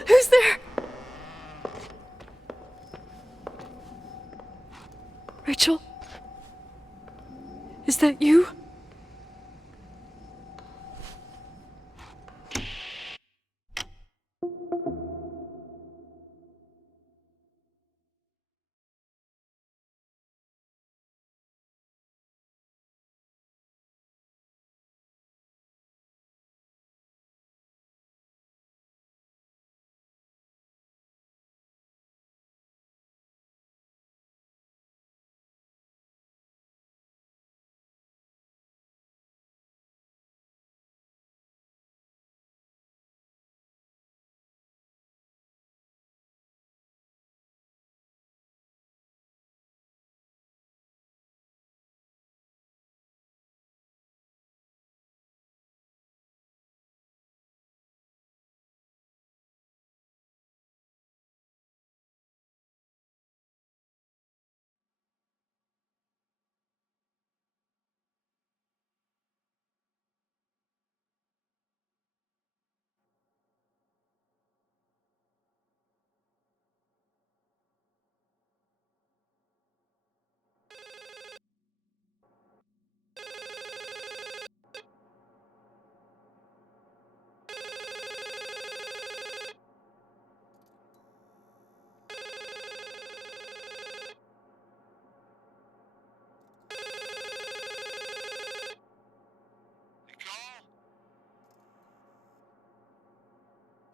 Who's there? Rachel? Is that you?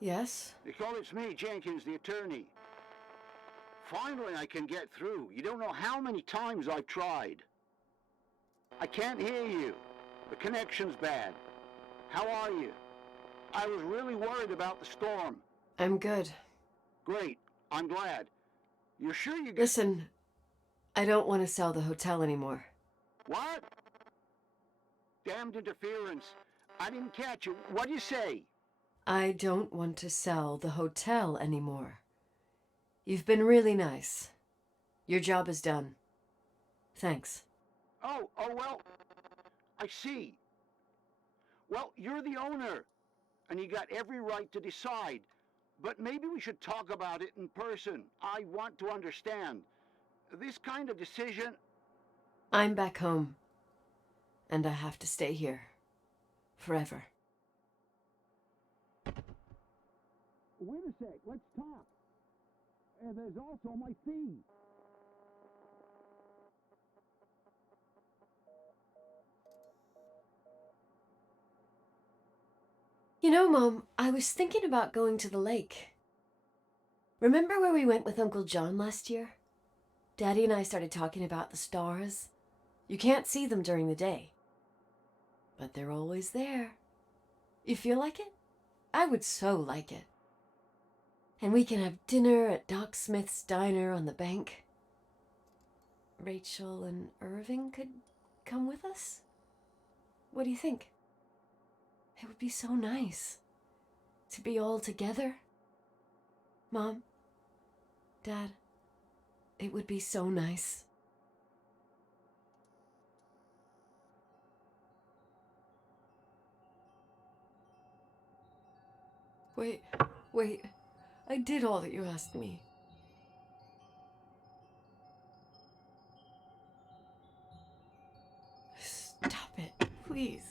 Yes? Nicole, it's me, Jenkins, the attorney. Finally, I can get through. You don't know how many times I've tried. I can't hear you. The connection's bad. How are you? I was really worried about the storm. I'm good. Great. I'm glad. You're sure you... Listen, I don't want to sell the hotel anymore. What? Damned interference. I didn't catch you. What'd you say? I don't want to sell the hotel anymore. You've been really nice. Your job is done. Thanks. Oh, well, I see. Well, you're the owner, and you got every right to decide. But maybe we should talk about it in person. I want to understand. This kind of decision... I'm back home, and I have to stay here. Forever. Wait a sec, let's talk. And there's also my fee. You know, Mom, I was thinking about going to the lake. Remember where we went with Uncle John last year? Daddy and I started talking about the stars. You can't see them during the day, but they're always there. You feel like it? I would so like it. And we can have dinner at Doc Smith's diner on the bank. Rachel and Irving could come with us? What do you think? It would be so nice. To be all together? Mom? Dad? It would be so nice. Wait. I did all that you asked me. Stop it, please.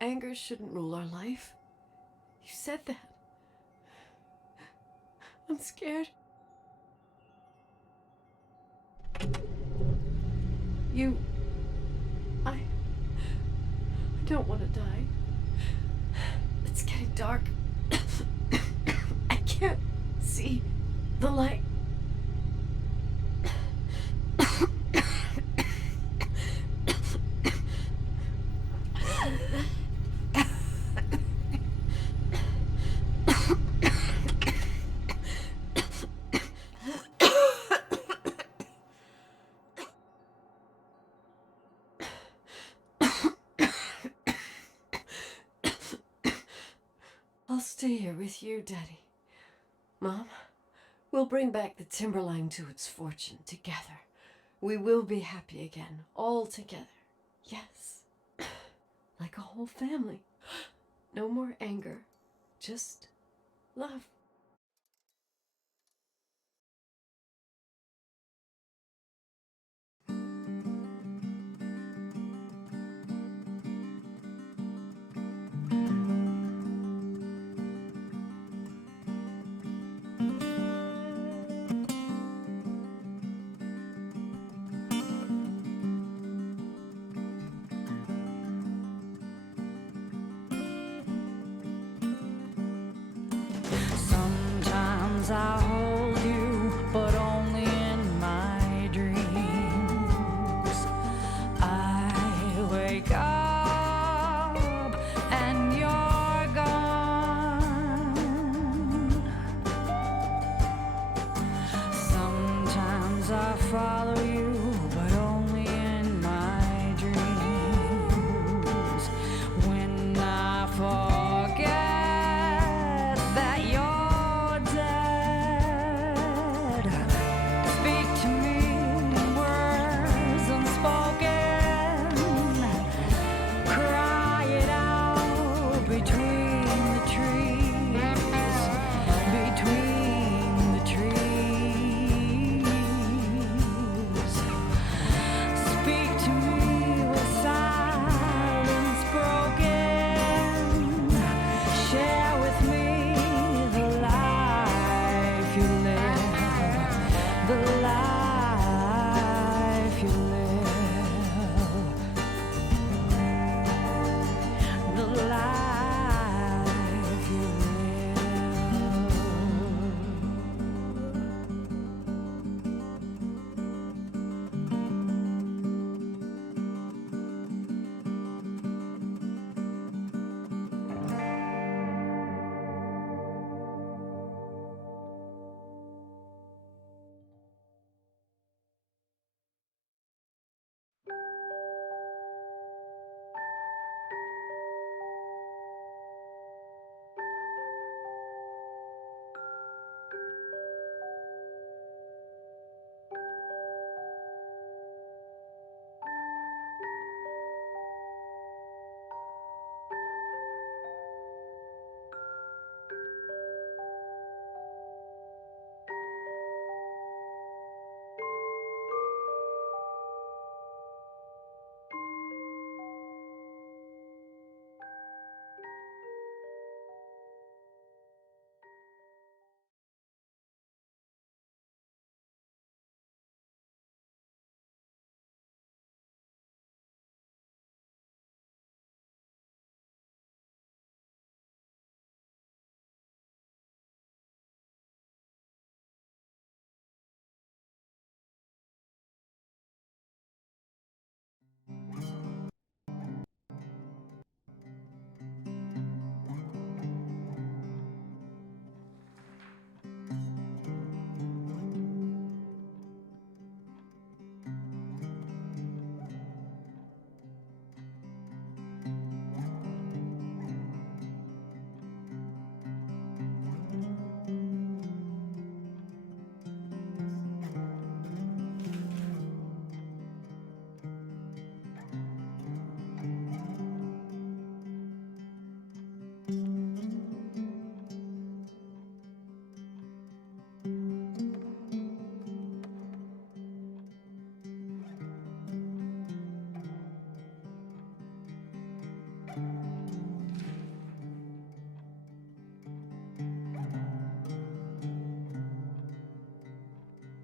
Anger shouldn't rule our life. You said that. I'm scared. I don't want to die. It's getting dark. I can't see the light. I'll stay here with you, Daddy. Mom, we'll bring back the Timberline to its fortune together. We will be happy again, all together. Yes. Like a whole family. No more anger, just love. Sometimes I hold you, but only in my dreams. I wake up and you're gone. Sometimes I follow you